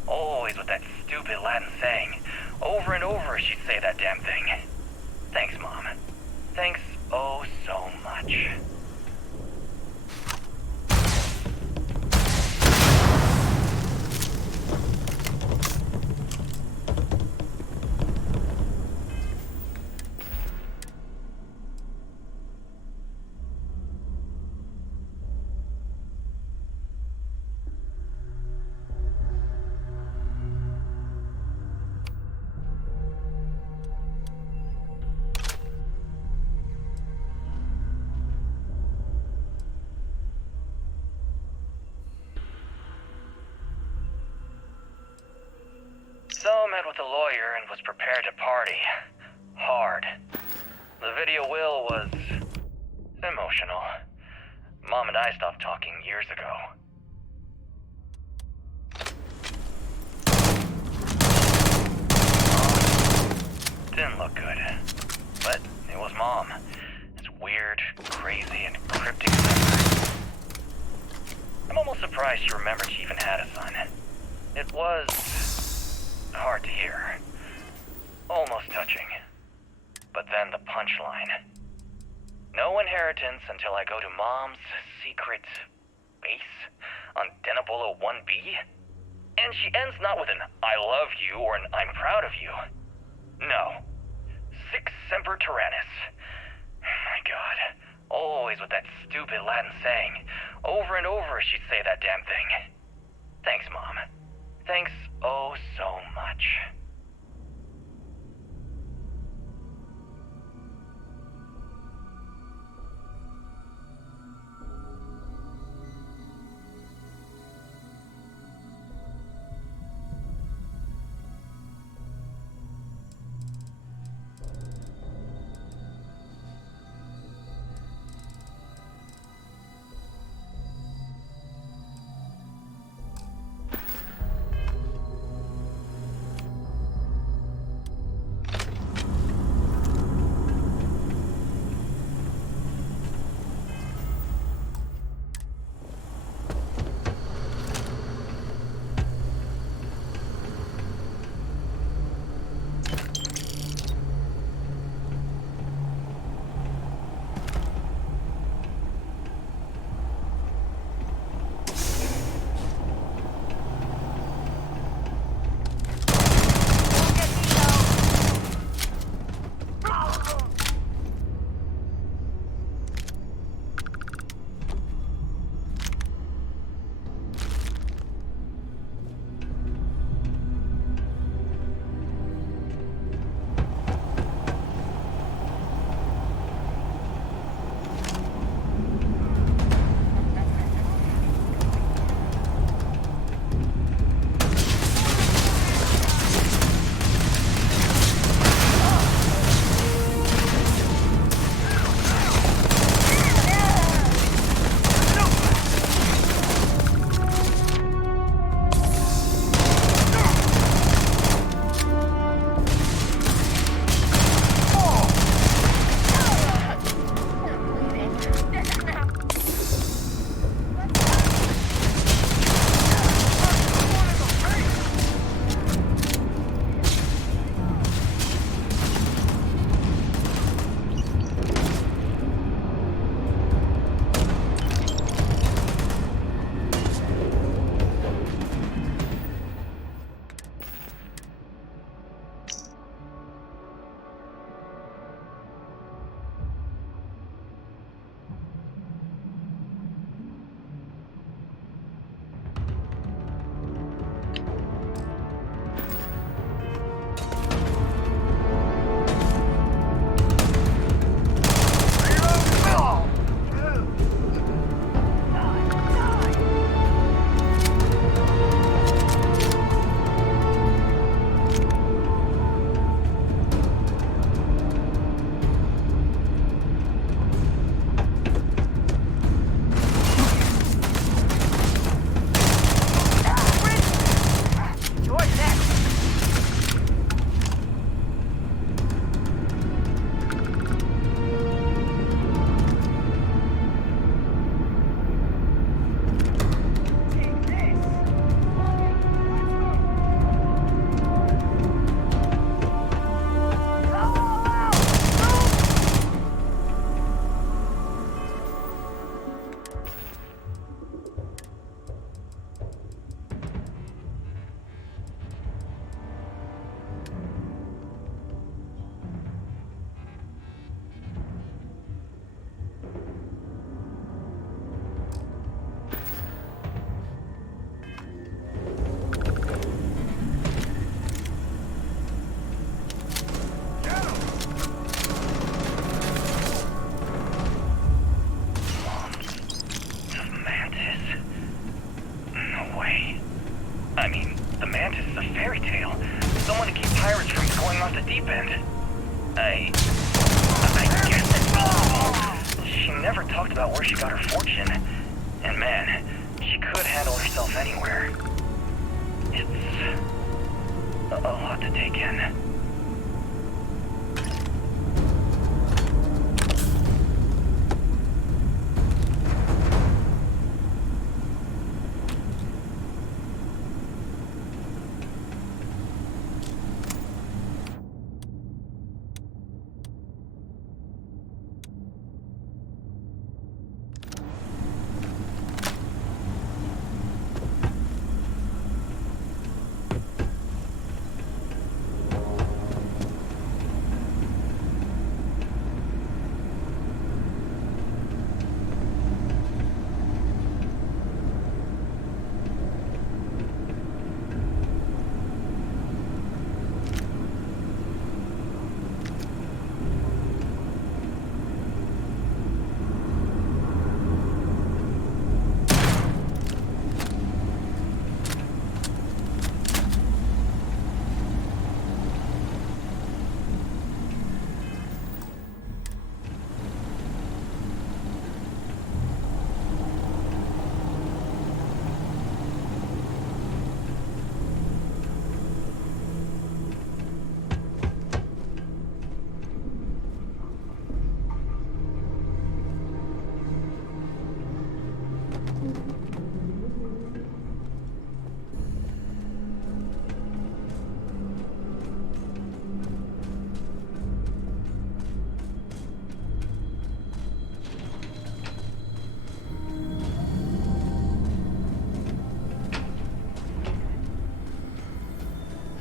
Always with that stupid Latin saying. Over and over she'd say that damn thing. Thanks, Mom. Thanks oh so much. So met with a lawyer and was prepared to party. Hard. The video will was emotional. Mom and I stopped talking years ago. Didn't look good. But it was Mom. As weird, crazy, and cryptic as ever. I'm almost surprised she remembered she even had a son. It was hard to hear. Almost touching. But then the punchline. No inheritance until I go to Mom's secret base on Denabolo 1B. And she ends not with an I love you or an I'm proud of you. No. Sic semper tyrannis. My God. Always with that stupid Latin saying. Over and over she'd say that damn thing. Thanks, Mom. Thanks oh so much. deep end. I guess she never talked about where she got her fortune. And man, she could handle herself anywhere. It's a lot to take in.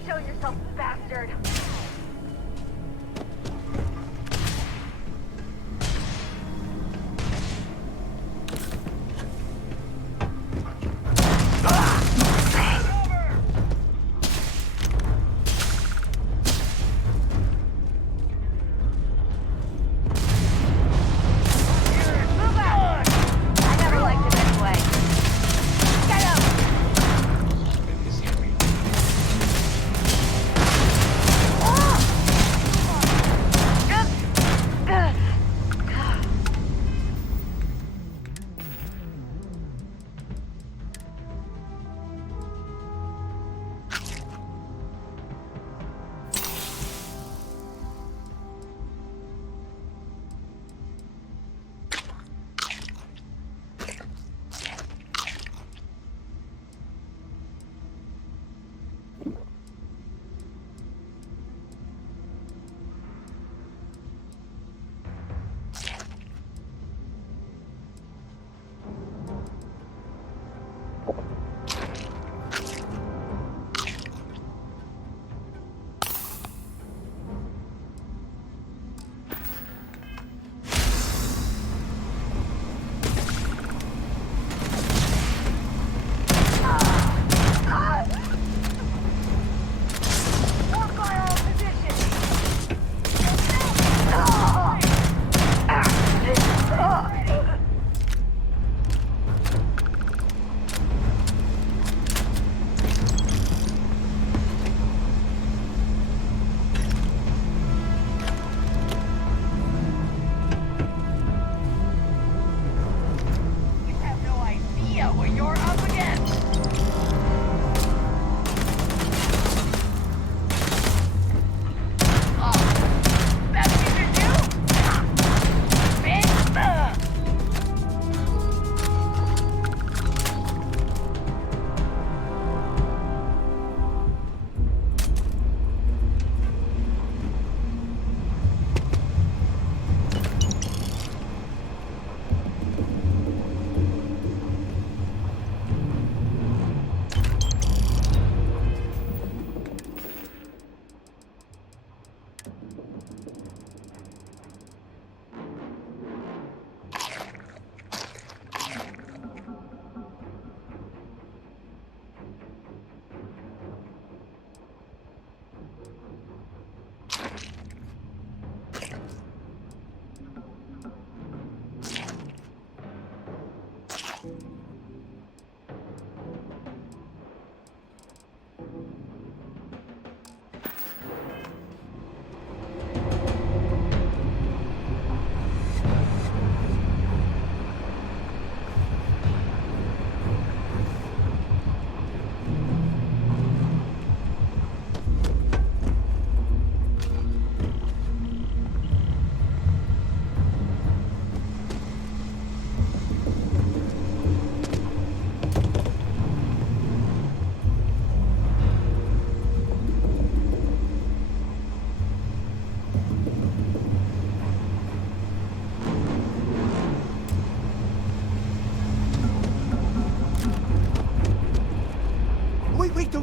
Show yourself, bastard!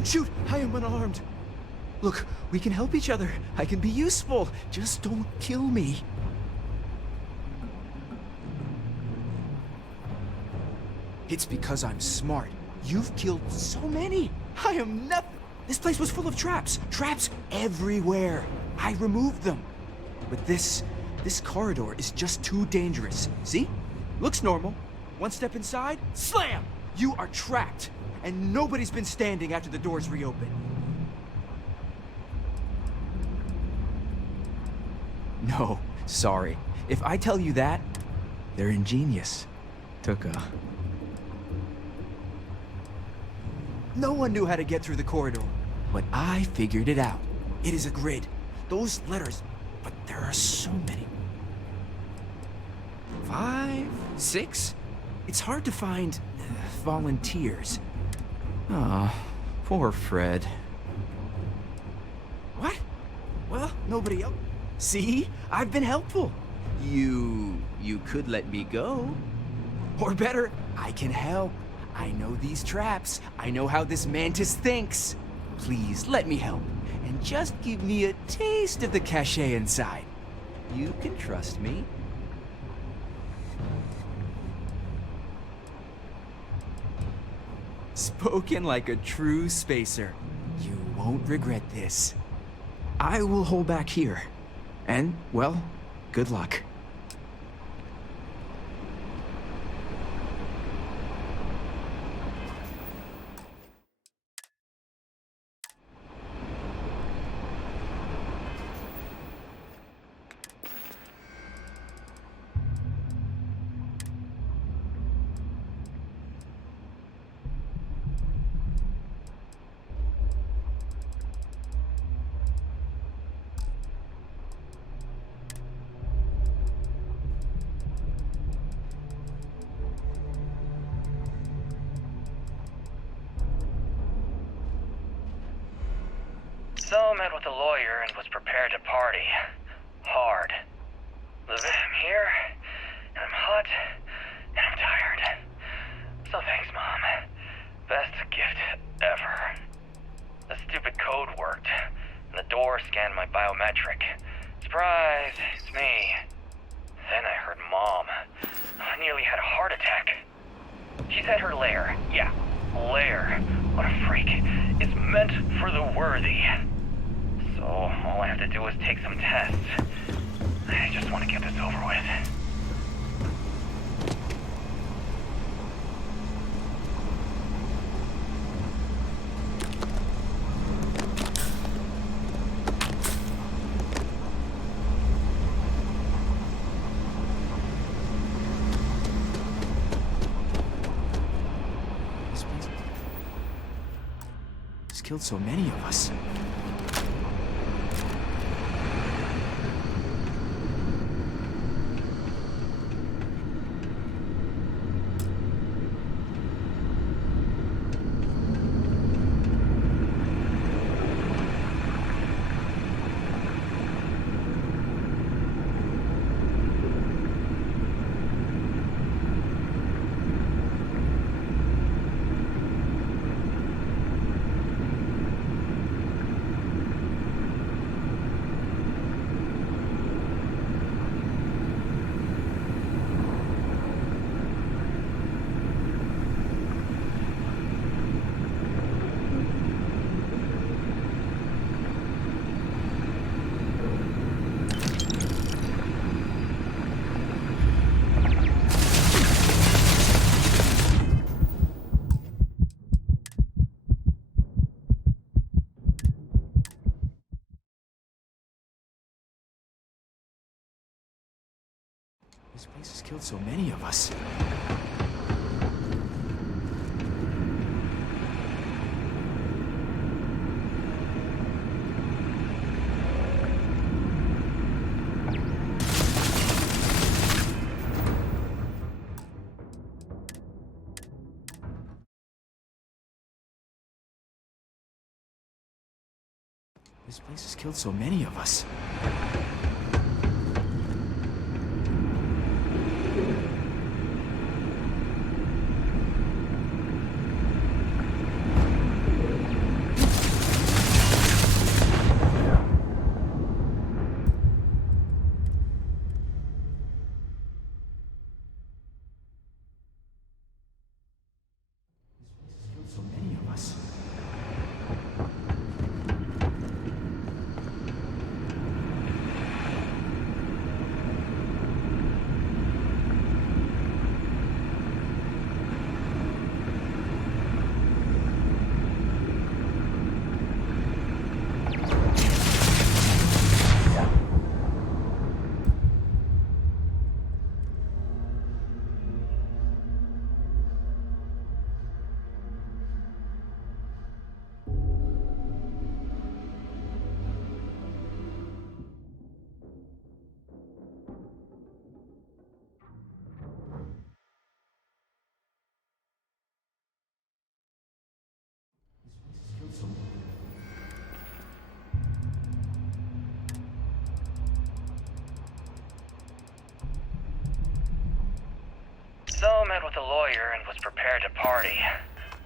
shoot! I am unarmed. Look, we can help each other. I can be useful. Just don't kill me. It's because I'm smart. You've killed so many. I am nothing. This place was full of traps. Traps everywhere. I removed them. But this corridor is just too dangerous. See? Looks normal. One step inside, slam! You are trapped. And nobody's been standing after the doors reopen. No, sorry. If I tell you that, they're ingenious. Took a... No one knew how to get through the corridor, but I figured it out. It is a grid. Those letters, but there are so many. 5, 6? It's hard to find volunteers. Aw, poor Fred. What? Well, nobody else. See? I've been helpful. You could let me go. Or better, I can help. I know these traps. I know how this Mantis thinks. Please, let me help. And just give me a taste of the cachet inside. You can trust me. Spoken like a true spacer. You won't regret this. I will hold back here. And, well, good luck. So met with a lawyer and was prepared to party. Hard. I'm here, and I'm hot, and I'm tired. So thanks, Mom. Best gift ever. The stupid code worked, and the door scanned my biometric. Surprise, it's me. Then I heard Mom. I nearly had a heart attack. She's at her lair. Yeah, lair. What a freak. It's meant for the worthy. So all I have to do is take some tests. I just want to get this over with. It's killed so many of us. This place has killed so many of us. This place has killed so many of us. met with a lawyer and was prepared to party.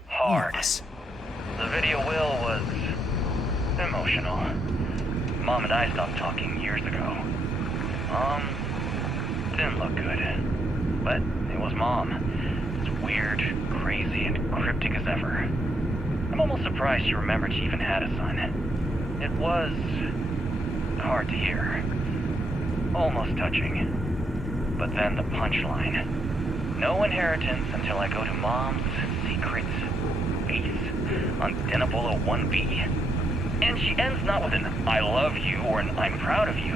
Hard. The video will was emotional. Mom and I stopped talking years ago. Didn't look good. But it was Mom. As weird, crazy, and cryptic as ever. I'm almost surprised she remembered she even had a son. It was hard to hear. Almost touching. But then the punchline. No inheritance until I go to Mom's secret base on Denebola 1B. And she ends not with an I love you or an I'm proud of you.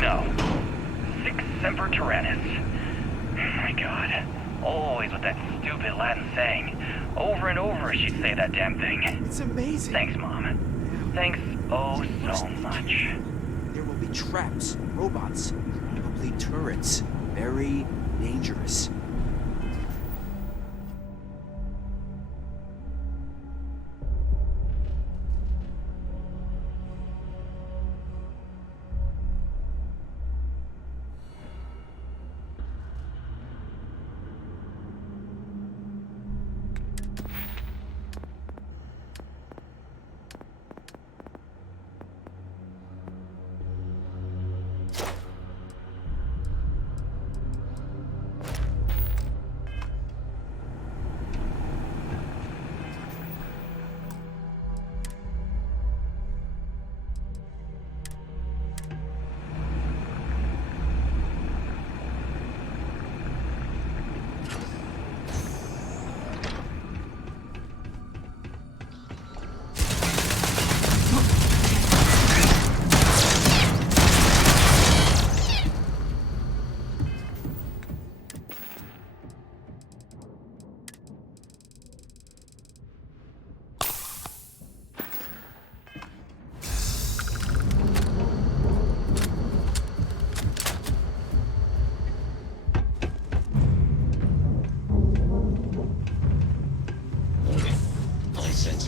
No. Sic semper tyrannis. My God. Always with that stupid Latin saying. Over and over she'd say that damn thing. It's amazing. Thanks, Mom. Thanks oh so much. There will be traps, robots, probably turrets. Very dangerous.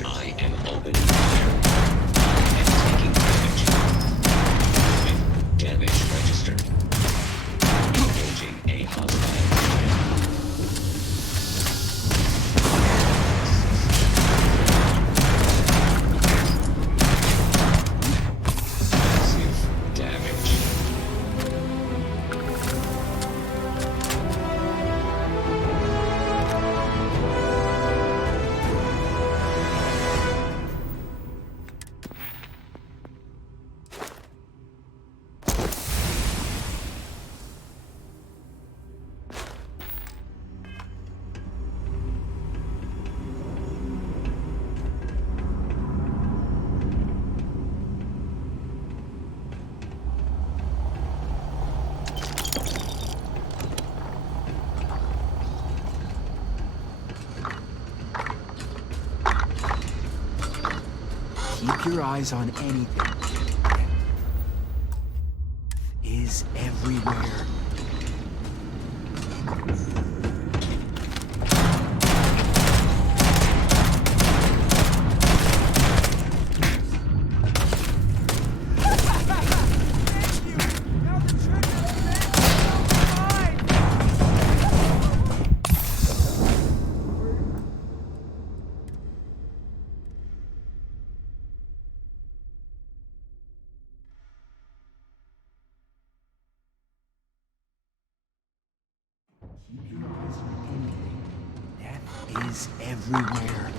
I am opening fire. I am taking damage. Damage registered. Engaging a hostile Massive damage. Keep your eyes on anything. Is everywhere. Keep your eyes on anything. Death is everywhere.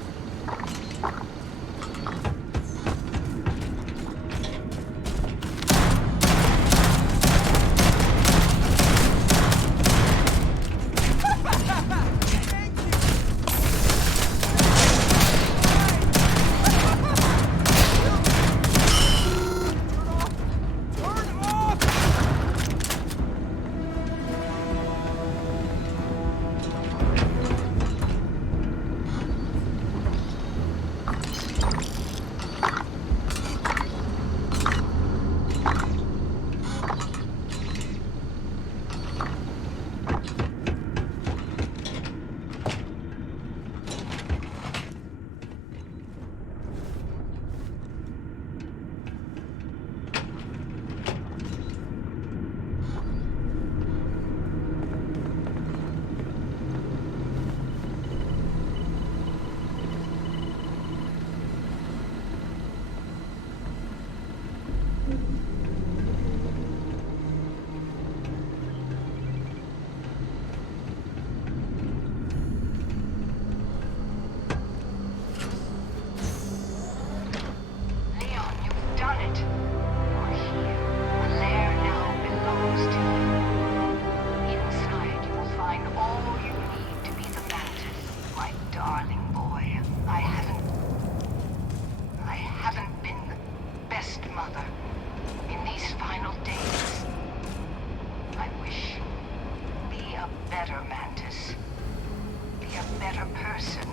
better person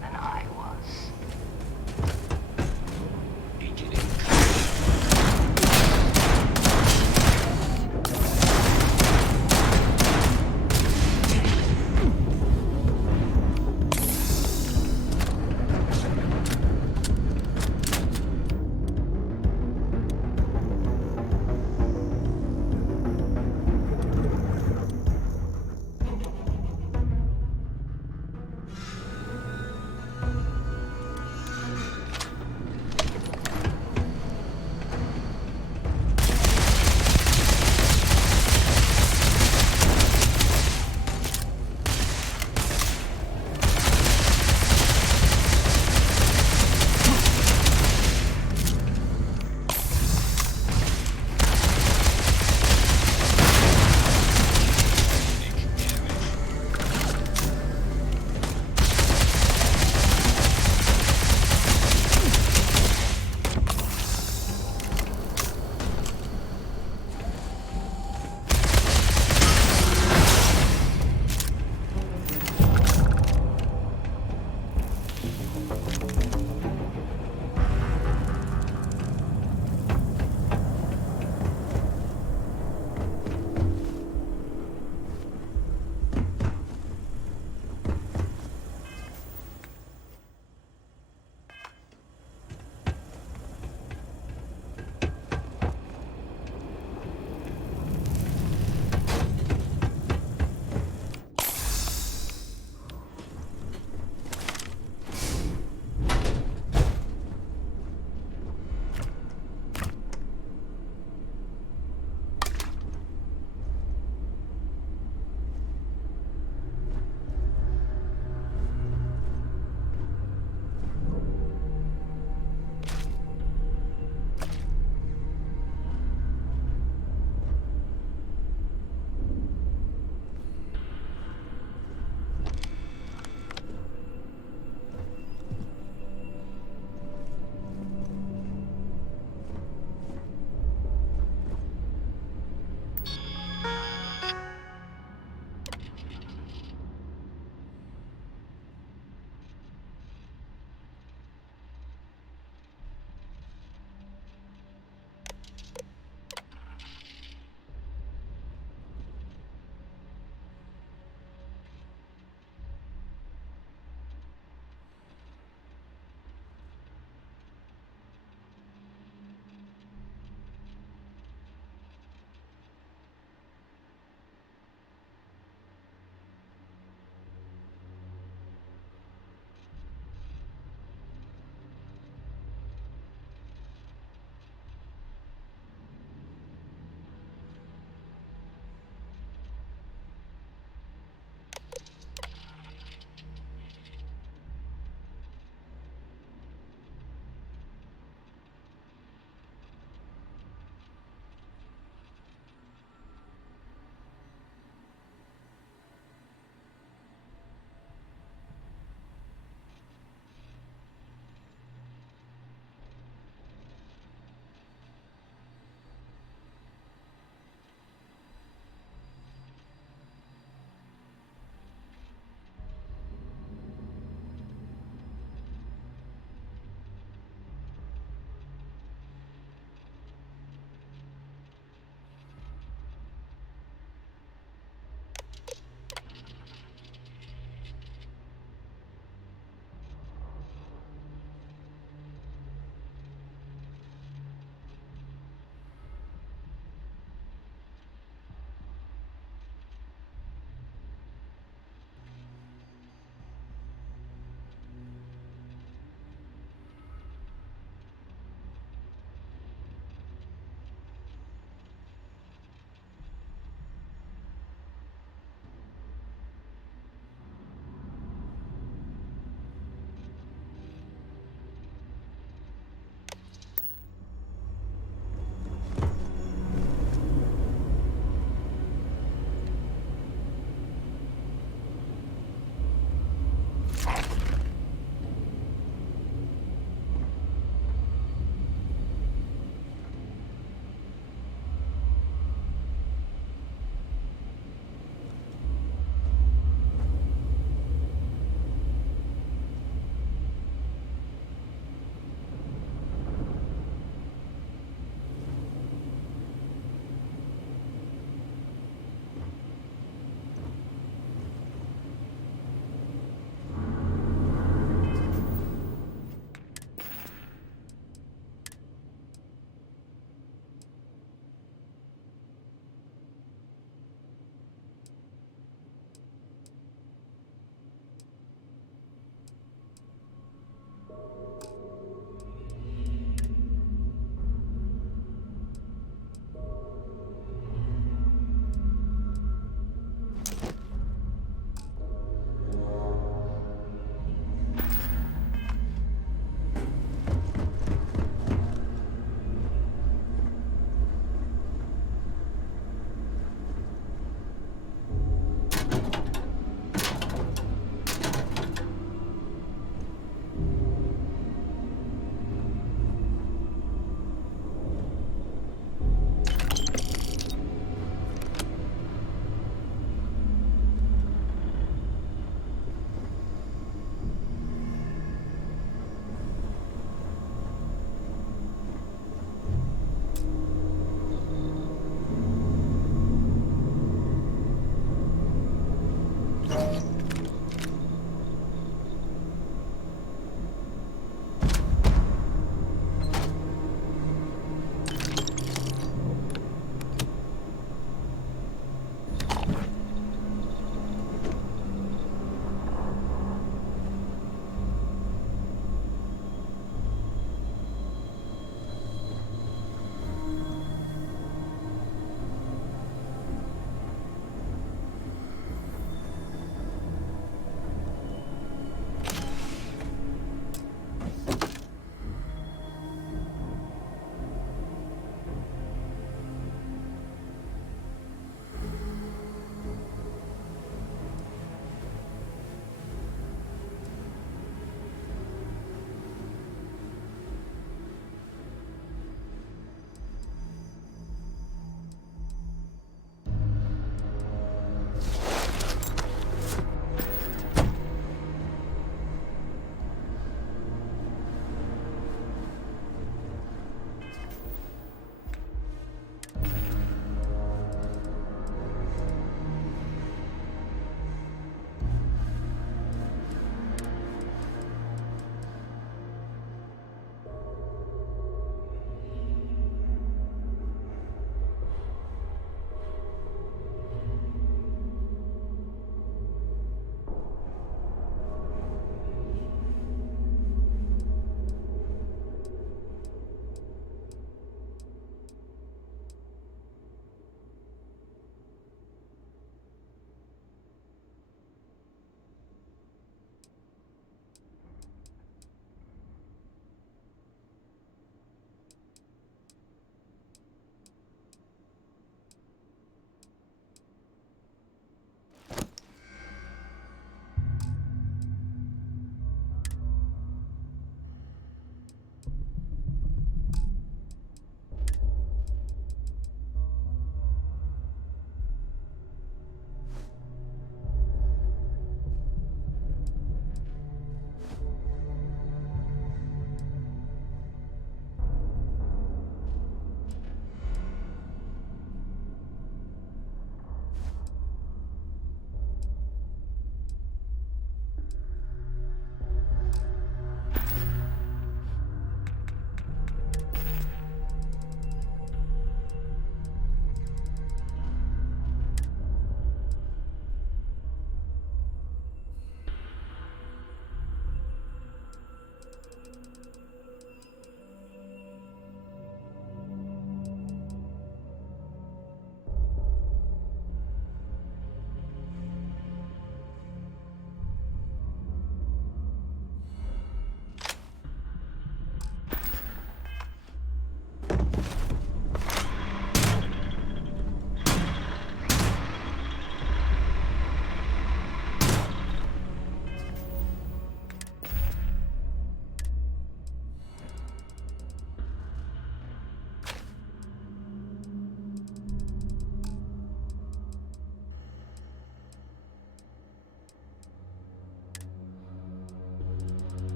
than I was.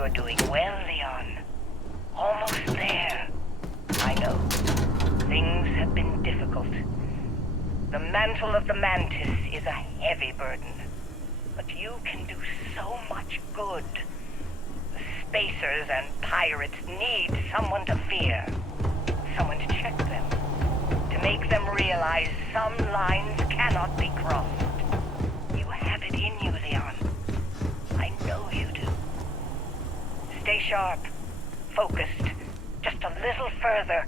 You're doing well, Leon. Almost there. I know. Things have been difficult. The mantle of the Mantis is a heavy burden. But you can do so much good. The spacers and pirates need someone to fear. Someone to check them. To make them realize some lines cannot be crossed. You have it in you, Leon. I know you do. Stay sharp. Focused. Just a little further.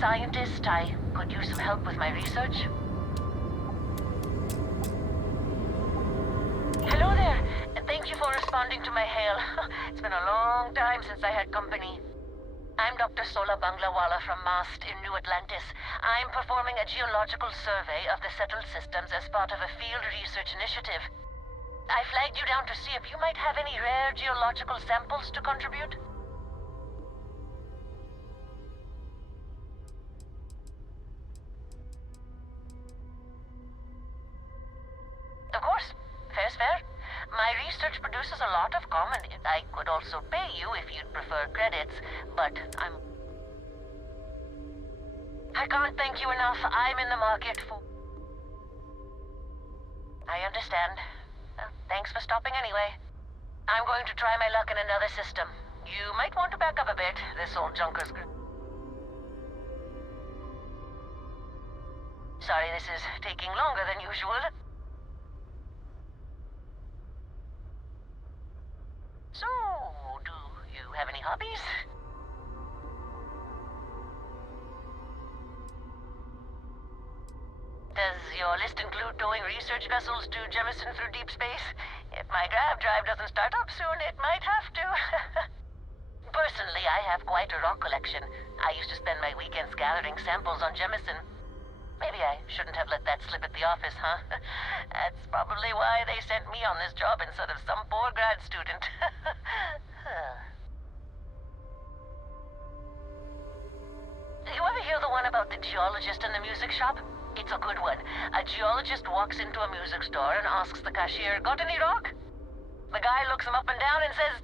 scientist. I could use some help with my research. Hello there, and thank you for responding to my hail. It's been a long time since I had company. I'm Dr. Sola Banglawala from MAST in New Atlantis. I'm performing a geological survey of the settled systems as part of a field research initiative. I flagged you down to see if you might have any rare geological samples to contribute. Of course. Fair's fair. My research produces a lot of common. I could also pay you if you'd prefer credits, but I can't thank you enough. I'm in the market for... I understand. Thanks for stopping anyway. I'm going to try my luck in another system. You might want to back up a bit. This old junker's... Sorry, this is taking longer than usual. So, do you have any hobbies? Does your list include towing research vessels to Jemison through deep space? If my grav drive doesn't start up soon, it might have to. Personally, I have quite a rock collection. I used to spend my weekends gathering samples on Jemison. Maybe I shouldn't have let that slip at the office, huh? That's probably why they sent me on this job instead of some poor grad student. You ever hear the one about the geologist in the music shop? It's a good one. A geologist walks into a music store and asks the cashier, "Got any rock?" The guy looks him up and down and says,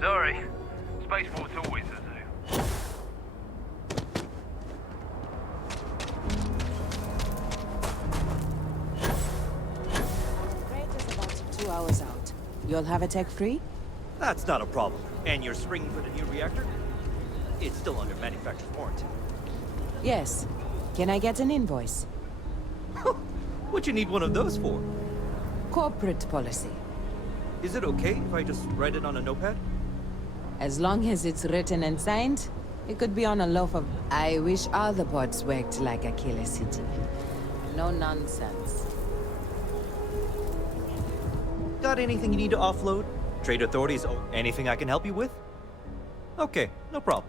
Sorry. Spaceport's always a zoo. Freight is about 2 hours out. You'll have a tech free? That's not a problem. And you're springing for the new reactor? It's still under manufacturer's warranty. Yes. Can I get an invoice? What'd you need one of those for? Corporate policy. Is it okay if I just write it on a notepad? As long as it's written and signed, it could be on a loaf of... I wish all the ports worked like a killer city. No nonsense. Got anything you need to offload? Trade authorities, anything I can help you with? Okay, no problem.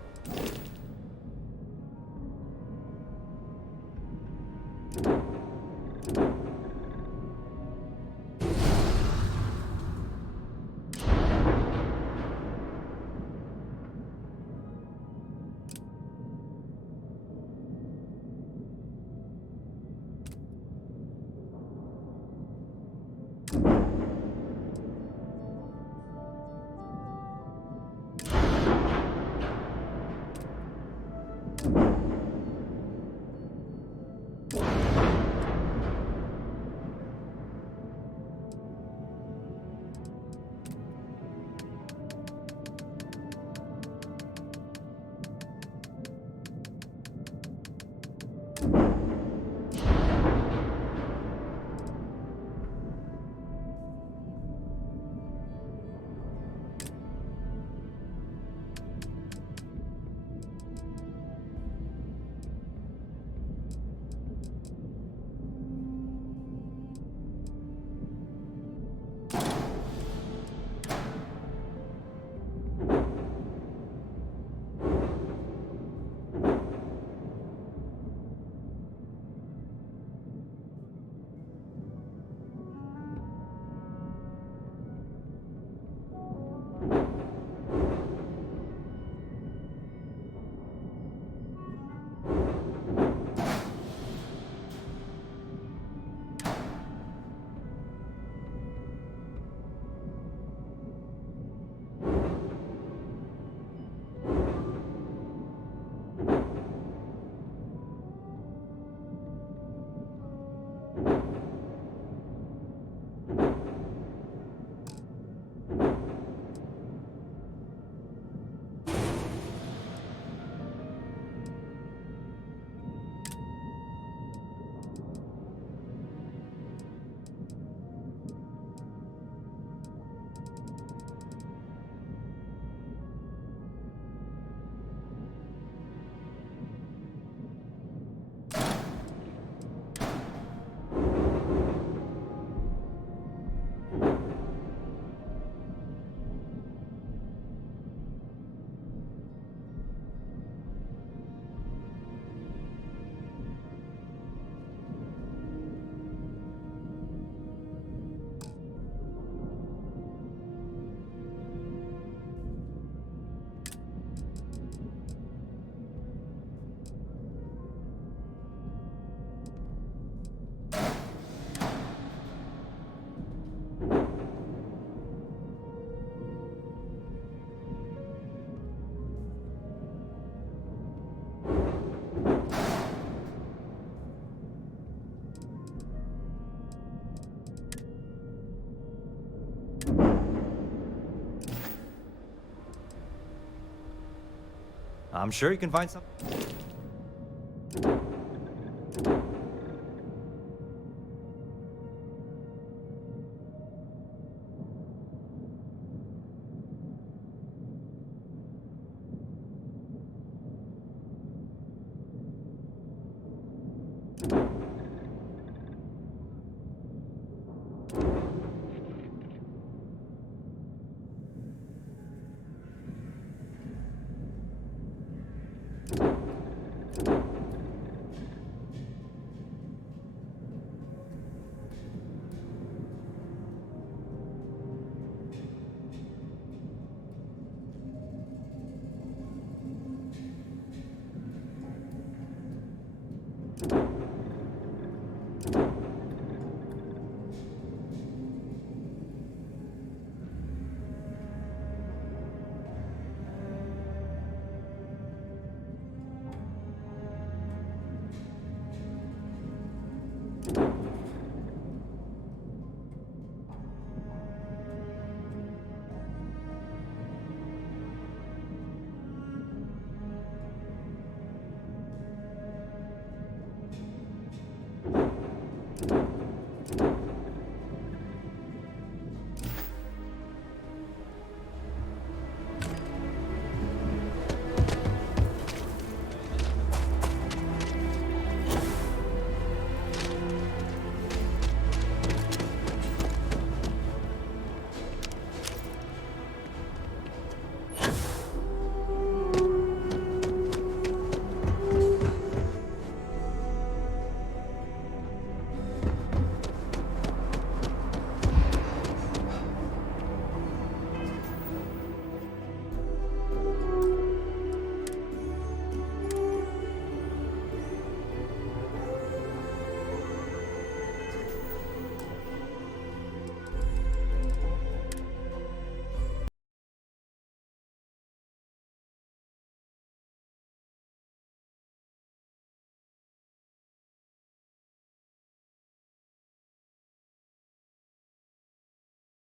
I'm sure you can find some.